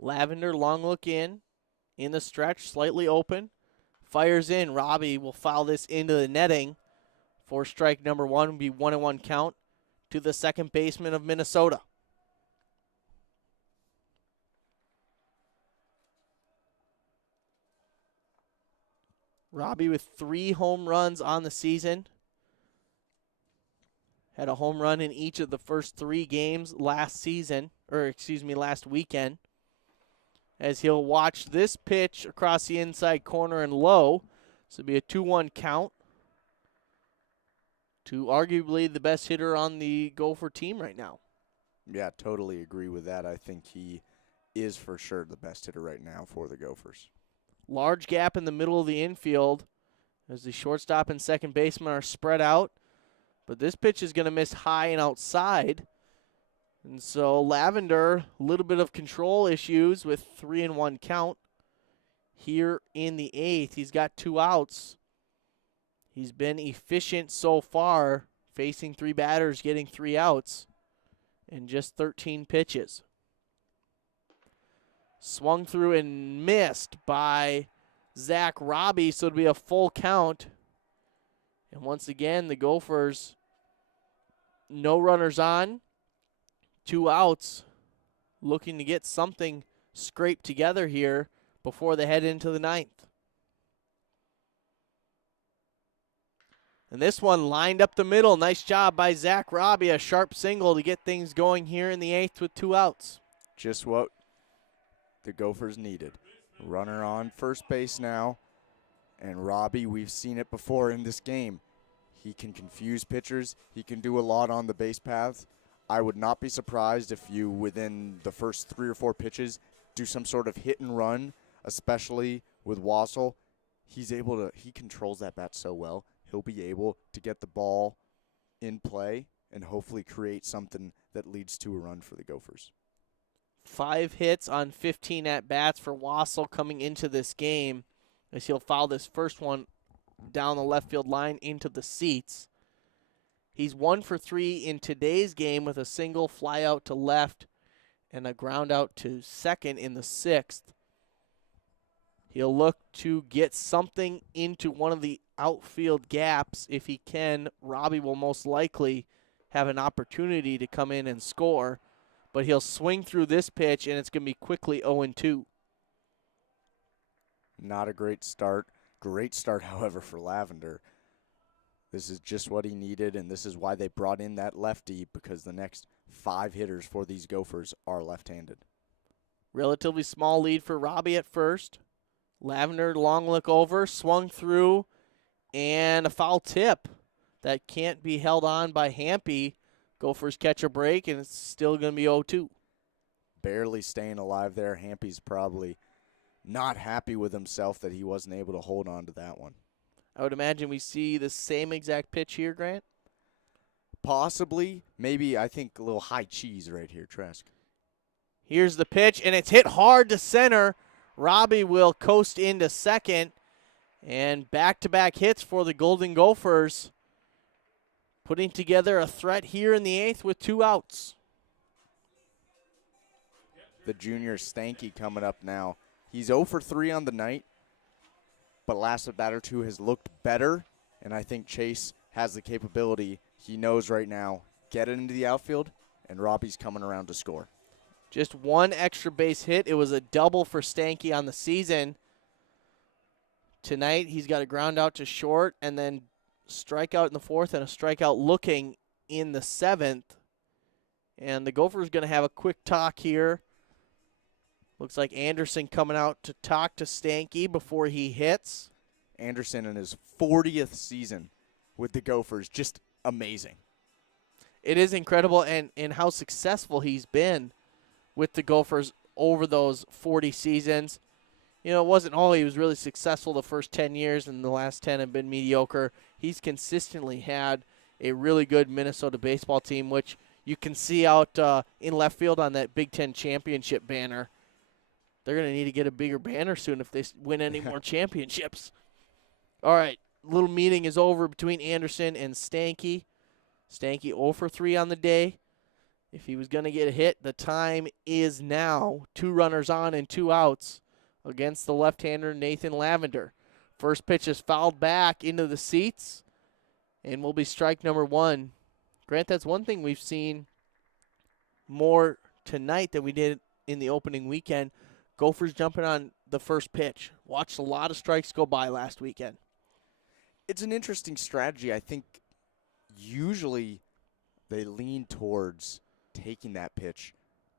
Lavender, long look in the stretch, slightly open. Fires in. Robbie will foul this into the netting for strike number 1. Will be 1-1 count to the second baseman of Minnesota. Robbie with 3 home runs on the season. Had a home run in each of the first 3 games last weekend. As he'll watch this pitch across the inside corner and low. So it'll be a 2-1 count to arguably the best hitter on the Gopher team right now. Yeah, totally agree with that. I think he is for sure the best hitter right now for the Gophers. Large gap in the middle of the infield as the shortstop and second baseman are spread out. But this pitch is going to miss high and outside. And so Lavender, a little bit of control issues with 3-1 count here in the 8th. He's got 2 outs. He's been efficient so far, facing 3 batters, getting 3 outs in just 13 pitches. Swung through and missed by Zach Robbie, so it'll be a full count. And once again, the Gophers, no runners on, 2 outs, looking to get something scraped together here before they head into the 9th. And this one lined up the middle. Nice job by Zach Robbie. A sharp single to get things going here in the 8th with 2 outs. Just what the Gophers needed. Runner on first base now. And Robbie, we've seen it before in this game. He can confuse pitchers. He can do a lot on the base paths. I would not be surprised if you, within the first 3 or 4 pitches, do some sort of hit and run, especially with Wassel. He controls that bat so well. He'll be able to get the ball in play and hopefully create something that leads to a run for the Gophers. 5 hits on 15 at-bats for Wassel coming into this game, as he'll foul this first one down the left field line into the seats. He's 1 for 3 in today's game with a single fly out to left and a ground out to second in the 6th. He'll look to get something into one of the outfield gaps. If he can, Robbie will most likely have an opportunity to come in and score, but he'll swing through this pitch, and it's going to be quickly 0-2. Not a great start. Great start, however, for Lavender. This is just what he needed, and this is why they brought in that lefty, because the next 5 hitters for these Gophers are left-handed. Relatively small lead for Robbie at first. Lavender, long look over, swung through, and a foul tip that can't be held on by Hampy. Gophers catch a break, and it's still going to be 0-2. Barely staying alive there. Hampy's probably not happy with himself that he wasn't able to hold on to that one. I would imagine we see the same exact pitch here, Grant. Possibly. Maybe, I think, a little high cheese right here, Trask. Here's the pitch, and it's hit hard to center. Robbie will coast into second, and back-to-back hits for the Golden Gophers, putting together a threat here in the 8th with 2 outs. The junior Stanky coming up now. He's 0 for 3 on the night, but last at bat or 2 has looked better, and I think Chase has the capability. He knows right now, get it into the outfield, and Robbie's coming around to score. Just 1 extra base hit. It was a double for Stanky on the season. Tonight, he's got a ground out to short, and then strikeout in the 4th and a strikeout looking in the 7th. And the Gophers going to have a quick talk here. Looks like Anderson coming out to talk to Stanky before he hits. Anderson in his 40th season with the Gophers, just amazing. It is incredible, and how successful he's been with the Gophers over those 40 seasons. You know, it wasn't all he was really successful the first 10 years, and the last 10 have been mediocre. He's consistently had a really good Minnesota baseball team, which you can see out in left field on that Big Ten championship banner. They're going to need to get a bigger banner soon if they win any more championships. All right, little meeting is over between Anderson and Stanky. Stanky 0 for 3 on the day. If he was going to get a hit, the time is now. 2 runners on and 2 outs against the left-hander Nathan Lavender. First pitch is fouled back into the seats and will be strike number 1. Grant, that's one thing we've seen more tonight than we did in the opening weekend. Gophers jumping on the first pitch. Watched a lot of strikes go by last weekend. It's an interesting strategy. I think usually they lean towards taking that pitch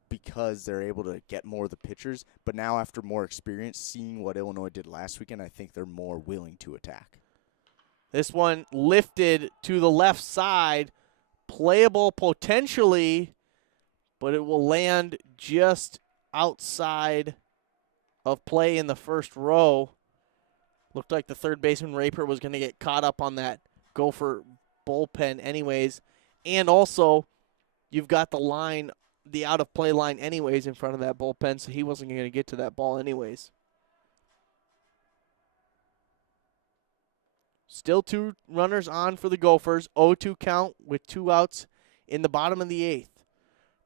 because they're able to get more of the pitchers. But now after more experience, seeing what Illinois did last weekend, I think they're more willing to attack. This one lifted to the left side. Playable potentially, but it will land just outside of play in the first row. Looked like the third baseman Raper was going to get caught up on that Gopher bullpen anyways. And also, you've got the line, the out-of-play line anyways in front of that bullpen, so he wasn't going to get to that ball anyways. Still 2 runners on for the Gophers. 0-2 count with 2 outs in the bottom of the 8th.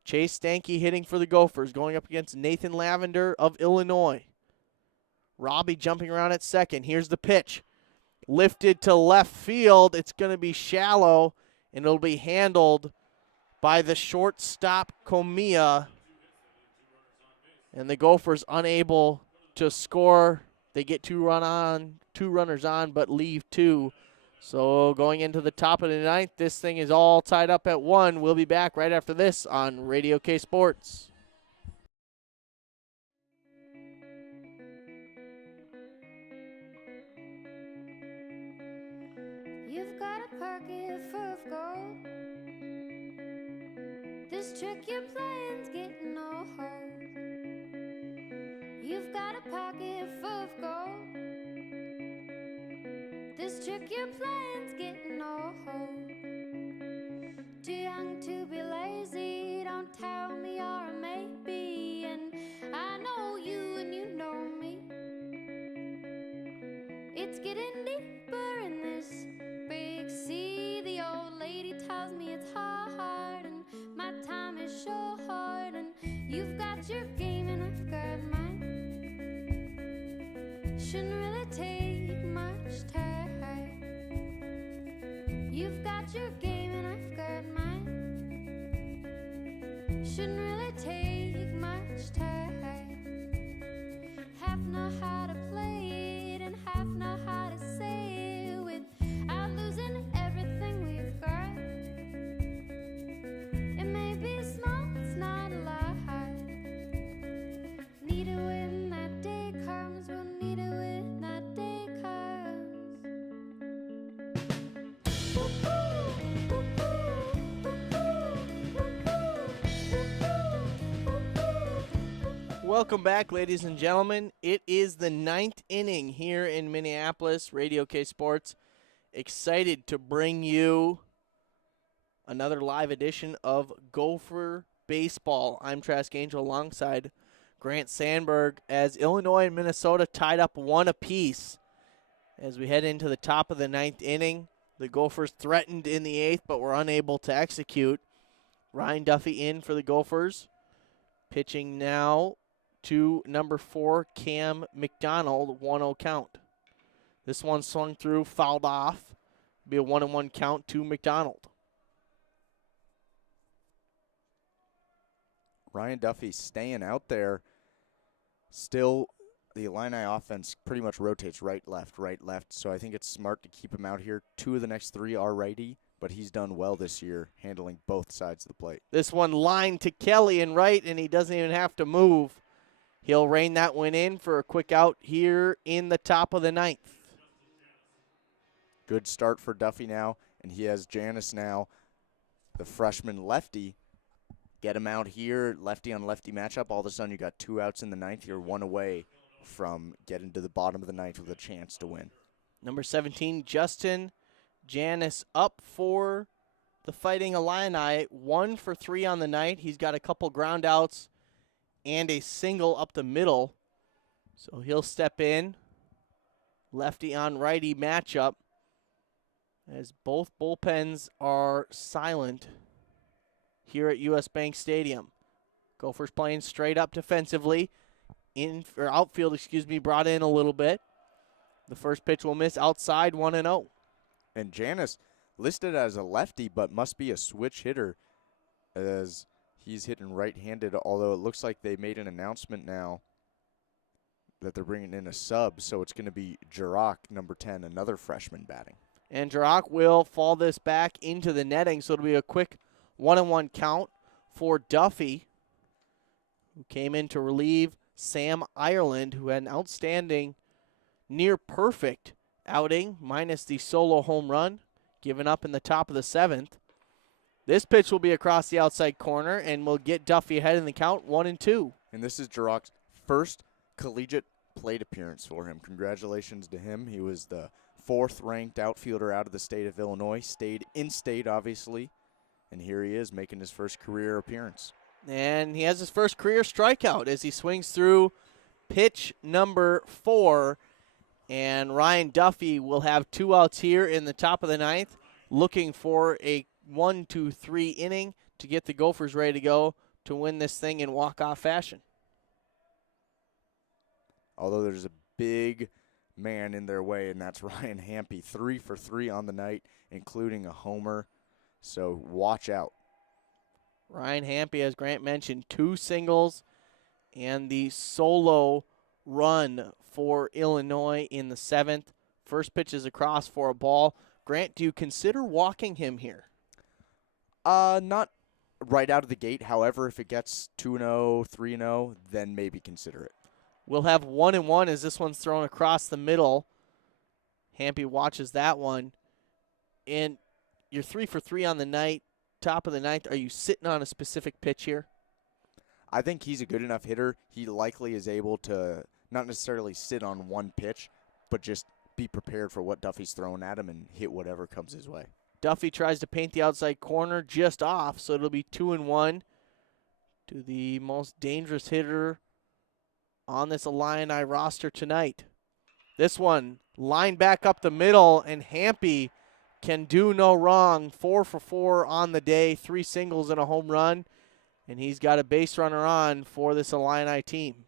Chase Stanky hitting for the Gophers, going up against Nathan Lavender of Illinois. Robbie jumping around at second. Here's the pitch. Lifted to left field. It's going to be shallow, and it'll be handled by the shortstop, Comey. And the Gophers unable to score. They get 2 runners on, but leave 2. So going into the top of the ninth, this thing is all tied up at 1. We'll be back right after this on Radio K Sports. You've got a pocket full of gold. This trick you're playing's getting no hold. You've got a pocket full of gold. This trick you're playing's getting no hold. Too young to be lazy, don't tell me you're a maybe. And I know you and you know me. It's getting deeper in this big sea. The old lady tells me it's hard, and my time is short, and you've got your game and I've got mine. Shouldn't really take much time. You've got your game and I've got mine. Shouldn't really take much time. Half know how to play it and half know how to say it without losing everything we've got. It may be small, it's not a lot. Need it when that day comes, we'll need it when that day comes. Welcome back, ladies and gentlemen. It is the 9th inning here in Minneapolis, Radio K Sports. Excited to bring you another live edition of Gopher Baseball. I'm Trask Angel alongside Grant Sandberg as Illinois and Minnesota tied up 1 apiece. As we head into the top of the 9th inning, the Gophers threatened in the 8th but were unable to execute. Ryan Duffy in for the Gophers. Pitching now to number 4, Cam McDonald, 1-0 count. This one swung through, fouled off. Be a 1-1 count to McDonald. Ryan Duffy staying out there. Still, the Illini offense pretty much rotates right, left. So I think it's smart to keep him out here. 2 of the next 3 are righty, but he's done well this year handling both sides of the plate. This one lined to Kelly in right, and he doesn't even have to move. He'll rein that one in for a quick out here in the top of the 9th. Good start for Duffy now, and he has Janice now, the freshman lefty. Get him out here, lefty on lefty matchup. All of a sudden, you got 2 outs in the 9th. You're 1 away from getting to the bottom of the 9th with a chance to win. Number 17, Justin Janice up for the Fighting Illini. 1 for 3 on the night. He's got a couple ground outs and a single up the middle. So he'll step in. Lefty on righty matchup as both bullpens are silent here at US Bank Stadium. Gophers playing straight up defensively. Outfield, brought in a little bit. The first pitch will miss outside, 1-0. And Janice listed as a lefty, but must be a switch hitter as he's hitting right-handed, although it looks like they made an announcement now that they're bringing in a sub, so it's going to be Jurok, number 10, another freshman batting. And Jurok will fall this back into the netting, so it'll be a quick 1-1 count for Duffy, who came in to relieve Sam Ireland, who had an outstanding near-perfect outing, minus the solo home run, given up in the top of the 7th. This pitch will be across the outside corner and will get Duffy ahead in the count, 1-2. And this is Jurok's first collegiate plate appearance for him. Congratulations to him. He was the 4th-ranked outfielder out of the state of Illinois, stayed in-state, obviously, and here he is making his first career appearance. And he has his first career strikeout as he swings through pitch number 4. And Ryan Duffy will have 2 outs here in the top of the 9th, looking for a 1-2-3 inning to get the Gophers ready to go to win this thing in walk-off fashion. Although there's a big man in their way, and that's Ryan Hampy, 3 for 3 on the night, including a homer. So watch out. Ryan Hampy, as Grant mentioned, 2 singles and the solo run for Illinois in the 7th. First pitch is across for a ball. Grant, do you consider walking him here? Not right out of the gate. However, if it gets 2-0, 3-0, then maybe consider it. We'll have 1-1 as this one's thrown across the middle. Hampy watches that one. And you're 3 for 3 on the night, top of the ninth. Are you sitting on a specific pitch here? I think he's a good enough hitter. He likely is able to not necessarily sit on one pitch, but just be prepared for what Duffy's throwing at him and hit whatever comes his way. Duffy tries to paint the outside corner just off, so it'll be 2-1 to the most dangerous hitter on this Illini roster tonight. This one, line back up the middle, and Hampy can do no wrong. 4 for 4 on the day, 3 singles and a home run, and he's got a base runner on for this Illini team.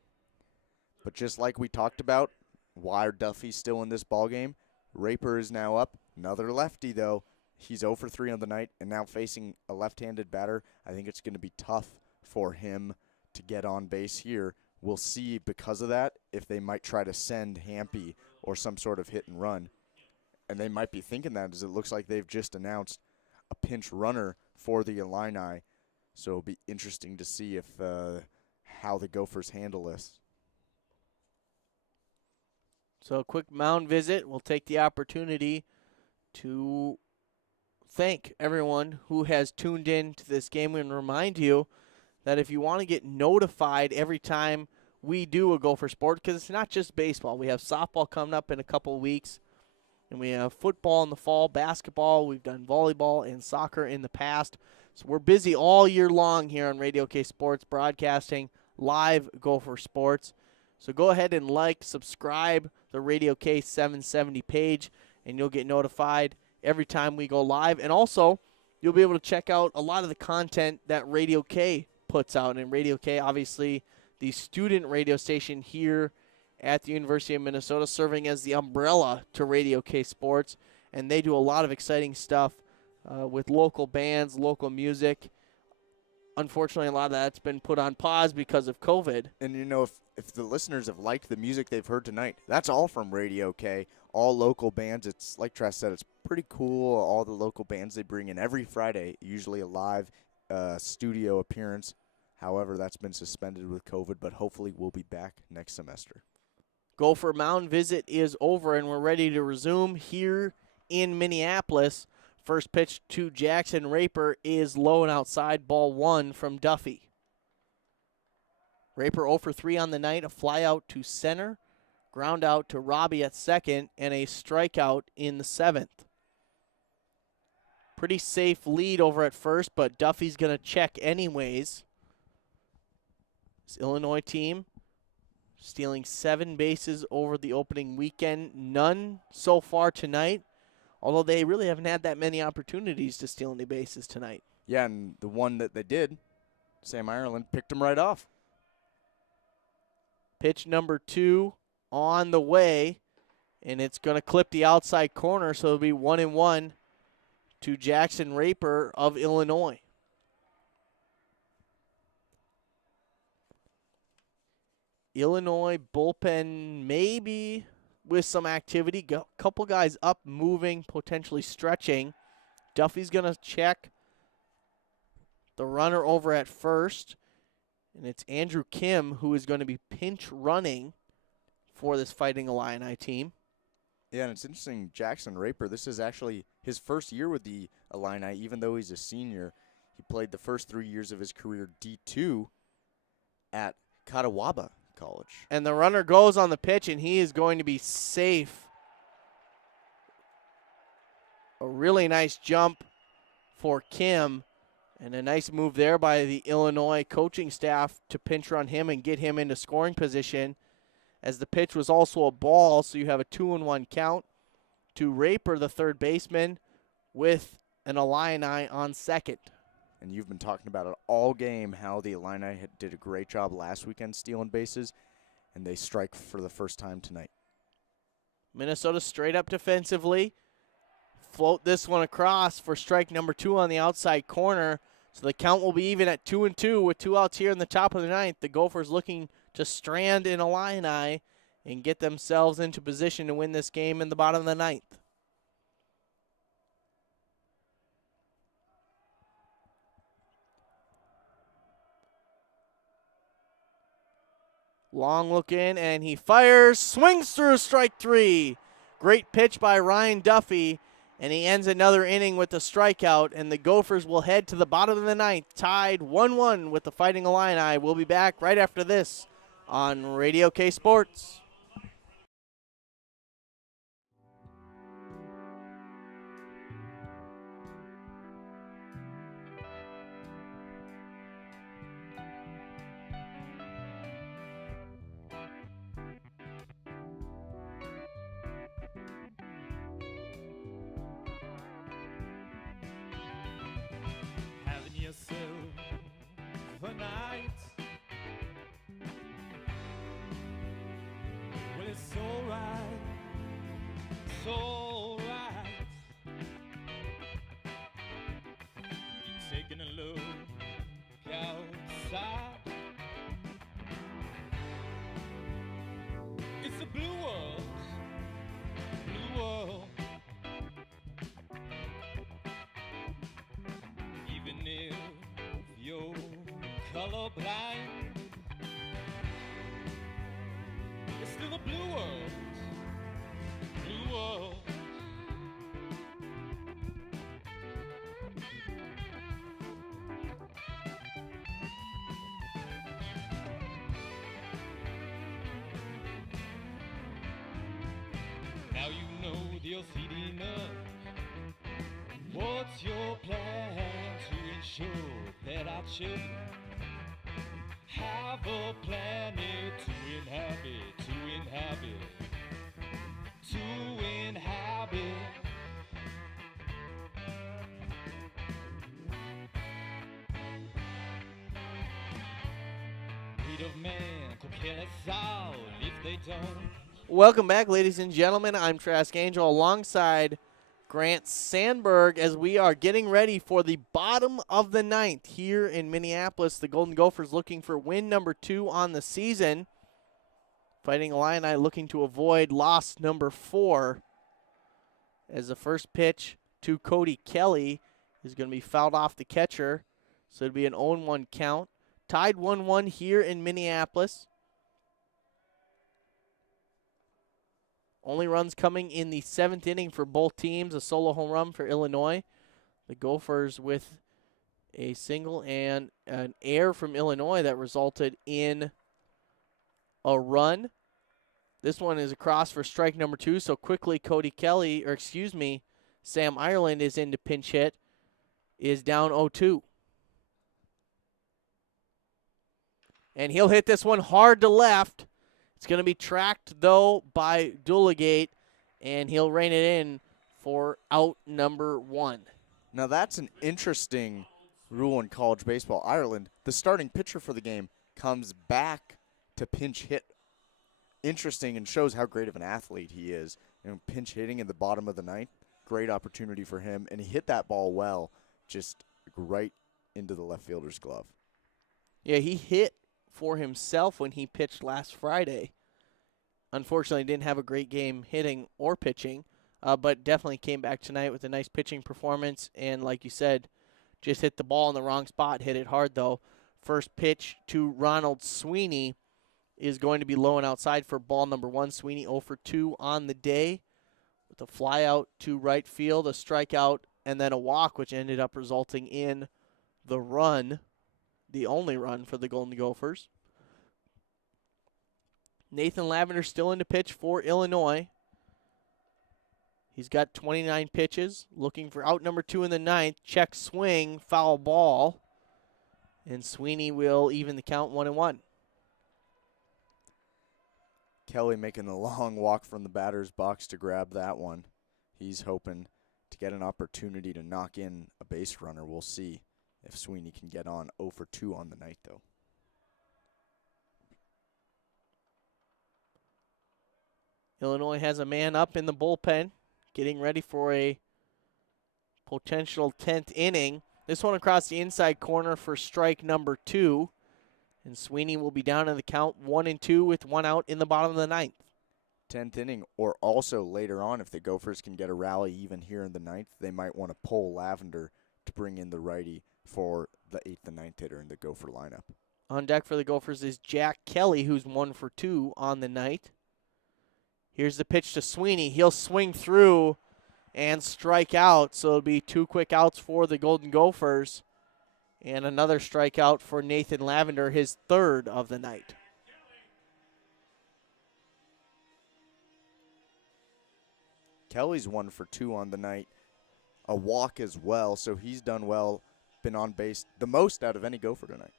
But just like we talked about, why Duffy's still in this ballgame, Raper is now up. Another lefty, though. He's 0 for 3 on the night, and now facing a left-handed batter. I think it's going to be tough for him to get on base here. We'll see because of that if they might try to send Hampy or some sort of hit and run. And they might be thinking that as it looks like they've just announced a pinch runner for the Illini. So it'll be interesting to see if how the Gophers handle this. So a quick mound visit. We'll take the opportunity to thank everyone who has tuned in to this game and remind you that if you want to get notified every time we do a Gopher Sport, because it's not just baseball. We have softball coming up in a couple of weeks, and we have football in the fall, basketball. We've done volleyball and soccer in the past. So we're busy all year long here on Radio K Sports, broadcasting live Gopher Sports. So go ahead and like, subscribe the Radio K 770 page, and you'll get notified every time we go live. And also, you'll be able to check out a lot of the content that Radio K puts out. And Radio K, obviously, the student radio station here at the University of Minnesota, serving as the umbrella to Radio K Sports. And they do a lot of exciting stuff with local bands, local music. Unfortunately, a lot of that's been put on pause because of COVID. And, you know, if the listeners have liked the music they've heard tonight, that's all from Radio K, all local bands. It's, like Trash said, it's pretty cool, all the local bands they bring in every Friday, usually a live studio appearance. However, that's been suspended with COVID, but hopefully we'll be back next semester. Gopher Mound visit is over, and we're ready to resume here in Minneapolis. First pitch to Jackson Raper is low and outside, ball 1 from Duffy. Raper 0 for 3 on the night, a fly out to center, ground out to Robbie at second, and a strikeout in the 7th. Pretty safe lead over at first, but Duffy's going to check anyways. This Illinois team stealing 7 bases over the opening weekend. None so far tonight, although they really haven't had that many opportunities to steal any bases tonight. Yeah, and the one that they did, Sam Ireland picked him right off. Pitch number 2 on the way, and it's going to clip the outside corner, so it'll be 1-1 to Jackson Raper of Illinois. Illinois bullpen maybe with some activity. Couple guys up, moving, potentially stretching. Duffy's going to check the runner over at first. And it's Andrew Kim who is going to be pinch running for this Fighting Illini team. Yeah, and it's interesting, Jackson Raper, this is actually his first year with the Illini, even though he's a senior. He played the first 3 years of his career D2 at Catawba College. And the runner goes on the pitch, and he is going to be safe. A really nice jump for Kim. And a nice move there by the Illinois coaching staff to pinch run him and get him into scoring position, as the pitch was also a ball, so you have a 2-1 count to Raper, the third baseman, with an Illini on second. And you've been talking about it all game, how the Illini did a great job last weekend stealing bases, and they strike for the first time tonight. Minnesota straight up defensively. Float this one across for strike number 2 on the outside corner. So the count will be even at 2-2 with 2 outs here in the top of the ninth. The Gophers looking to strand an Illini and get themselves into position to win this game in the bottom of the ninth. Long look in, and he fires, swings through strike 3. Great pitch by Ryan Duffy, and he ends another inning with a strikeout, and the Gophers will head to the bottom of the ninth, tied 1-1 with the Fighting Illini. We'll be back right after this on Radio K Sports. Having yourself a night. Well, it's so right, so right. You're taking a look outside. It's a blue world, blue world. Even if you're colorblind, it's still a blue world, blue world. Now you know the OCD enough. What's your plan to ensure that our children have a planet to inhabit, to inhabit, to inhabit? Breed of man could kill us all if they don't. Welcome back, ladies and gentlemen. I'm Trask Angel alongside Grant Sandberg as we are getting ready for the bottom of the ninth here in Minneapolis. The Golden Gophers looking for win number 2 on the season. Fighting Illini looking to avoid loss number 4 as the first pitch to Cody Kelly is going to be fouled off the catcher. So it'll be an 0-1 count. Tied 1-1 here in Minneapolis. Only runs coming in the 7th inning for both teams. A solo home run for Illinois. The Gophers with a single and an error from Illinois that resulted in a run. This one is across for strike number 2. So quickly Sam Ireland is in to pinch hit. Is down 0-2. And he'll hit this one hard to left. It's going to be tracked, though, by Dulagate, and he'll rein it in for out number 1. Now that's an interesting rule in college baseball. Ireland, the starting pitcher for the game, comes back to pinch hit. Interesting, and shows how great of an athlete he is. Pinch hitting in the bottom of the ninth, great opportunity for him, and he hit that ball well, just right into the left fielder's glove. Yeah, he hit for himself when he pitched last Friday. Unfortunately, didn't have a great game hitting or pitching, but definitely came back tonight with a nice pitching performance. And like you said, just hit the ball in the wrong spot, hit it hard though. First pitch to Ronald Sweeney is going to be low and outside for ball number 1. Sweeney 0 for 2 on the day with a fly out to right field, a strikeout, and then a walk, which ended up resulting in the run. The only run for the Golden Gophers. Nathan Lavender still in to pitch for Illinois. He's got 29 pitches. Looking for out number 2 in the ninth. Check swing, foul ball. And Sweeney will even the count 1-1. Kelly making the long walk from the batter's box to grab that one. He's hoping to get an opportunity to knock in a base runner. We'll see if Sweeney can get on 0 for 2 on the night, though. Illinois has a man up in the bullpen, getting ready for a potential 10th inning. This one across the inside corner for strike number 2. And Sweeney will be down in the count 1-2 with 1 out in the bottom of the ninth. 10th inning, or also later on, if the Gophers can get a rally even here in the ninth, they might want to pull Lavender to bring in the righty for the 8th and 9th hitter in the Gopher lineup. On deck for the Gophers is Jack Kelly, who's 1 for 2 on the night. Here's the pitch to Sweeney. He'll swing through and strike out, so it'll be 2 quick outs for the Golden Gophers. And another strikeout for Nathan Lavender, his 3rd of the night. Kelly's 1 for 2 on the night. A walk as well, so he's done well. Been on base the most out of any Gopher tonight.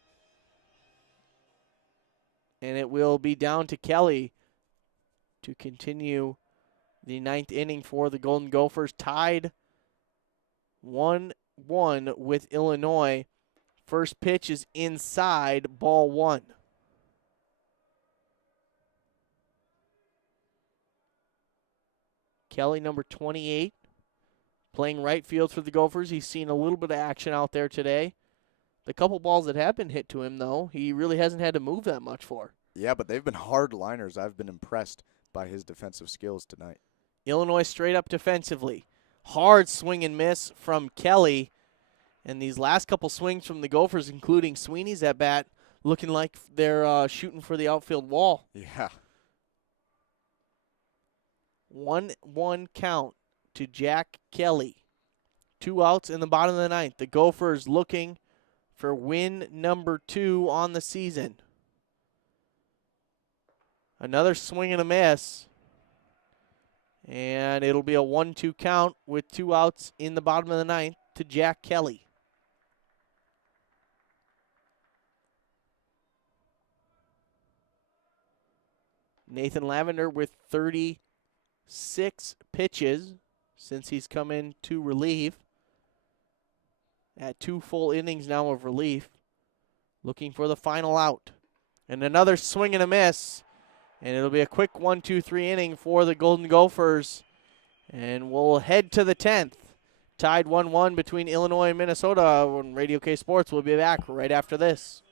And it will be down to Kelly to continue the 9th inning for the Golden Gophers, tied 1-1 with Illinois. First pitch is inside, ball 1. Kelly, number 28, playing right field for the Gophers. He's seen a little bit of action out there today. The couple balls that have been hit to him, though, he really hasn't had to move that much for. Yeah, but they've been hard liners. I've been impressed by his defensive skills tonight. Illinois straight up defensively. Hard swing and miss from Kelly. And these last couple swings from the Gophers, including Sweeney's at bat, looking like they're shooting for the outfield wall. Yeah. 1-1 count to Jack Kelly. 2 outs in the bottom of the 9th. The Gophers looking for win number 2 on the season. Another swing and a miss. And it'll be a 1-2 count with 2 outs in the bottom of the 9th to Jack Kelly. Nathan Lavender with 36 pitches since he's come in to relieve. At 2 full innings now of relief. Looking for the final out. And another swing and a miss. And it'll be a quick 1-2-3 inning for the Golden Gophers. And we'll head to the 10th. Tied 1-1 between Illinois and Minnesota on Radio K Sports. We'll be back right after this.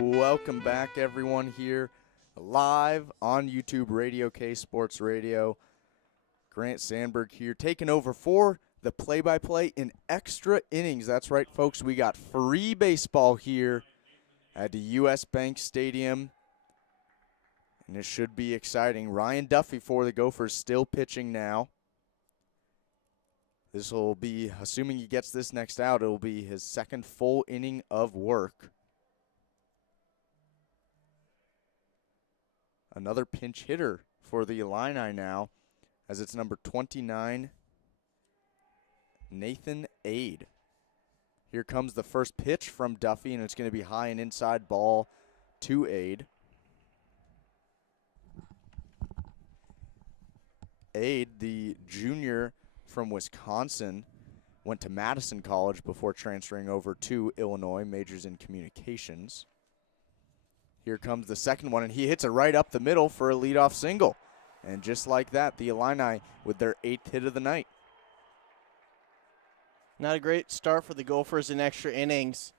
Welcome back, everyone, here live on YouTube, Radio K Sports Radio. Grant Sandberg here, taking over for the play-by-play in extra innings. That's right, folks. We got free baseball here at the U.S. Bank Stadium, and it should be exciting. Ryan Duffy for the Gophers still pitching now. This will be, assuming he gets this next out, it will be his 2nd full inning of work. Another pinch hitter for the Illini now, as it's number 29, Nathan Ade. Here comes the first pitch from Duffy, and it's going to be high and inside ball to Ade. Ade, the junior from Wisconsin, went to Madison College before transferring over to Illinois, majors in communications. Here comes the second one, and he hits it right up the middle for a leadoff single. And just like that, the Illini with their 8th hit of the night. Not a great start for the Gophers in extra innings.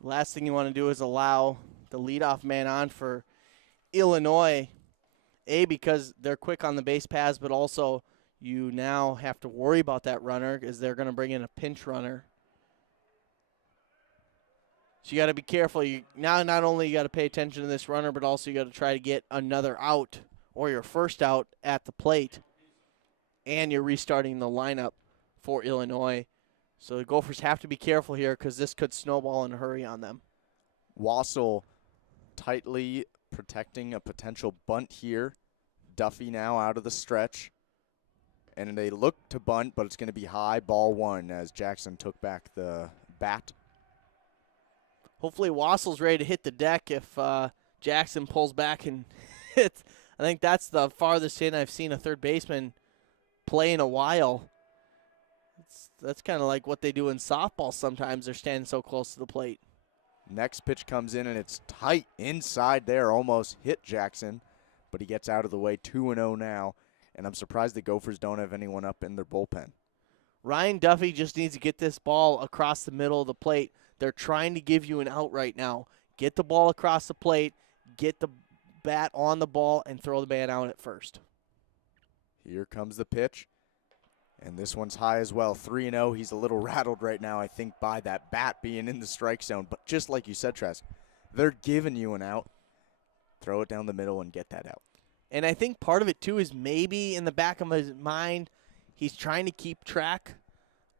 Last thing you want to do is allow the leadoff man on for Illinois. Because they're quick on the base paths, but also you now have to worry about that runner as they're going to bring in a pinch runner So you got to be careful. Not only you got to pay attention to this runner, but also you got to try to get another out or your first out at the plate. And you're restarting the lineup for Illinois. So the Gophers have to be careful here because this could snowball in a hurry on them. Wassel tightly protecting a potential bunt here. Duffy now out of the stretch. And they look to bunt, but it's going to be high, ball one, as Jackson took back the bat. Hopefully Wassel's ready to hit the deck if Jackson pulls back and hits. I think that's the farthest in I've seen a third baseman play in a while. That's kind of like what they do in softball sometimes. They're standing so close to the plate. Next pitch comes in, and it's tight inside there. Almost hit Jackson, but he gets out of the way. 2-0 now, and I'm surprised the Gophers don't have anyone up in their bullpen. Ryan Duffy just needs to get this ball across the middle of the plate. They're trying to give you an out right now. Get the ball across the plate, get the bat on the ball, and throw the man out at first. Here comes the pitch, and this one's high as well. 3-0. He's a little rattled right now, I think, by that bat being in the strike zone. But just like you said, Trask, they're giving you an out. Throw it down the middle and get that out. And I think part of it, too, is maybe in the back of his mind, he's trying to keep track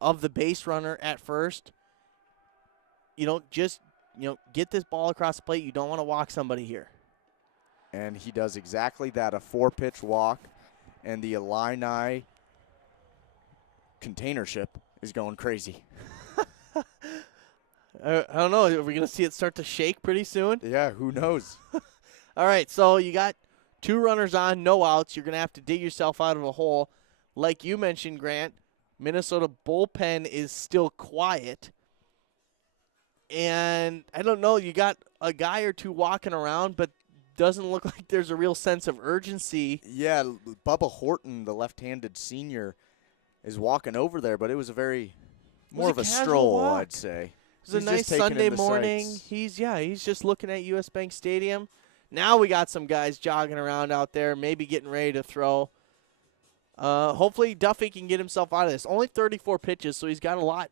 of the base runner at first. Get this ball across the plate. You don't want to walk somebody here. And he does exactly that, a 4-pitch walk. And the Illini container ship is going crazy. I don't know. Are we going to see it start to shake pretty soon? Yeah, who knows? All right, so you got 2 runners on, no outs. You're going to have to dig yourself out of a hole. Like you mentioned, Grant, Minnesota bullpen is still quiet. And I don't know, you got a guy or two walking around, but doesn't look like there's a real sense of urgency. Yeah, Bubba Horton, the left-handed senior, is walking over there, but it was more of a stroll, walk. I'd say. It was a nice Sunday morning. He's just looking at US Bank Stadium. Now we got some guys jogging around out there, maybe getting ready to throw. Hopefully Duffy can get himself out of this. Only 34 pitches, so he's got a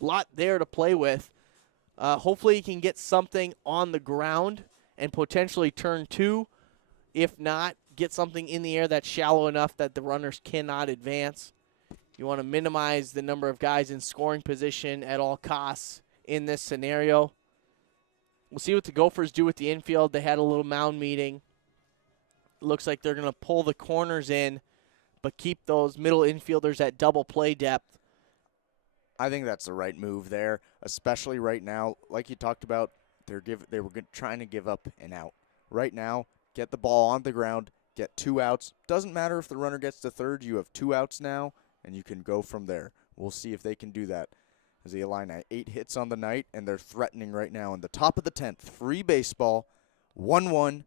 lot there to play with. Hopefully he can get something on the ground and potentially turn 2. If not, get something in the air that's shallow enough that the runners cannot advance. You want to minimize the number of guys in scoring position at all costs in this scenario. We'll see what the Gophers do with the infield. They had a little mound meeting. Looks like they're going to pull the corners in, but keep those middle infielders at double play depth. I think that's the right move there, especially right now. Like you talked about, they were trying to give up an out. Right now, get the ball on the ground, get 2 outs. Doesn't matter if the runner gets to third. You have 2 outs now, and you can go from there. We'll see if they can do that. As the Illini 8 hits on the night, and they're threatening right now in the top of the 10th. Free baseball, 1-1,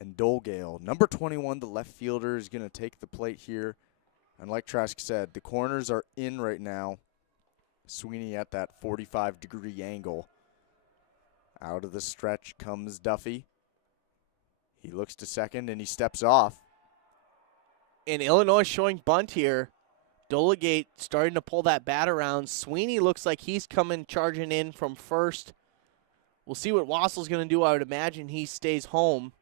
and Dulagate, number 21, the left fielder, is going to take the plate here. And like Trask said, the corners are in right now. Sweeney at that 45-degree angle. Out of the stretch comes Duffy. He looks to second, and he steps off. And Illinois showing bunt here. Dulagate starting to pull that bat around. Sweeney looks like he's coming charging in from first. We'll see what Wassel's going to do. I would imagine he stays home.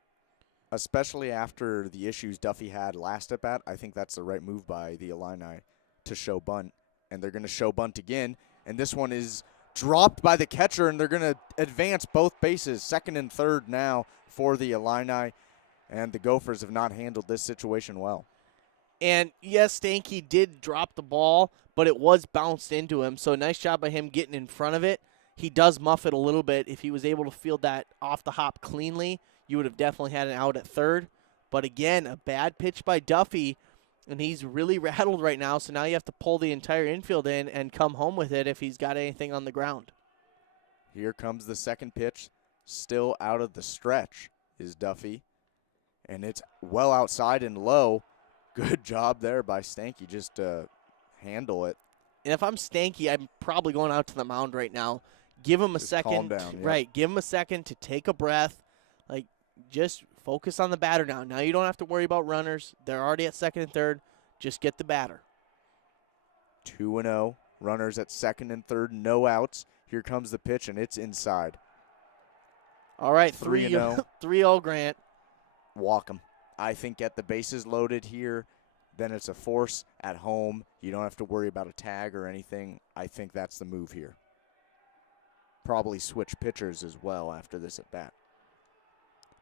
Especially after the issues Duffy had last at bat, I think that's the right move by the Illini to show bunt. And they're going to show bunt again. And this one is dropped by the catcher, and they're going to advance both bases, second and third now for the Illini. And the Gophers have not handled this situation well. And, yes, Stanky did drop the ball, but it was bounced into him. So nice job by him getting in front of it. He does muff it a little bit. If he was able to field that off the hop cleanly, you would have definitely had an out at third. But, again, a bad pitch by Duffy, and he's really rattled right now. So now you have to pull the entire infield in and come home with it if he's got anything on the ground. Here comes the second pitch. Still out of the stretch is Duffy. And it's well outside and low. Good job there by Stanky just to handle it. And if I'm Stanky, I'm probably going out to the mound right now. Give him a second. Calm down. Yeah. Right, give him a second to take a breath. Like, just focus on the batter now. Now you don't have to worry about runners. They're already at second and third. Just get the batter. 2-0. Runners at second and third. No outs. Here comes the pitch, and it's inside. All right, 3-0. 3-0 Grant. Walk 'em. I think get the bases loaded here. Then it's a force at home. You don't have to worry about a tag or anything. I think that's the move here. Probably switch pitchers as well after this at bat.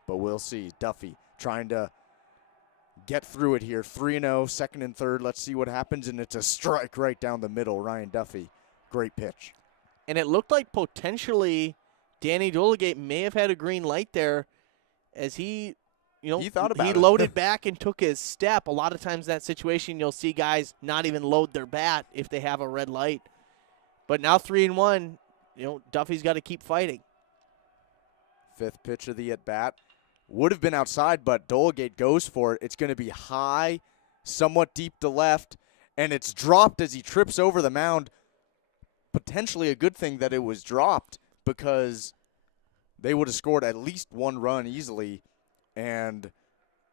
But we'll see. Duffy trying to get through it here. 3-0, second and third. Let's see what happens. And it's a strike right down the middle. Ryan Duffy, great pitch. And it looked like potentially Danny Dulagate may have had a green light there as he thought about he it. loaded back and took his step. A lot of times in that situation, you'll see guys not even load their bat if they have a red light. But now 3-1, Duffy's got to keep fighting. Fifth pitch of the at-bat. Would have been outside, but Dulagate goes for it. It's going to be high, somewhat deep to left, and it's dropped as he trips over the mound. Potentially a good thing that it was dropped because they would have scored at least one run easily. And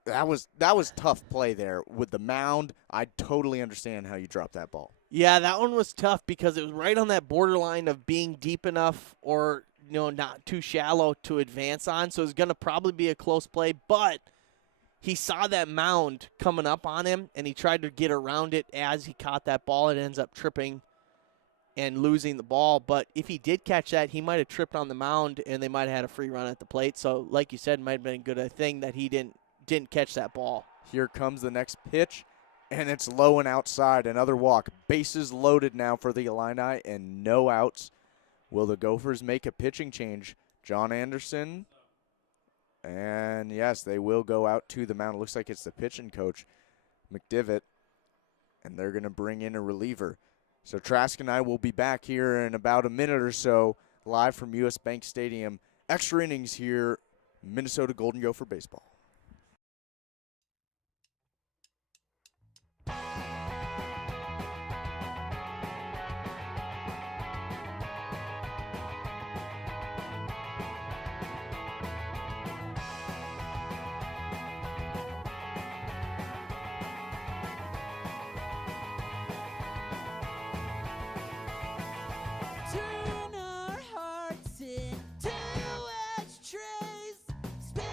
that was tough play there. With the mound, I totally understand how you drop that ball. Yeah, that one was tough because it was right on that borderline of being deep enough or not too shallow to advance on. So it's going to probably be a close play. But he saw that mound coming up on him, and he tried to get around it as he caught that ball. It ends up tripping and losing the ball. But if he did catch that, he might have tripped on the mound, and they might have had a free run at the plate. So, like you said, it might have been a good thing that he didn't catch that ball. Here comes the next pitch, and it's low and outside. Another walk. Bases loaded now for the Illini, and no outs. Will the Gophers make a pitching change? John Anderson, and yes, they will go out to the mound. It looks like it's the pitching coach, McDivitt, and they're going to bring in a reliever. So Trask and I will be back here in about a minute or so, live from U.S. Bank Stadium. Extra innings here, Minnesota Golden Gopher baseball. Turn our hearts into edge trays, spin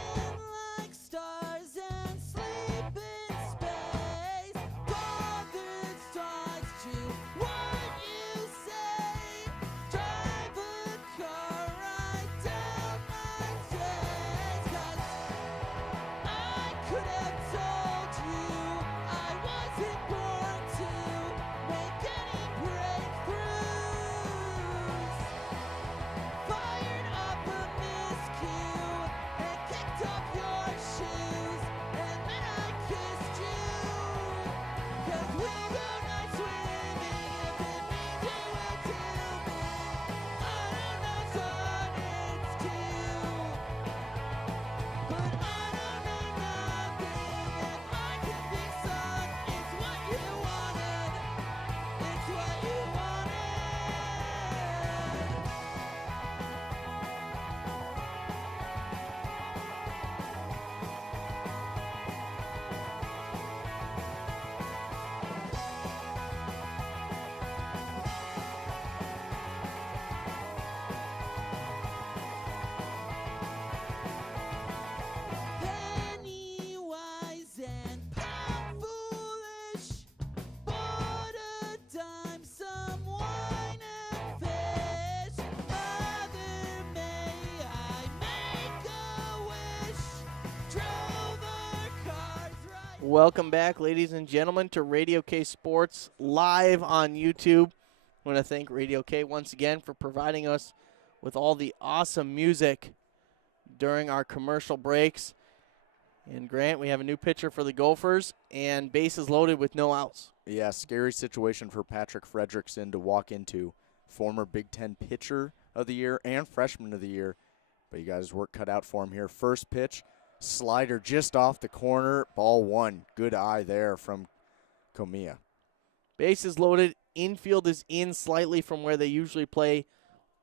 like stars and sleep in space. Bothered starts to what you say. Drive a car right down my days. 'Cause I could have told you I wasn't born to make any breakthroughs. Fired up a miscue and kicked off your shoes, and then I kissed you. 'Cause we go night swimming, if it means you will tell me. I don't know sonnets too, but I don't know nothing if I can be sung. It's what you wanted, it's what you wanted. Penny wise and pound foolish, bought a dime, some wine and fish. Mother, may I make a wish? Drove our cars right. Welcome back, ladies and gentlemen, to Radio K Sports live on YouTube. I want to thank Radio K once again for providing us with all the awesome music during our commercial breaks. And Grant, we have a new pitcher for the Gophers, and bases loaded with no outs. Yeah, scary situation for Patrick Fredrickson to walk into. Former Big Ten pitcher of the year and freshman of the year. But you guys work cut out for him here. First pitch, slider just off the corner, ball one. Good eye there from Comey. Bases loaded. Infield is in slightly from where they usually play.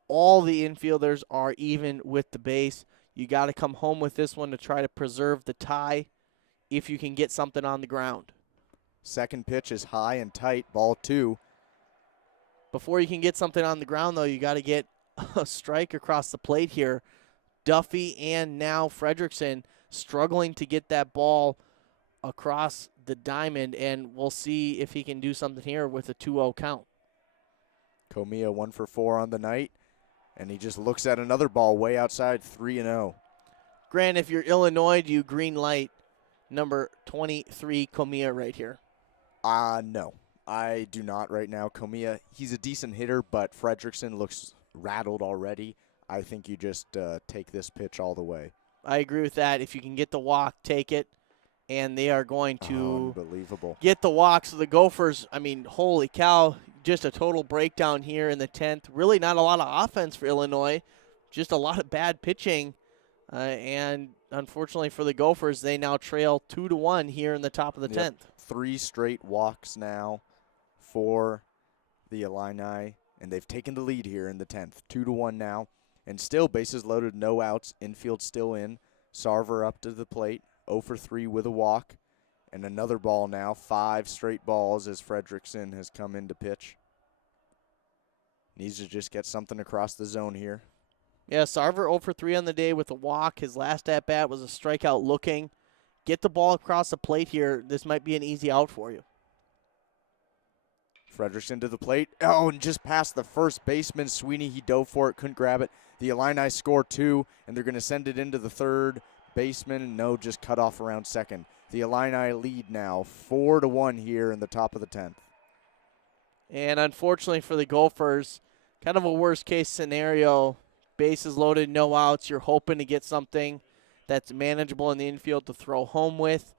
All the infielders are even with the base. You got to come home with this one to try to preserve the tie if you can get something on the ground. Second pitch is high and tight, ball two. Before you can get something on the ground, though, you got to get a strike across the plate here. Duffy and now Fredrickson struggling to get that ball across the diamond, and we'll see if he can do something here with a 2-0 count. Comey 1 for 4 on the night, and he just looks at another ball way outside, 3-0. Grant, if you're Illinois, do you green light number 23 Comey right here? No, I do not right now. Comey, he's a decent hitter, but Fredrickson looks rattled already. I think you just take this pitch all the way. I agree with that. If you can get the walk, take it. And they are going to Unbelievable. get the walk. So the Gophers, I mean, holy cow, just a total breakdown here in the 10th. Really not a lot of offense for Illinois, just a lot of bad pitching. And unfortunately for the Gophers, they now trail 2-1 here in the top of the 10th. 3 straight walks now for the Illini, and they've taken the lead here in the 10th. 2-1 now, and still bases loaded, no outs, infield still in. Sarver up to the plate, 0 for 3 with a walk, and another ball now. 5 straight balls as Fredrickson has come in to pitch. Needs to just get something across the zone here. Yeah, Sarver 0 for 3 on the day with a walk. His last at-bat was a strikeout looking. Get the ball across the plate here. This might be an easy out for you. Fredrickson to the plate. Oh, and just past the first baseman. Sweeney, he dove for it, couldn't grab it. The Illini score 2, and they're going to send it into the third baseman. No, just cut off around second. The Illini lead now 4-1 here in the top of the 10th. And unfortunately for the Gophers, kind of a worst-case scenario. Bases loaded, no outs. You're hoping to get something that's manageable in the infield to throw home with.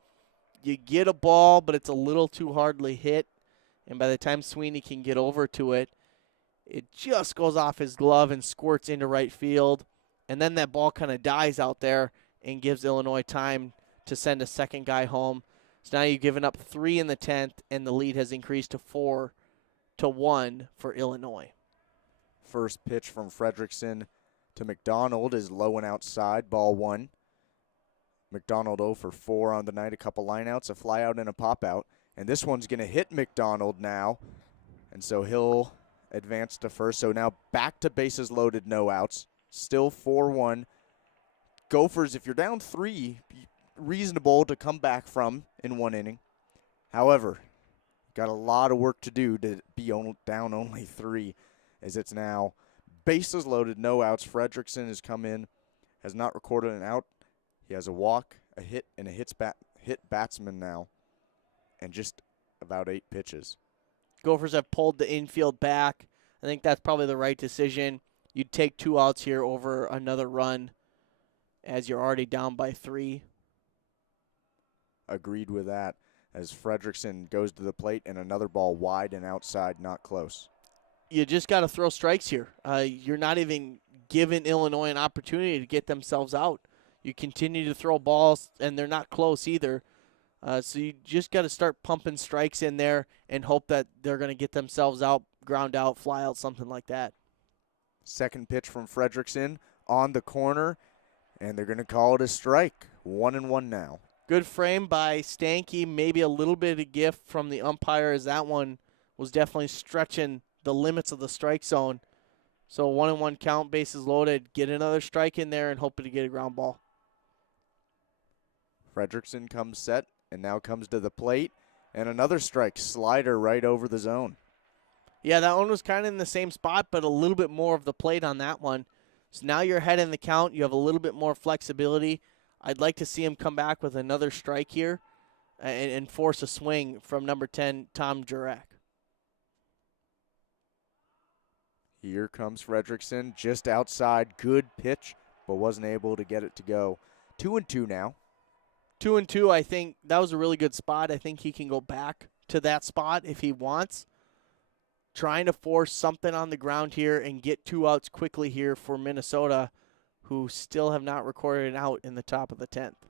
You get a ball, but it's a little too hardly hit. And by the time Sweeney can get over to it, it just goes off his glove and squirts into right field. And then that ball kind of dies out there and gives Illinois time to send a second guy home. So now you've given up 3 in the 10th, and the lead has increased to 4-1 for Illinois. First pitch from Fredrickson to McDonald is low and outside, ball 1. McDonald 0 for 4 on the night, a couple lineouts, a flyout, and a pop-out. And this one's going to hit McDonald now, and so he'll advance to first. So now back to bases loaded, no outs. Still 4-1. Gophers, if you're down 3, reasonable to come back from in 1 inning. However, got a lot of work to do to be down only 3, as it's now bases loaded, no outs. Fredrickson has come in, has not recorded an out. He has a walk, a hit, and a hit batsman now, and just about 8 pitches. Gophers have pulled the infield back. I think that's probably the right decision. You'd take 2 outs here over another run as you're already down by 3. Agreed with that, as Fredrickson goes to the plate and another ball wide and outside, not close. You just got to throw strikes here. You're not even giving Illinois an opportunity to get themselves out. You continue to throw balls, and they're not close either. So you just got to start pumping strikes in there and hope that they're going to get themselves out, ground out, fly out, something like that. Second pitch from Fredrickson on the corner, and they're going to call it a strike. 1-1 now. Good frame by Stanky. Maybe a little bit of gift from the umpire, as that one was definitely stretching the limits of the strike zone. So 1-1 count, bases loaded. Get another strike in there and hoping to get a ground ball. Fredrickson comes set and now comes to the plate, and another strike, slider right over the zone. Yeah, that one was kind of in the same spot, but a little bit more of the plate on that one. So now you're ahead in the count. You have a little bit more flexibility. I'd like to see him come back with another strike here and force a swing from number 10, Tom Jurek. Here comes Fredrickson, just outside. Good pitch, but wasn't able to get it to go. 2-2 now. 2-2, I think that was a really good spot. I think he can go back to that spot if he wants. Trying to force something on the ground here and get 2 outs quickly here for Minnesota, who still have not recorded an out in the top of the 10th.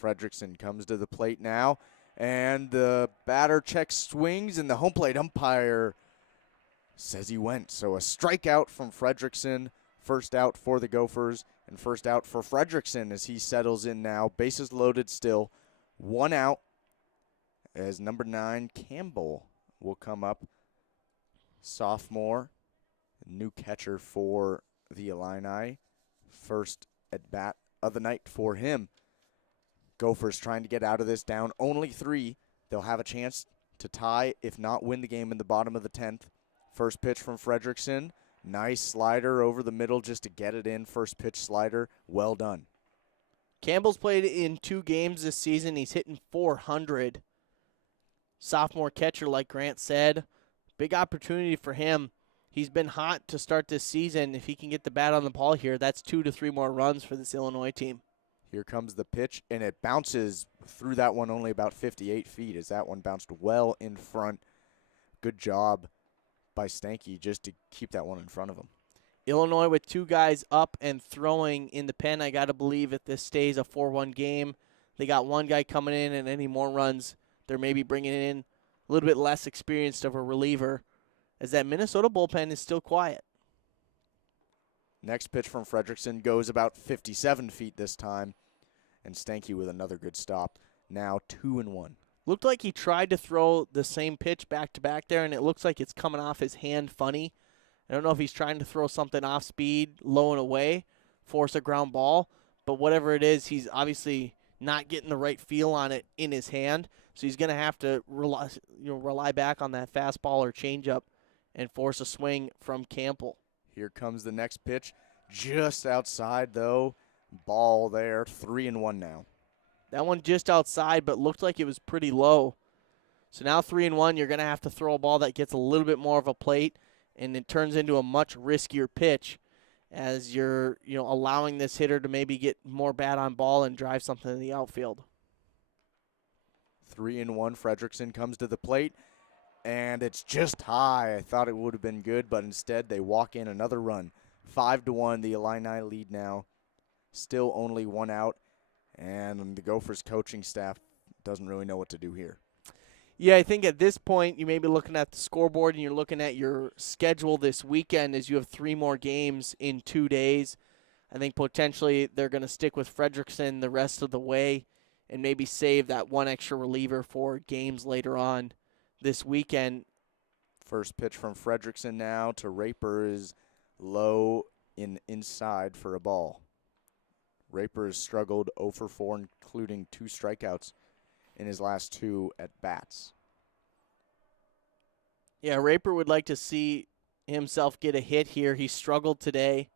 Fredrickson comes to the plate now, and the batter checks swings, and the home plate umpire says he went. So a strikeout from Fredrickson, first out for the Gophers, and first out for Fredrickson as he settles in now. Bases loaded still, 1 out, as number 9, Campbell, will come up. Sophomore, new catcher for the Illini. First at bat of the night for him. Gophers trying to get out of this, down only 3. They'll have a chance to tie, if not win the game in the bottom of the 10th. First pitch from Fredrickson. Nice slider over the middle just to get it in. First pitch slider. Well done. Campbell's played in 2 games this season. He's hitting .400. Sophomore catcher, like Grant said. Big opportunity for him. He's been hot to start this season. If he can get the bat on the ball here, that's 2 to 3 more runs for this Illinois team. Here comes the pitch, and it bounces through that one only about 58 feet as that one bounced well in front. Good job by Stanky just to keep that one in front of him. Illinois with 2 guys up and throwing in the pen. I got to believe if this stays a 4-1 game, they got 1 guy coming in, and any more runs, they're maybe bringing in a little bit less experienced of a reliever, as that Minnesota bullpen is still quiet. Next pitch from Fredrickson goes about 57 feet this time, and Stanky with another good stop. Now 2-1. Looked like he tried to throw the same pitch back-to-back there, and it looks like it's coming off his hand funny. I don't know if he's trying to throw something off speed, low and away, force a ground ball, but whatever it is, he's obviously not getting the right feel on it in his hand, so he's going to have to rely back on that fastball or changeup and force a swing from Campbell. Here comes the next pitch, just outside though. Ball there, 3-1 now. That one just outside, but looked like it was pretty low. So now 3-1, you're going to have to throw a ball that gets a little bit more of a plate, and it turns into a much riskier pitch as you're allowing this hitter to maybe get more bat on ball and drive something in the outfield. 3-1, Fredrickson comes to the plate, and it's just high. I thought it would have been good, but instead they walk in another run. 5-1, the Illini lead now. Still only 1 out, and the Gophers coaching staff doesn't really know what to do here. Yeah, I think at this point you may be looking at the scoreboard and you're looking at your schedule this weekend as you have 3 more games in 2 days. I think potentially they're going to stick with Fredrickson the rest of the way and maybe save that 1 extra reliever for games later on this weekend. First pitch from Fredrickson now to Raper is low inside for a ball. Raper has struggled 0 for 4, including 2 strikeouts in his last 2 at-bats. Yeah, Raper would like to see himself get a hit here. He struggled today.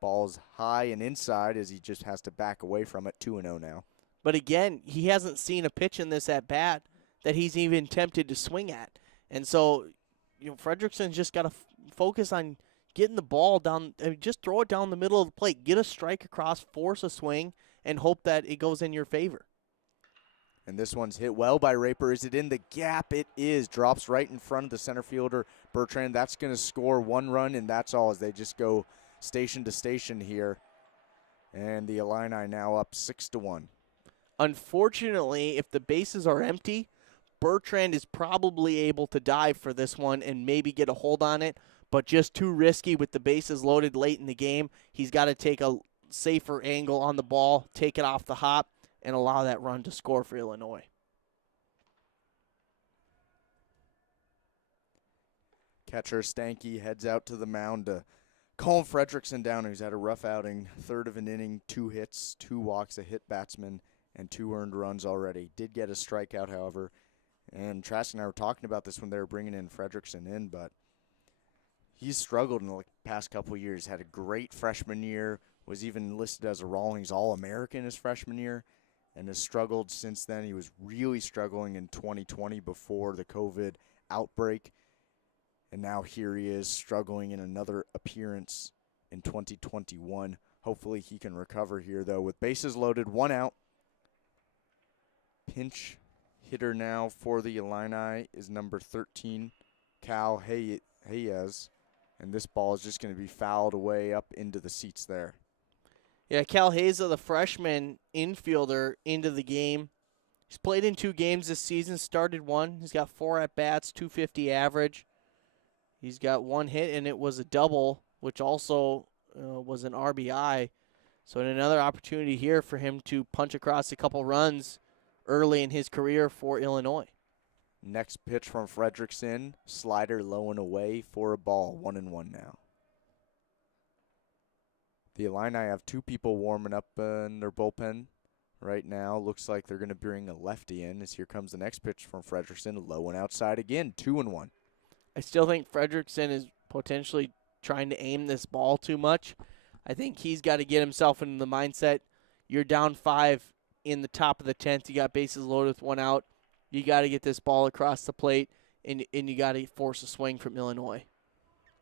Ball's high and inside as he just has to back away from it. 2-0 now. But again, he hasn't seen a pitch in this at-bat that he's even tempted to swing at. And so, Fredrickson's just got to focus on getting the ball down. Just throw it down the middle of the plate. Get a strike across, force a swing, and hope that it goes in your favor. And this one's hit well by Raper. Is it in the gap? It is. Drops right in front of the center fielder, Bertrand. That's going to score 1 run, and that's all as they just go station to station here. And the Illini now up 6-1. Unfortunately, if the bases are empty, Bertrand is probably able to dive for this one and maybe get a hold on it, but just too risky with the bases loaded late in the game. He's got to take a safer angle on the ball, take it off the hop, and allow that run to score for Illinois. Catcher Stanky heads out to the mound to calm Fredrickson down, who's had a rough outing. 3rd of an inning, 2 hits, 2 walks, a hit batsman, and 2 earned runs already. Did get a strikeout, however. And Trask and I were talking about this when they were bringing in Fredrickson in, but he's struggled in the past couple of years. Had a great freshman year, was even listed as a Rawlings All-American his freshman year, and has struggled since then. He was really struggling in 2020 before the COVID outbreak, and now here he is struggling in another appearance in 2021. Hopefully he can recover here, though. With bases loaded, 1 out. Pinch hitter now for the Illini is number 13, Cal Hayes, and this ball is just going to be fouled away up into the seats there. Yeah, Cal Hayes, the freshman infielder, into the game. He's played in 2 games this season, started 1. He's got 4 at-bats, .250 average. He's got 1 hit, and it was a double, which also was an RBI. So another opportunity here for him to punch across a couple runs early in his career for Illinois. Next pitch from Fredrickson, slider low and away for a ball, 1-1 now. The Illini have two people warming up in their bullpen right now. Looks like they're going to bring a lefty in as here comes the next pitch from Frederickson. Low and outside again, 2-1. I still think Frederickson is potentially trying to aim this ball too much. I think he's got to get himself into the mindset. You're down 5 in the top of the 10th. You got bases loaded with 1 out. You got to get this ball across the plate, and you got to force a swing from Illinois.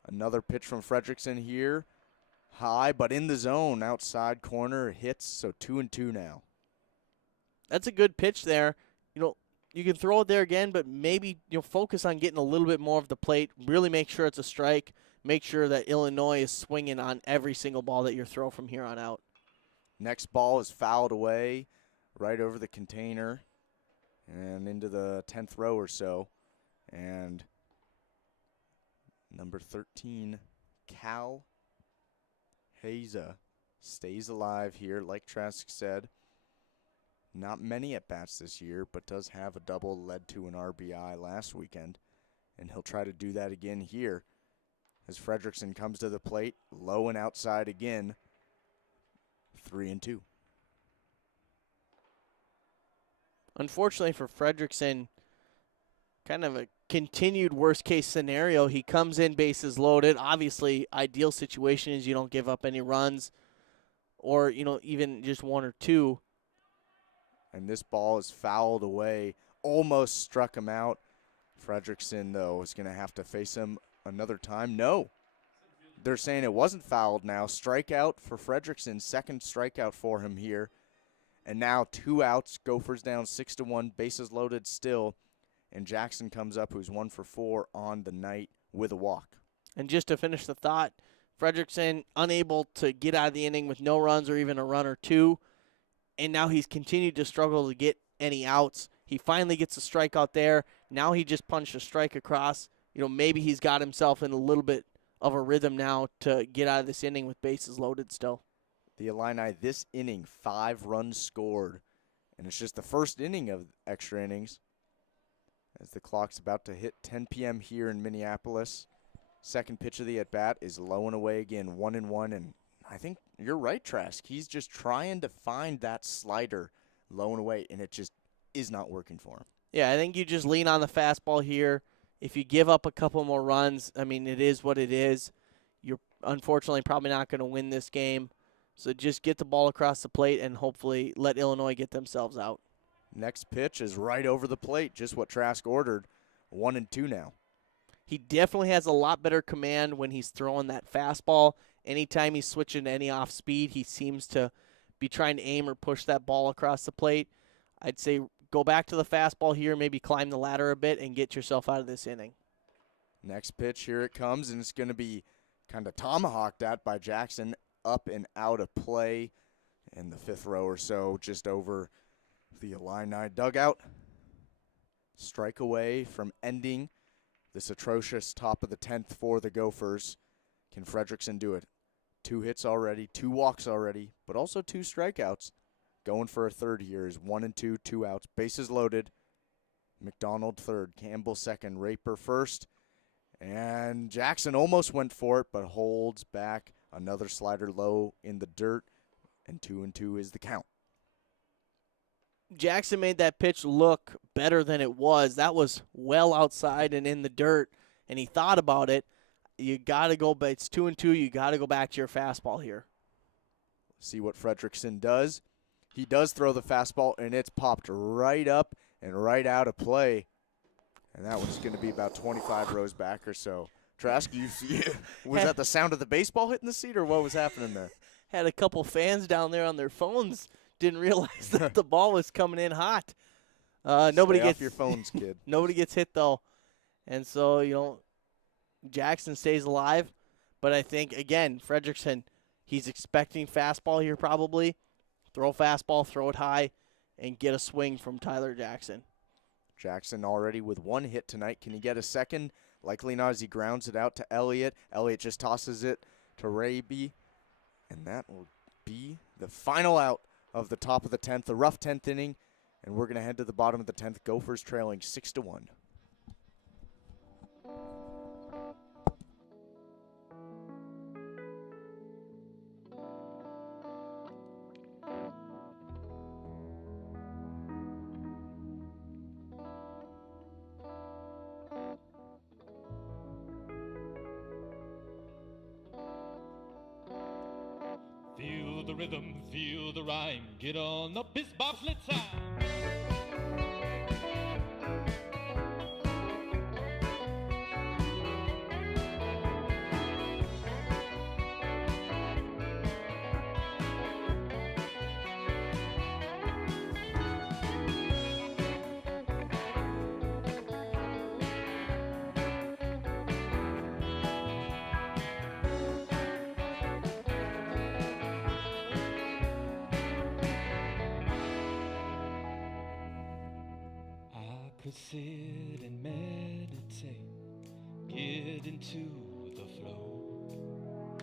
Another pitch from Frederickson here. High, but in the zone. Outside corner hits, so 2-2 now. That's a good pitch there. You can throw it there again, but maybe focus on getting a little bit more of the plate. Really make sure it's a strike. Make sure that Illinois is swinging on every single ball that you throw from here on out. Next ball is fouled away right over the container and into the 10th row or so. And number 13, Cal Haza, stays alive here, like Trask said. Not many at-bats this year, but does have a double led to an RBI last weekend. And he'll try to do that again here as Frederickson comes to the plate, low and outside again, 3-2. Unfortunately for Frederickson, kind of a continued worst-case scenario. He comes in bases loaded. Obviously, ideal situation is you don't give up any runs or, even just 1 or 2. And this ball is fouled away, almost struck him out. Frederickson, though, is going to have to face him another time. No, they're saying it wasn't fouled now. Strikeout for Frederickson, second strikeout for him here. And now 2 outs, Gophers down 6-1, bases loaded still. And Jackson comes up, who's 1 for 4 on the night with a walk. And just to finish the thought, Frederickson unable to get out of the inning with no runs or even a run or 2. And now he's continued to struggle to get any outs. He finally gets a strikeout there. Now he just punched a strike across. Maybe he's got himself in a little bit of a rhythm now to get out of this inning with bases loaded still. The Illini this inning, 5 runs scored. And it's just the first inning of extra innings as the clock's about to hit 10 p.m. here in Minneapolis. Second pitch of the at-bat is low and away again, 1-1. And I think you're right, Trask. He's just trying to find that slider low and away, and it just is not working for him. Yeah, I think you just lean on the fastball here. If you give up a couple more runs, it is what it is. You're unfortunately probably not going to win this game. So just get the ball across the plate and hopefully let Illinois get themselves out. Next pitch is right over the plate, just what Trask ordered. 1-2 now. He definitely has a lot better command when he's throwing that fastball. Anytime he's switching to any off speed, he seems to be trying to aim or push that ball across the plate. I'd say go back to the fastball here, maybe climb the ladder a bit and get yourself out of this inning. Next pitch, here it comes, and it's going to be kind of tomahawked at by Jackson, up and out of play in the 5th row or so, just over the Illini dugout. Strike away from ending this atrocious top of the 10th for the Gophers. Can Frederickson do it? 2 hits already, 2 walks already, but also 2 strikeouts. Going for a third here is 1-2, 2 outs. Bases loaded. McDonald third, Campbell second, Raper first. And Jackson almost went for it, but holds back. Another slider low in the dirt, and 2-2 is the count. Jackson made that pitch look better than it was. That was well outside and in the dirt, and he thought about it. You got to go, but it's 2-2. You got to go back to your fastball here. See what Frederickson does. He does throw the fastball, and it's popped right up and right out of play. And that one's going to be about 25 rows back or so. Trask, was that the sound of the baseball hitting the seat, or what was happening there? Had a couple fans down there on their phones. Didn't realize that the ball was coming in hot. Nobody Stay gets off your phones, kid. Nobody gets hit though, and so Jackson stays alive. But I think again, Frederickson, he's expecting fastball here probably. Throw fastball, throw it high, and get a swing from Tyler Jackson. Jackson already with 1 hit tonight. Can he get a second? Likely not as he grounds it out to Elliott. Elliott just tosses it to Raby. And that will be the final out of the top of the 10th, the rough 10th inning. And we're going to head to the bottom of the 10th. Gophers trailing 6-1. the rhythm, feel the rhyme. Get on up, it's bobsled time. I could sit and meditate, get into the flow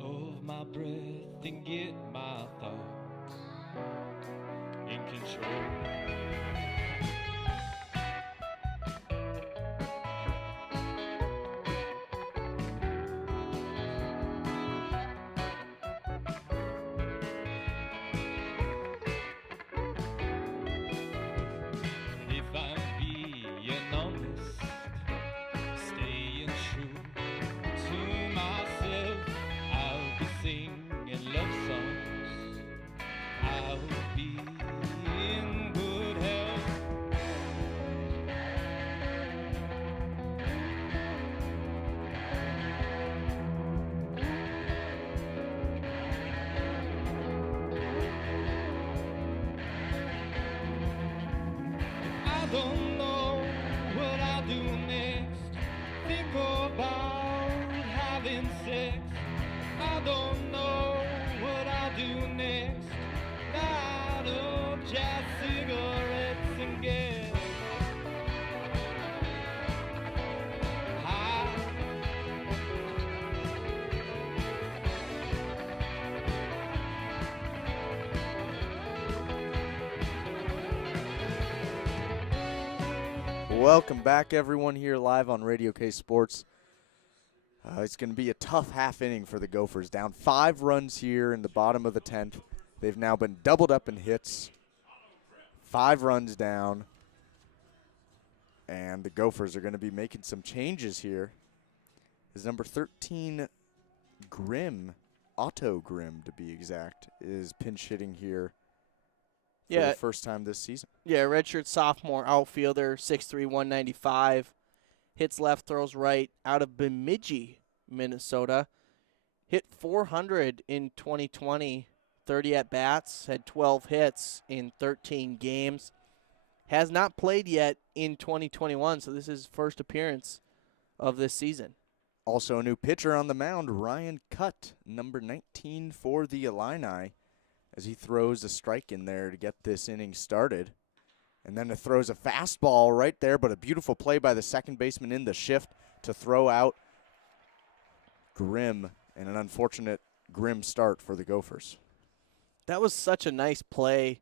of my breath and get my thoughts in control. If I'm being honest, staying true to myself, I'll be singing love songs. I'll be in good health. I don't know what I'll do next. Think about having sex. I don't know what I'll do next. Light up jazz cigarettes and get high. Welcome back, everyone, here live on Radio K Sports. It's going to be a tough half inning for the Gophers. Down 5 runs here in the bottom of the 10th. They've now been doubled up in hits. 5 runs down. And the Gophers are going to be making some changes here. As number 13, Grimm, Otto Grimm to be exact, is pinch hitting here for Yeah. the first time this season. Yeah, redshirt sophomore outfielder, 6'3", 195. Hits left, throws right, out of Bemidji, Minnesota. Hit 400 in 2020, 30 at-bats, had 12 hits in 13 games. Has not played yet in 2021, so this is his first appearance of this season. Also a new pitcher on the mound, Ryan Cutt, number 19 for the Illini, as he throws a strike in there to get this inning started. And then it throws a fastball right there, but a beautiful play by the second baseman in the shift to throw out Grimm, and an unfortunate Grimm start for the Gophers. That was such a nice play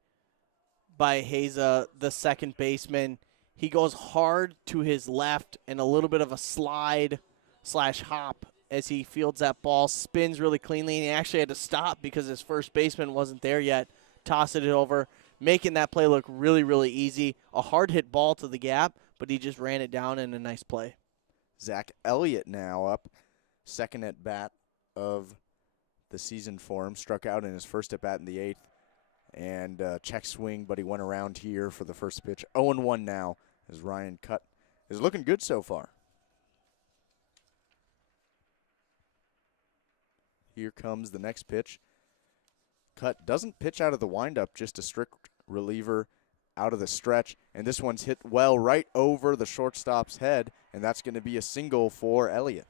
by Haza, the second baseman. He goes hard to his left and a little bit of a slide / hop as he fields that ball, spins really cleanly, and he actually had to stop because his first baseman wasn't there yet. Tossed it over, making that play look really, really easy. A hard hit ball to the gap, but he just ran it down in a nice play. Zach Elliott now up, second at bat of the season for him. Struck out in his first at bat in the 8th. And check swing, but he went around here for the first pitch. 0-1 now as Ryan Cutt is looking good so far. Here comes the next pitch. Cutt doesn't pitch out of the windup, just a strict reliever out of the stretch. And this one's hit well right over the shortstop's head, and that's going to be a single for Elliott.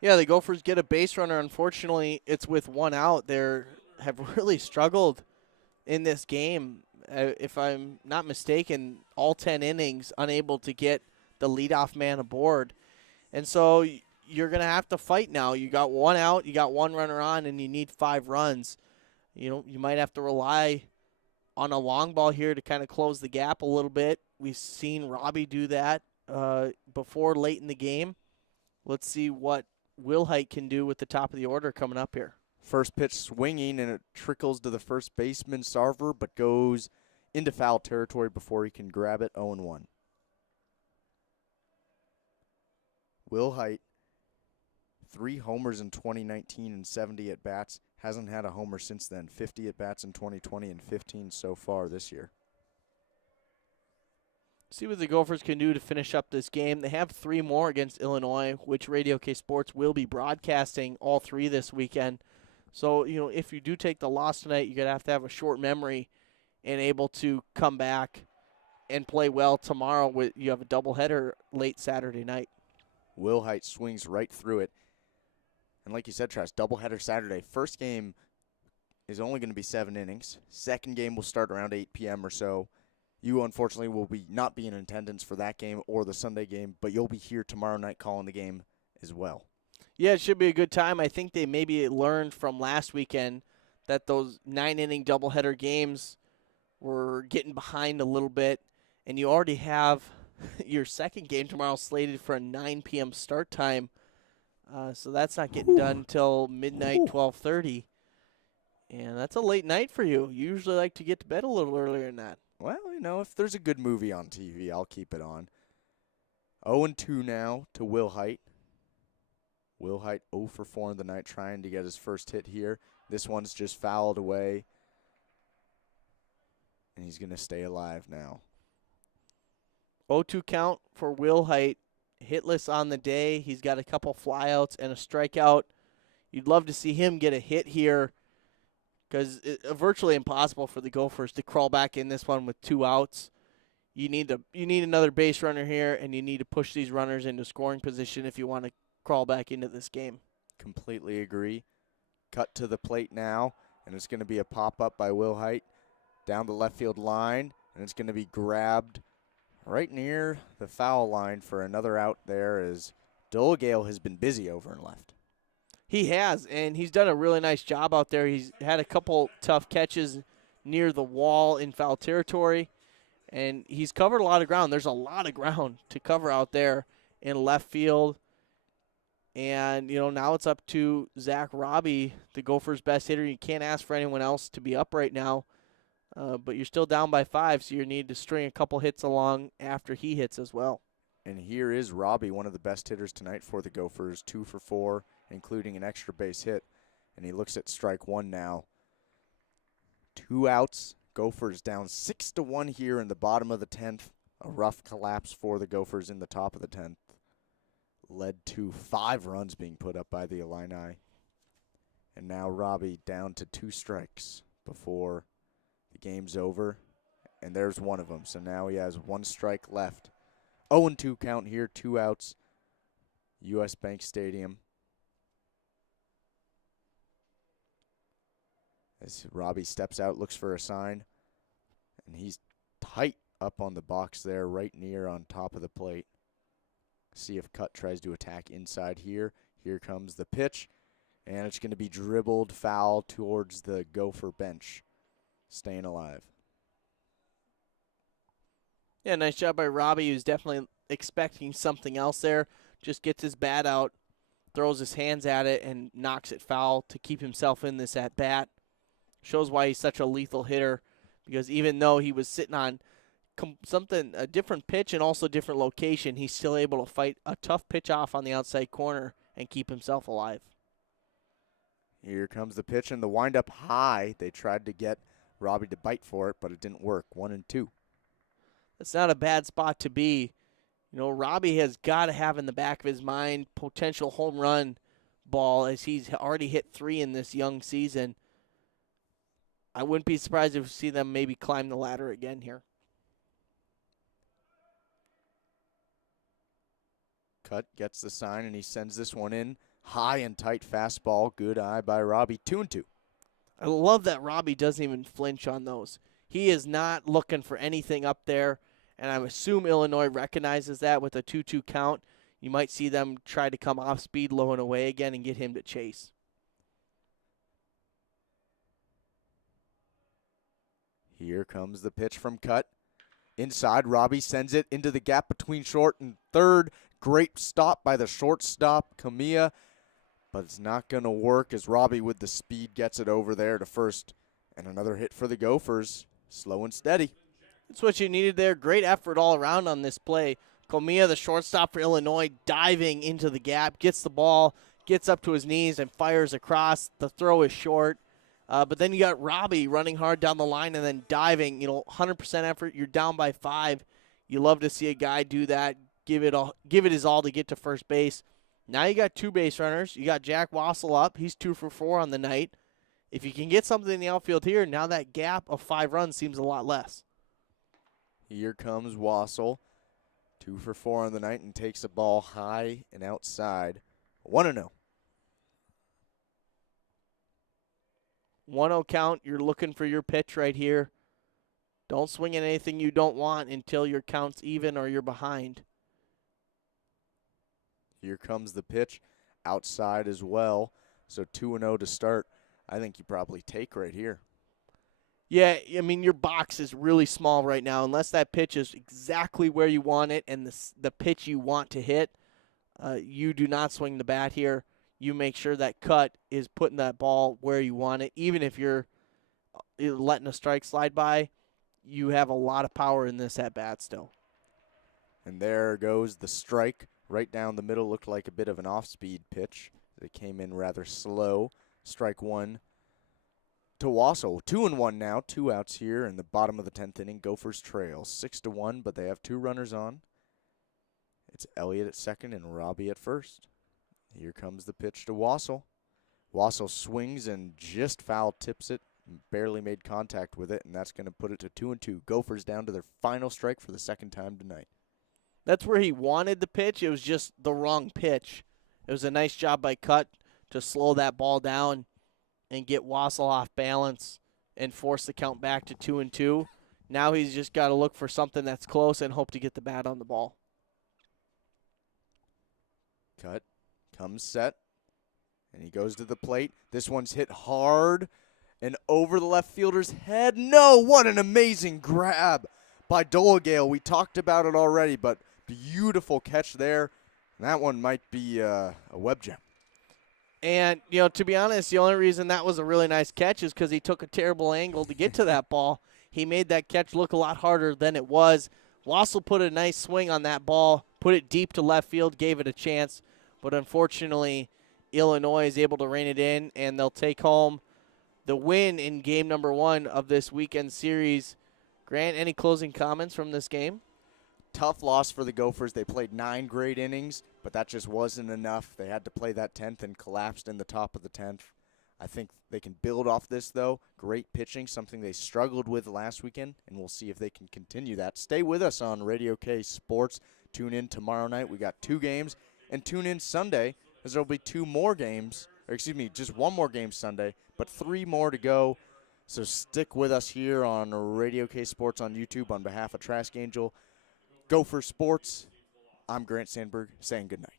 Yeah, the Gophers get a base runner. Unfortunately, it's with 1 out. They have really struggled in this game. If I'm not mistaken, all 10 innings, unable to get the leadoff man aboard. And so you're going to have to fight now. You got 1 out, you got 1 runner on, and you need 5 runs. You know, you might have to rely on a long ball here to kind of close the gap a little bit. We've seen Robbie do that before late in the game. Let's see what Wilhite can do with the top of the order coming up here. First pitch swinging, and it trickles to the first baseman, Sarver, but goes into foul territory before he can grab it. 0-1. Wilhite, 3 homers in 2019 and 70 at-bats. Hasn't had a homer since then. 50 at-bats in 2020 and 15 so far this year. See what the Gophers can do to finish up this game. They have 3 more against Illinois, which Radio K Sports will be broadcasting all 3 this weekend. So, if you do take the loss tonight, you're going to have a short memory and able to come back and play well tomorrow. You have a doubleheader late Saturday night. Wilhite swings right through it. And like you said, Trash, doubleheader Saturday. First game is only going to be 7 innings. Second game will start around 8 p.m. or so. You, unfortunately, will not be in attendance for that game or the Sunday game, but you'll be here tomorrow night calling the game as well. Yeah, it should be a good time. I think they maybe learned from last weekend that those 9-inning doubleheader games were getting behind a little bit, and you already have your second game tomorrow slated for a 9 p.m. start time, so that's not getting done until midnight, 12:30, and that's a late night for you. You usually like to get to bed a little earlier than that. Well, if there's a good movie on TV, I'll keep it on. 0-2 now to Wilhite. Wilhite 0 for 4 in the night, trying to get his first hit here. This one's just fouled away. And he's going to stay alive now. 0-2 count for Wilhite. Hitless on the day. He's got a couple flyouts and a strikeout. You'd love to see him get a hit here, because it's virtually impossible for the Gophers to crawl back in this one with 2 outs. You need another base runner here, and you need to push these runners into scoring position if you want to crawl back into this game. Completely agree. Cut to the plate now, and it's going to be a pop-up by Wilhite down the left field line, and it's going to be grabbed right near the foul line for another out there, as Dulagate has been busy over and left. He has, and he's done a really nice job out there. He's had a couple tough catches near the wall in foul territory, and he's covered a lot of ground. There's a lot of ground to cover out there in left field. And, now it's up to Zach Robbie, the Gophers' best hitter. You can't ask for anyone else to be up right now, but you're still down by 5, so you need to string a couple hits along after he hits as well. And here is Robbie, one of the best hitters tonight for the Gophers, 2 for 4, including an extra base hit. And he looks at strike 1 now. 2 outs. Gophers down 6-1 here in the bottom of the 10th. A rough collapse for the Gophers in the top of the 10th. Led to 5 runs being put up by the Illini. And now Robbie down to 2 strikes before the game's over. And there's one of them. So now he has 1 strike left. 0-2 count here, 2 outs. U.S. Bank Stadium. As Robbie steps out, looks for a sign. And he's tight up on the box there, right near on top of the plate. See if Cut tries to attack inside here. Here comes the pitch. And it's going to be dribbled foul towards the Gopher bench. Staying alive. Yeah, nice job by Robbie, who's definitely expecting something else there. Just gets his bat out, throws his hands at it, and knocks it foul to keep himself in this at-bat. Shows why he's such a lethal hitter, because even though he was sitting on a different pitch and also different location, he's still able to fight a tough pitch off on the outside corner and keep himself alive. Here comes the pitch and the windup high. They tried to get Robbie to bite for it, but it didn't work. 1-2. That's not a bad spot to be. Robbie has got to have in the back of his mind potential home run ball, as he's already hit 3 in this young season. I wouldn't be surprised if we see them maybe climb the ladder again here. Cut gets the sign, and he sends this one in. High and tight fastball. Good eye by Robbie. 2-2. I love that Robbie doesn't even flinch on those. He is not looking for anything up there, and I assume Illinois recognizes that with a 2-2 count. You might see them try to come off speed low and away again and get him to chase. Here comes the pitch from Cut. Inside, Robbie sends it into the gap between short and third. Great stop by the shortstop, Camilla. But it's not going to work, as Robbie with the speed gets it over there to first. And another hit for the Gophers. Slow and steady. That's what you needed there. Great effort all around on this play. Camilla, the shortstop for Illinois, diving into the gap, gets the ball, gets up to his knees and fires across. The throw is short. But then you got Robbie running hard down the line and then diving, 100% effort. You're down by 5. You love to see a guy do that, give it his all to get to first base. Now you got 2 base runners. You got Jack Wassel up. He's 2 for 4 on the night. If you can get something in the outfield here, now that gap of 5 runs seems a lot less. Here comes Wassel, 2 for 4 on the night, and takes the ball high and outside. 1-0. 1-0 count. You're looking for your pitch right here. Don't swing at anything you don't want until your count's even or you're behind. Here comes the pitch outside as well. So 2-0 to start. I think you probably take right here. Yeah, I mean, your box is really small right now. Unless that pitch is exactly where you want it and the pitch you want to hit, you do not swing the bat here. You make sure that cut is putting that ball where you want it. Even if you're letting a strike slide by, you have a lot of power in this at-bat still. And there goes the strike. Right down the middle, looked like a bit of an off-speed pitch. It came in rather slow. Strike 1 to Wassel. 2-1 now. 2 outs here in the bottom of the 10th inning. Gophers trail 6-1, but they have 2 runners on. It's Elliott at second and Robbie at first. Here comes the pitch to Wassel. Wassel swings and just foul tips it. Barely made contact with it, and that's going to put it to 2-2. Gophers down to their final strike for the second time tonight. That's where he wanted the pitch. It was just the wrong pitch. It was a nice job by Cut to slow that ball down and get Wassel off balance and force the count back to 2-2. Now he's just got to look for something that's close and hope to get the bat on the ball. Cut, comes set, and he goes to the plate. This one's hit hard and over the left fielder's head. No, what an amazing grab by Dulagate. We talked about it already, but beautiful catch there. And that one might be a web gem. And, to be honest, the only reason that was a really nice catch is because he took a terrible angle to get to that ball. He made that catch look a lot harder than it was. Wassel put a nice swing on that ball, put it deep to left field, gave it a chance. But unfortunately, Illinois is able to rein it in, and they'll take home the win in game number 1 of this weekend series. Grant, any closing comments from this game? Tough loss for the Gophers. They played 9 great innings, but that just wasn't enough. They had to play that 10th and collapsed in the top of the 10th. I think they can build off this, though. Great pitching, something they struggled with last weekend, and we'll see if they can continue that. Stay with us on Radio K Sports. Tune in tomorrow night. We got 2 games, and tune in Sunday, as there will be 2 more games, or excuse me, just 1 more game Sunday, but 3 more to go. So stick with us here on Radio K Sports on YouTube on behalf of Trask Angel. Gopher Sports. I'm Grant Sandberg saying good night.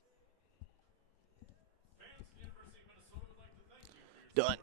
Done.